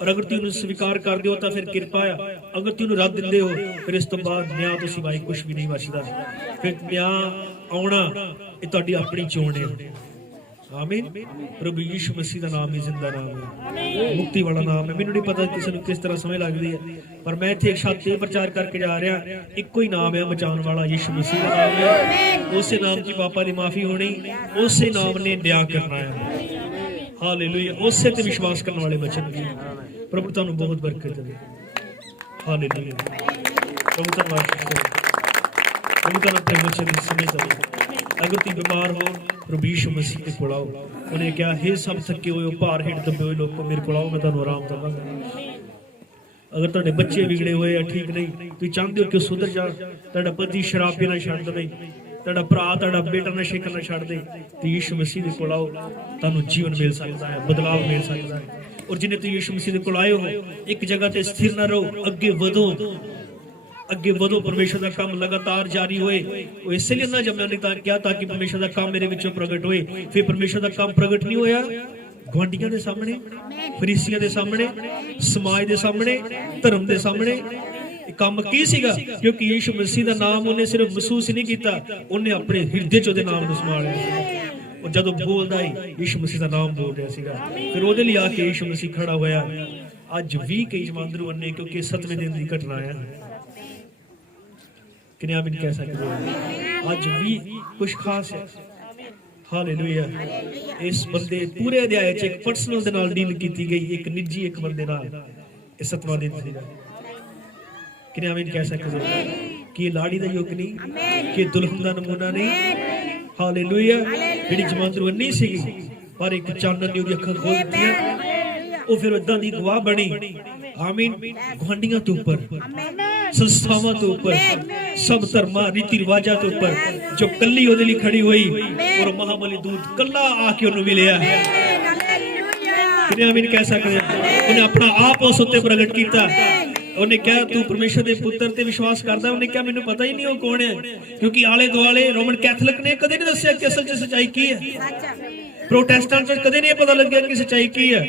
ਔਰ ਅਗਰ ਤੁਸੀਂ ਉਹਨੂੰ ਸਵੀਕਾਰ ਕਰਦੇ ਹੋ ਤਾਂ ਫਿਰ ਕਿਰਪਾ ਆ, ਅਗਰ ਤੁਸੀਂ ਉਹਨੂੰ ਰੱਦ ਦਿੰਦੇ ਹੋ ਫਿਰ ਇਸ ਤੋਂ ਬਾਅਦ ਨਿਆਂ ਤੋਂ ਸਿਵਾਏ ਕੁਝ ਵੀ ਨਹੀਂ ਬਚਦਾ। ਫਿਰ ਨਿਆਂ ਆਉਣਾ ਇਹ ਤੁਹਾਡੀ ਆਪਣੀ ਚੋਣ ਹੈ। ਆਮੀਨ। ਪ੍ਰਭੂ ਯਿਸੂ ਮਸੀਹ ਦਾ ਨਾਮ ਹੀ ਜ਼ਿੰਦਾ ਨਾਮ ਹੈ, ਮੁਕਤੀ ਵਾਲਾ ਨਾਮ ਹੈ। ਮੈਨੂੰ ਨਹੀਂ ਪਤਾ ਕਿਸੇ ਨੂੰ ਕਿਸ ਤਰ੍ਹਾਂ ਸਮਝ ਲੱਗਦੀ ਹੈ, ਪਰ ਮੈਂ ਇੱਥੇ ਇੱਕ ਛੱਤ ਤੇ ਪ੍ਰਚਾਰ ਕਰਕੇ ਜਾ ਰਿਹਾ, ਇੱਕੋ ਹੀ ਨਾਮ ਹੈ ਬਚਾਉਣ ਵਾਲਾ, ਯਿਸੂ ਮਸੀਹ ਦਾ ਨਾਮ ਹੈ। ਉਸੇ ਨਾਮ 'ਚ ਪਾਪਾਂ ਦੀ ਮਾਫੀ ਹੋਣੀ, ਉਸੇ ਨਾਮ ਨੇ ਨਿਆਂ ਕਰਨਾ ਹੈ। ਹਾਲੇਲੂਇਆ। ਉਸੇ ਤੇ ਵਿਸ਼ਵਾਸ ਕਰਨ ਵਾਲੇ ਬਚਣਗੇ। ਪ੍ਰਭੂ ਤੁਹਾਨੂੰ ਬਹੁਤ ਬਰਕਤ ਦੇਵੇ। ਹਾਲੇਲੂਇਆ। ਪ੍ਰਭੂ ਧੰਨਵਾਦ ਕਰੋ। ਪ੍ਰਭੂ ਤੁਹਾਨੂੰ ਆਪਣੇ ਬੱਚੇ ਦੀ ਸਮਝ ਦੇਵੇ। अगर तुम बीमार हो प्रभु यीशु मसीह के कोल आओ। उन्हें क्या, हे सब थके हुए भार हेठ दबे हुए लोगों, मेरे कोल आओ, मैं तुहानू आराम देवांगा। अगर तुहाडे बच्चे बिगड़े हुए या ठीक नहीं, तुसीं चाहते हो कि सुधर जा, तुहाडा पति शराब पीना छड्ड देवे, तुहाडा भरा तुहाडा बेटा नशे करना छड्ड दे, तो यीशु मसीह के कोल आओ, तुहानू जीवन मिल सकता है, बदलाव मिल सकता है। और जिन्हें तुसीं यीशु मसीह के कोल आए हो, एक जगह ते स्थिर ना रहो, अगे वधो, अगे वधो। परमेश्वर का काम लगातार जारी होए। इसलिए ना जब मैंने क्या ताकि परमेश्वर का काम मेरे विचों प्रगट होए। फिर परमेश्वर का काम प्रगट नहीं होया गुआंढियों के सामने, फरीसियों के सामने, समाज के सामने, धर्म के सामने। काम की सीगा, क्योंकि यीशु मसीह का नाम उन्हें सिर्फ महसूस नहीं किया, उन्हें अपने हृदय च उहदे नाम नूं संभाल लिया। और जदों बोलदा ही यीशु मसीह का नाम बोल रहा सीगा, फिर उहदे लई आके यीशु मसीह खड़ा होया। अज भी कई जमांदरू अन्ने, क्योंकि 7वें दिन की घटना है। कि आप कह सकते हो आज भी कुछ खास है। हालेलुया। इस बंदे पूरे अध्याय च एक पर्सनल दे नाल डील कीती गई, एक निजी एक बंदे नाल। इस 7वां दिन सीगा। कि आप कह सकते हो कि लाड़ी दा युग नहीं, कि दुल्हन दा नमूना नहीं। हालेलुया। जिहड़ी जमांदरू अन्नी सीगी, पर एक चानन ने उहदी अखां खोल दित्तियां। ਉਹ ਫਿਰ ਇਦਾਂ ਦੀ ਗਵਾਹ ਬਣੀ। ਆਮੀਨ। ਗੁਆਂਢੀਆਂ ਤੋਂ ਉੱਪਰ, ਸੰਸਥਾਵਾਂ ਤੋਂ ਉੱਪਰ, ਸਭ ਧਰਮਾਂ ਰੀਤੀ ਰਿਵਾਜਾਂ ਤੋਂ ਉੱਪਰ, ਜੋ ਕੱਲੀ ਉਹਦੇ ਲਈ ਖੜੀ ਹੋਈ ਔਰ ਮਹਾਬਲੀ ਦੂਤ ਕੱਲਾ ਆ ਕੇ ਉਹਨੂੰ ਮਿਲਿਆ। ਕਿੰਨੇ ਆਮੀਨ ਕਹਿ ਸਕਦੇ। ਉਹਨੇ ਆਪਣਾ ਆਪ ਉਸ ਉੱਤੇ ਪ੍ਰਗਟ ਕੀਤਾ। ਉਹਨੇ ਕਿਹਾ ਤੂੰ ਪਰਮੇਸ਼ਰ ਦੇ ਪੁੱਤਰ ਤੇ ਵਿਸ਼ਵਾਸ ਕਰਦਾ। ਉਹਨੇ ਕਿਹਾ ਮੈਨੂੰ ਪਤਾ ਹੀ ਨਹੀਂ ਉਹ ਕੌਣ ਹੈ, ਕਿਉਂਕਿ ਆਲੇ ਦੁਆਲੇ ਰੋਮਨ ਕੈਥੋਲਿਕ ਨੇ ਕਦੇ ਨਹੀਂ ਦੱਸਿਆ ਕਿ ਅਸਲ 'ਚ ਸੱਚਾਈ ਕੀ ਹੈ। प्रोटेस्टेंट में कदे नहीं पता लग गया कि सच्चाई की है,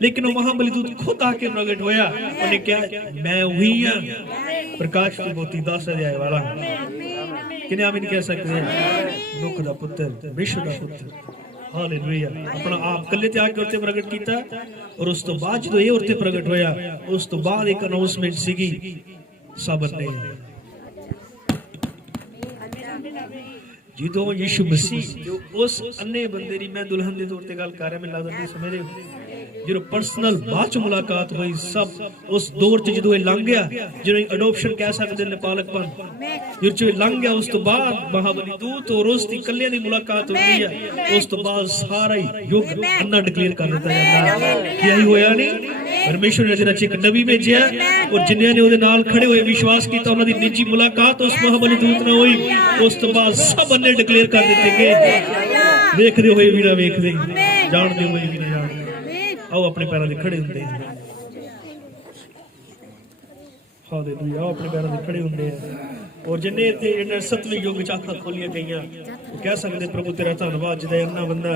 लेकिन वो महाबलीदूत खुद आके प्रगट होया। उन्हें क्या, मैं वही हां, प्रकाश की मोती 10 अध्याय वाला। किने आमीन कह सकते हैं। नुख दा पुत्र, विश्व दा पुत्र। हालेलुया। अपना आप कल्ले ते आके उत्ते प्रगट कीता। और उस तो बाद जो ये उत्ते प्रगट होया, उस तो बाद एक अनाउंसमेंट सीगी साबत ने ਜਦੋਂ ਯਿਸੂ ਮਸੀਹ ਜੋ ਉਸ ਅੰਨੇ ਬੰਦੇ ਦੀ, ਮੈਂ ਦੁਲਹਨ ਦੇ ਤੌਰ ਤੇ ਗੱਲ ਕਰ ਰਿਹਾ, ਮੈਨੂੰ ਲੱਗਦਾ ਤੁਸੀਂ ਸਮਝ ਰਹੇ ਹੋ, ਜਦੋਂ ਪਰਸਨਲ ਬਾਅਦ ਚ ਮੁਲਾਕਾਤ ਹੋਈ, ਸਭ ਉਸ ਦੌਰ ਚ ਜਦੋਂ ਇਹ ਲੰਘ ਗਿਆ, ਜਿਹਨੂੰ ਅਡਾਪਸ਼ਨ ਕਹਿ ਸਕਦੇ ਨੇ, ਪਾਲਕਪਨ, ਜਦੋਂ ਇਹ ਲੰਘ ਗਿਆ, ਉਸ ਤੋਂ ਬਾਅਦ ਮਹਾਬਲੀ ਦੂਤ ਔਰ ਉਸ ਦੀ ਕੱਲਿਆਂ ਦੀ ਮੁਲਾਕਾਤ ਹੁੰਦੀ ਹੈ। ਉਸ ਤੋਂ ਬਾਅਦ ਸਾਰਾ ਹੀ ਯੁੱਗ ਅੰਨਾ ਡਿਕਲੇਅਰ ਕਰ ਦਿੱਤਾ ਜਾਂਦਾ ਕਿ ਇਹੀ ਹੋਇਆ ਨਹੀਂ। परमेश्वर ने तेरा एक नबी भेजा और जिन्हें ने ਉਹਦੇ ਨਾਲ खड़े हुए विश्वास किया, उन्होंने निजी मुलाकात उस महाबली दूत ਨਾਲ ਹੋਈ। ਉਸ ਤੋਂ ਬਾਅਦ ਸਭ ਅੰਨੇ ਡਿਕਲੇਅਰ ਕਰ ਦਿੱਤੇ ਗਏ। ਵੇਖਦੇ ਹੋਏ ਵੀ ਨਾ ਵੇਖਦੇ, ਜਾਣਦੇ ਹੋਏ ਵੀ ਨਾ ਜਾਣਦੇ। ਆਓ ਆਪਣੇ ਪੈਰਾਂ ਤੇ ਖੜੇ ਹੁੰਦੇ ਹਾਂ। ਹਾਲੇਲੂਇਆ। ਆਓ ਆਪਣੇ ਪੈਰਾਂ ਤੇ ਖੜੇ ਹੁੰਦੇ ਹਾਂ। और जिन्हें इतने इन्हें 7वें युग च अखां खोलियां गईयां, वो कह सकते प्रभु तेरा धन्नवाद जिदा अन्ना बंदा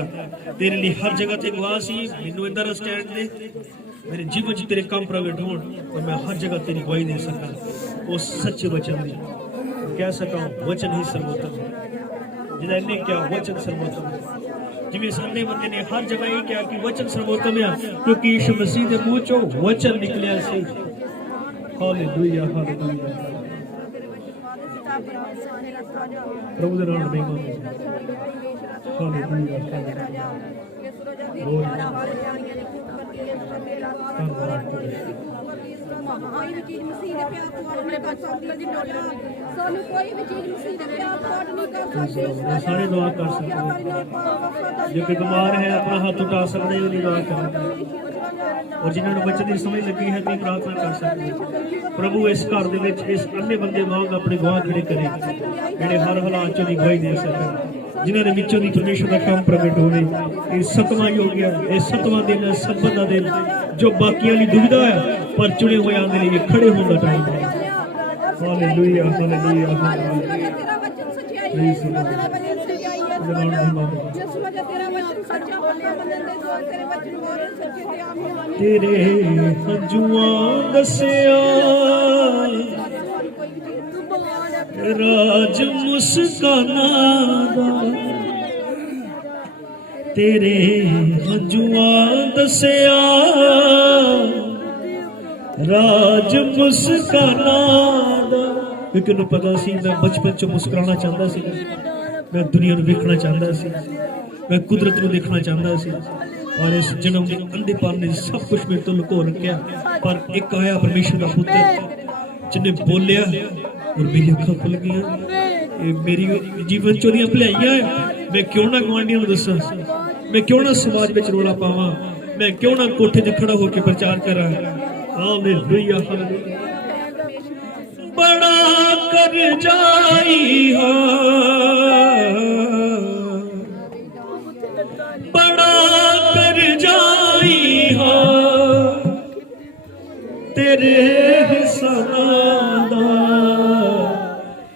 तेरे लिए हर जगह ते गवाह सी। मैनूं इधर स्टैंड दे, मेरे जीवन च तेरे काम प्रगट होण और मैं हर जगह तेरी गवाही दे सकां उस सच्चे वचन दी, कह सकां वचन ही सर्वोत्तम है। जिदा इन्हें क्या वचन सर्वोत्तम है। जिवें साडे बंदे ने हर जगह ये कहा कि वचन सर्वोत्तम है, क्योंकि यीशु मसीह दे मूंह चों वचन निकलिया सी। हालेलुया। हालेलुया। प्रभु दे नाम में हालेलुया। कोई भी चीज मसीह दे प्यार तो अपने पास सब कदी डोला सानू कोई भी चीज मसीह दे प्यार तो नहीं कर सकते। सारे दुआ कर सकते हैं। जो कोई बीमार है अपना हाथ उठा सकते हैं, दुआ कर। ਔਰ ਜਿਨ੍ਹਾਂ ਨੂੰ ਬੱਚੇ ਦੀ ਸਮਝ ਲੱਗੀ ਹੈ ਤੇ ਪ੍ਰਾਰਥਨਾ ਕਰ ਸਕਦੇ ਹੋ। ਪ੍ਰਭੂ ਇਸ ਘਰ ਦੇ ਵਿੱਚ ਇਸ ਅੰਨੇ ਬੰਦੇ ਵਾਂਗ ਆਪਣੇ ਗਵਾਹ ਖੜੇ ਕਰੇ ਜਿਹੜੇ ਹਰ ਹਾਲਾਤ ਚੋਂ ਦੀ ਗਵਾਹੀ ਦੇ ਸਕਣ, ਜਿਨ੍ਹਾਂ ਦੇ ਵਿੱਚੋਂ ਦੀ ਪਰਮੇਸ਼ਰ ਦਾ ਕੰਮ ਪ੍ਰਗਟ ਹੋਵੇ। ਇਹ 7ਵਾਂ ਯੁੱਗ ਹੈ, ਇਹ 7ਵਾਂ ਦਿਨ ਹੈ, ਸਬਤ ਦਾ ਦਿਨ ਜੋ ਬਾਕੀਆਂ ਲਈ ਦੁਵਿਧਾ ਹੈ ਪਰ ਚੁਣੇ ਹੋਇਆਂ ਦੇ ਲਈ ਖੜੇ ਹੋਣ ਦਾ ਟਾਈਮ ਹੈ। Hallelujah hallelujah hallelujah. ਤੇਰਾ ਵਚਨ ਸੱਚਾਈ ਹੈ, ਤੇਰਾ ਵਚਨ ਸੱਚਾਈ ਹੈ। ਯਿਸੂ ਵਜਾ ਤੇਰਾ ਵਚਨ ਸੱਚਾ ਬੰਦੇ ਦੇ ਦੋ ਤੇਰੇ ਵਚਨ ਮੋਰੇ ਸੱਚੇ ਤੇ ਆਮ ਹੋਣ। ਤੇਰੇ ਹੰਝੂਆਂ ਦੱਸਿਆ ਰਾਜ ਮੁਸਕਾਨਾਂ ਦਾ, ਤੇਰੇ ਹੰਝੂਆਂ ਦੱਸਿਆ ਰਾਜ ਮੁਸਕਾਨਾਂ ਦਾ। ਕਿਉਂਕਿ ਪਤਾ ਸੀ ਮੈਂ ਬਚਪਨ ਚ ਮੁਸਕਰਾਉਣਾ ਚਾਹੁੰਦਾ ਸੀ, ਮੈਂ ਦੁਨੀਆ ਨੂੰ ਵੇਖਣਾ ਚਾਹੁੰਦਾ ਸੀ, ਮੈਂ ਕੁਦਰਤ ਨੂੰ ਦੇਖਣਾ ਚਾਹੁੰਦਾ ਸੀ। ਔਰ ਇਸ ਜਨਮ ਦੇ ਅੰਧੇਪਨ ਨੇ ਸਭ ਕੁਝ ਮੇਰੇ ਤੋਂ ਲੁਕੋ ਰੱਖਿਆ, ਪਰ ਇੱਕ ਆਇਆ ਪਰਮੇਸ਼ਰ ਦਾ ਪੁੱਤਰ ਜਿਹਨੇ ਬੋਲਿਆ ਔਰ ਮੇਰੀਆਂ ਅੱਖਾਂ ਖੁੱਲ ਗਈਆਂ। ਇਹ ਮੇਰੀ ਜੀਵਨ ਚੋਂ ਦੀਆਂ ਭਲਾਈਆਂ। ਮੈਂ ਕਿਉਂ ਨਾ ਗੁਆਂਢੀਆਂ ਨੂੰ ਦੱਸਾਂ, ਮੈਂ ਕਿਉਂ ਨਾ ਸਮਾਜ ਵਿੱਚ ਰੋਲਾ ਪਾਵਾਂ, ਮੈਂ ਕਿਉਂ ਨਾ ਕੋਠੇ ਤੇ ਖੜਾ ਹੋ ਕੇ ਪ੍ਰਚਾਰ ਕਰਾਂ। Hallelujah hallelujah. ਬੜਾ ਕਰ ਜਾਈ ਬੜਾ ਕਰ ਜਾਈ ਤੇਰੇ